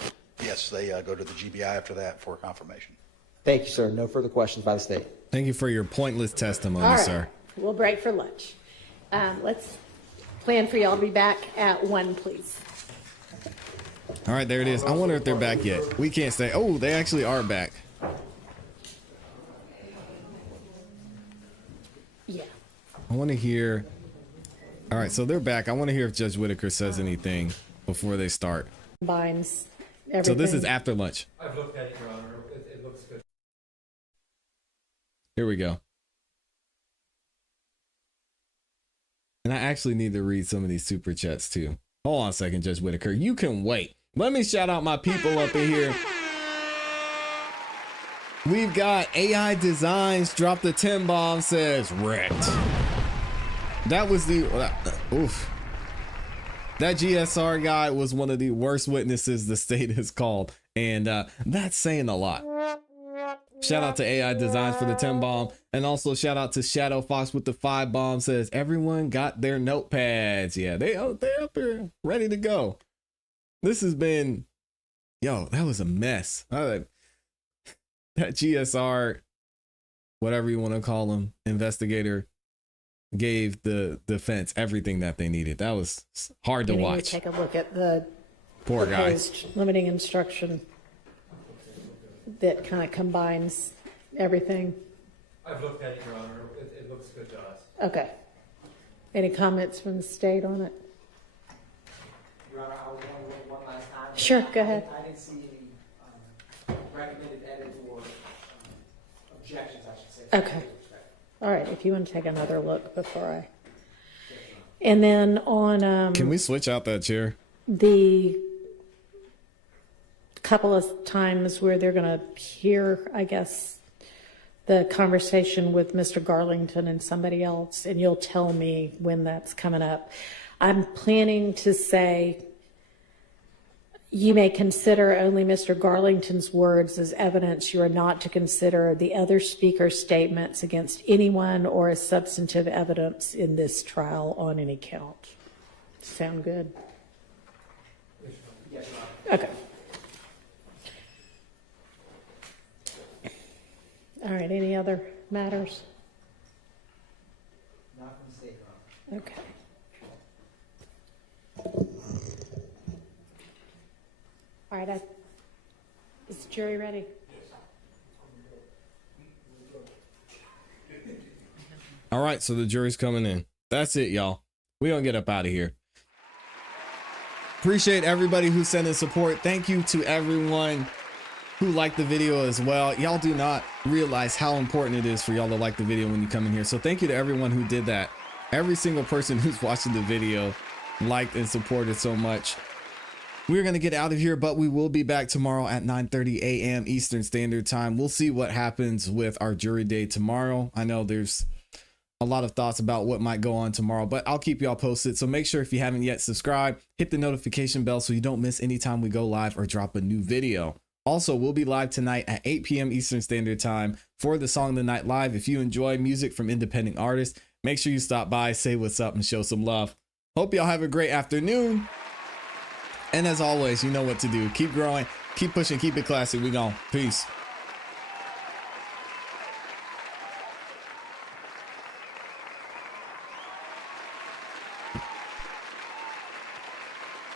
Yes, they go to the GBI after that for confirmation. Thank you, sir. No further questions by the state. Thank you for your pointless testimony, All right. sir. We'll break for lunch. Let's plan for y'all to be back at 1, please. All right, there it is. I wonder if they're back yet. We can't say. Oh, they actually are back. Yeah. I want to hear. All right, so they're back. I want to hear if Judge Whitaker says anything before they start. Combines everything. So this is after lunch. I've looked at it, Your Honor. It looks good. Here we go. And I actually need to read some of these super chats too. Hold on a second, Judge Whitaker. You can wait. Let me shout out my people up in here. We've got AI Designs drop the 10 bomb, says wrecked. That was the oof. That GSR guy was one of the worst witnesses the state has called, and that's saying a lot. Shout out to AI Designs for the 10 bomb, and also shout out to Shadow Fox with the 5 bomb, says everyone got their notepads. Yeah, they're up there ready to go. This has been, yo, that was a mess. That GSR, whatever you want to call him, investigator, gave the defense everything that they needed. That was hard to You need watch. take a look at the Poor guy. proposed limiting instruction that kind of combines everything. I've looked at it, Your Honor. It looks good to us. Okay. Any comments from the state on it? Your Honor, I was going to look one last time. Sure, go ahead. I didn't see any recommended edits or objections, I should say. Okay. All right, if you want to take another look before I. And then on Can we switch out that chair? the couple of times where they're going to hear, I guess, the conversation with Mr. Garlington and somebody else, and you'll tell me when that's coming up. I'm planning to say you may consider only Mr. Garlington's words as evidence. You are not to consider the other speaker's statements against anyone or as substantive evidence in this trial on any count. Sound good? Yes, Okay. All right, any other matters? Not from the state, Your Honor. Okay. All right, is the jury ready? All right, so the jury's coming in. That's it, y'all. We gonna get up out of here. Appreciate everybody who sent in support. Thank you to everyone who liked the video as well. Y'all do not realize how important it is for y'all to like the video when you come in here. So thank you to everyone who did that. Every single person who's watching the video liked and supported so much. We're going to get out of here, but we will be back tomorrow at 9:30 a.m. Eastern Standard Time. We'll see what happens with our jury day tomorrow. I know there's a lot of thoughts about what might go on tomorrow, but I'll keep y'all posted. So make sure if you haven't yet subscribed, hit the notification bell so you don't miss any time we go live or drop a new video. Also, we'll be live tonight at 8 p.m. Eastern Standard Time for the Song of the Night Live. If you enjoy music from independent artists, make sure you stop by, say what's up, and show some love. Hope y'all have a great afternoon. And as always, you know what to do. Keep growing, keep pushing, keep it classy. We gone. Peace.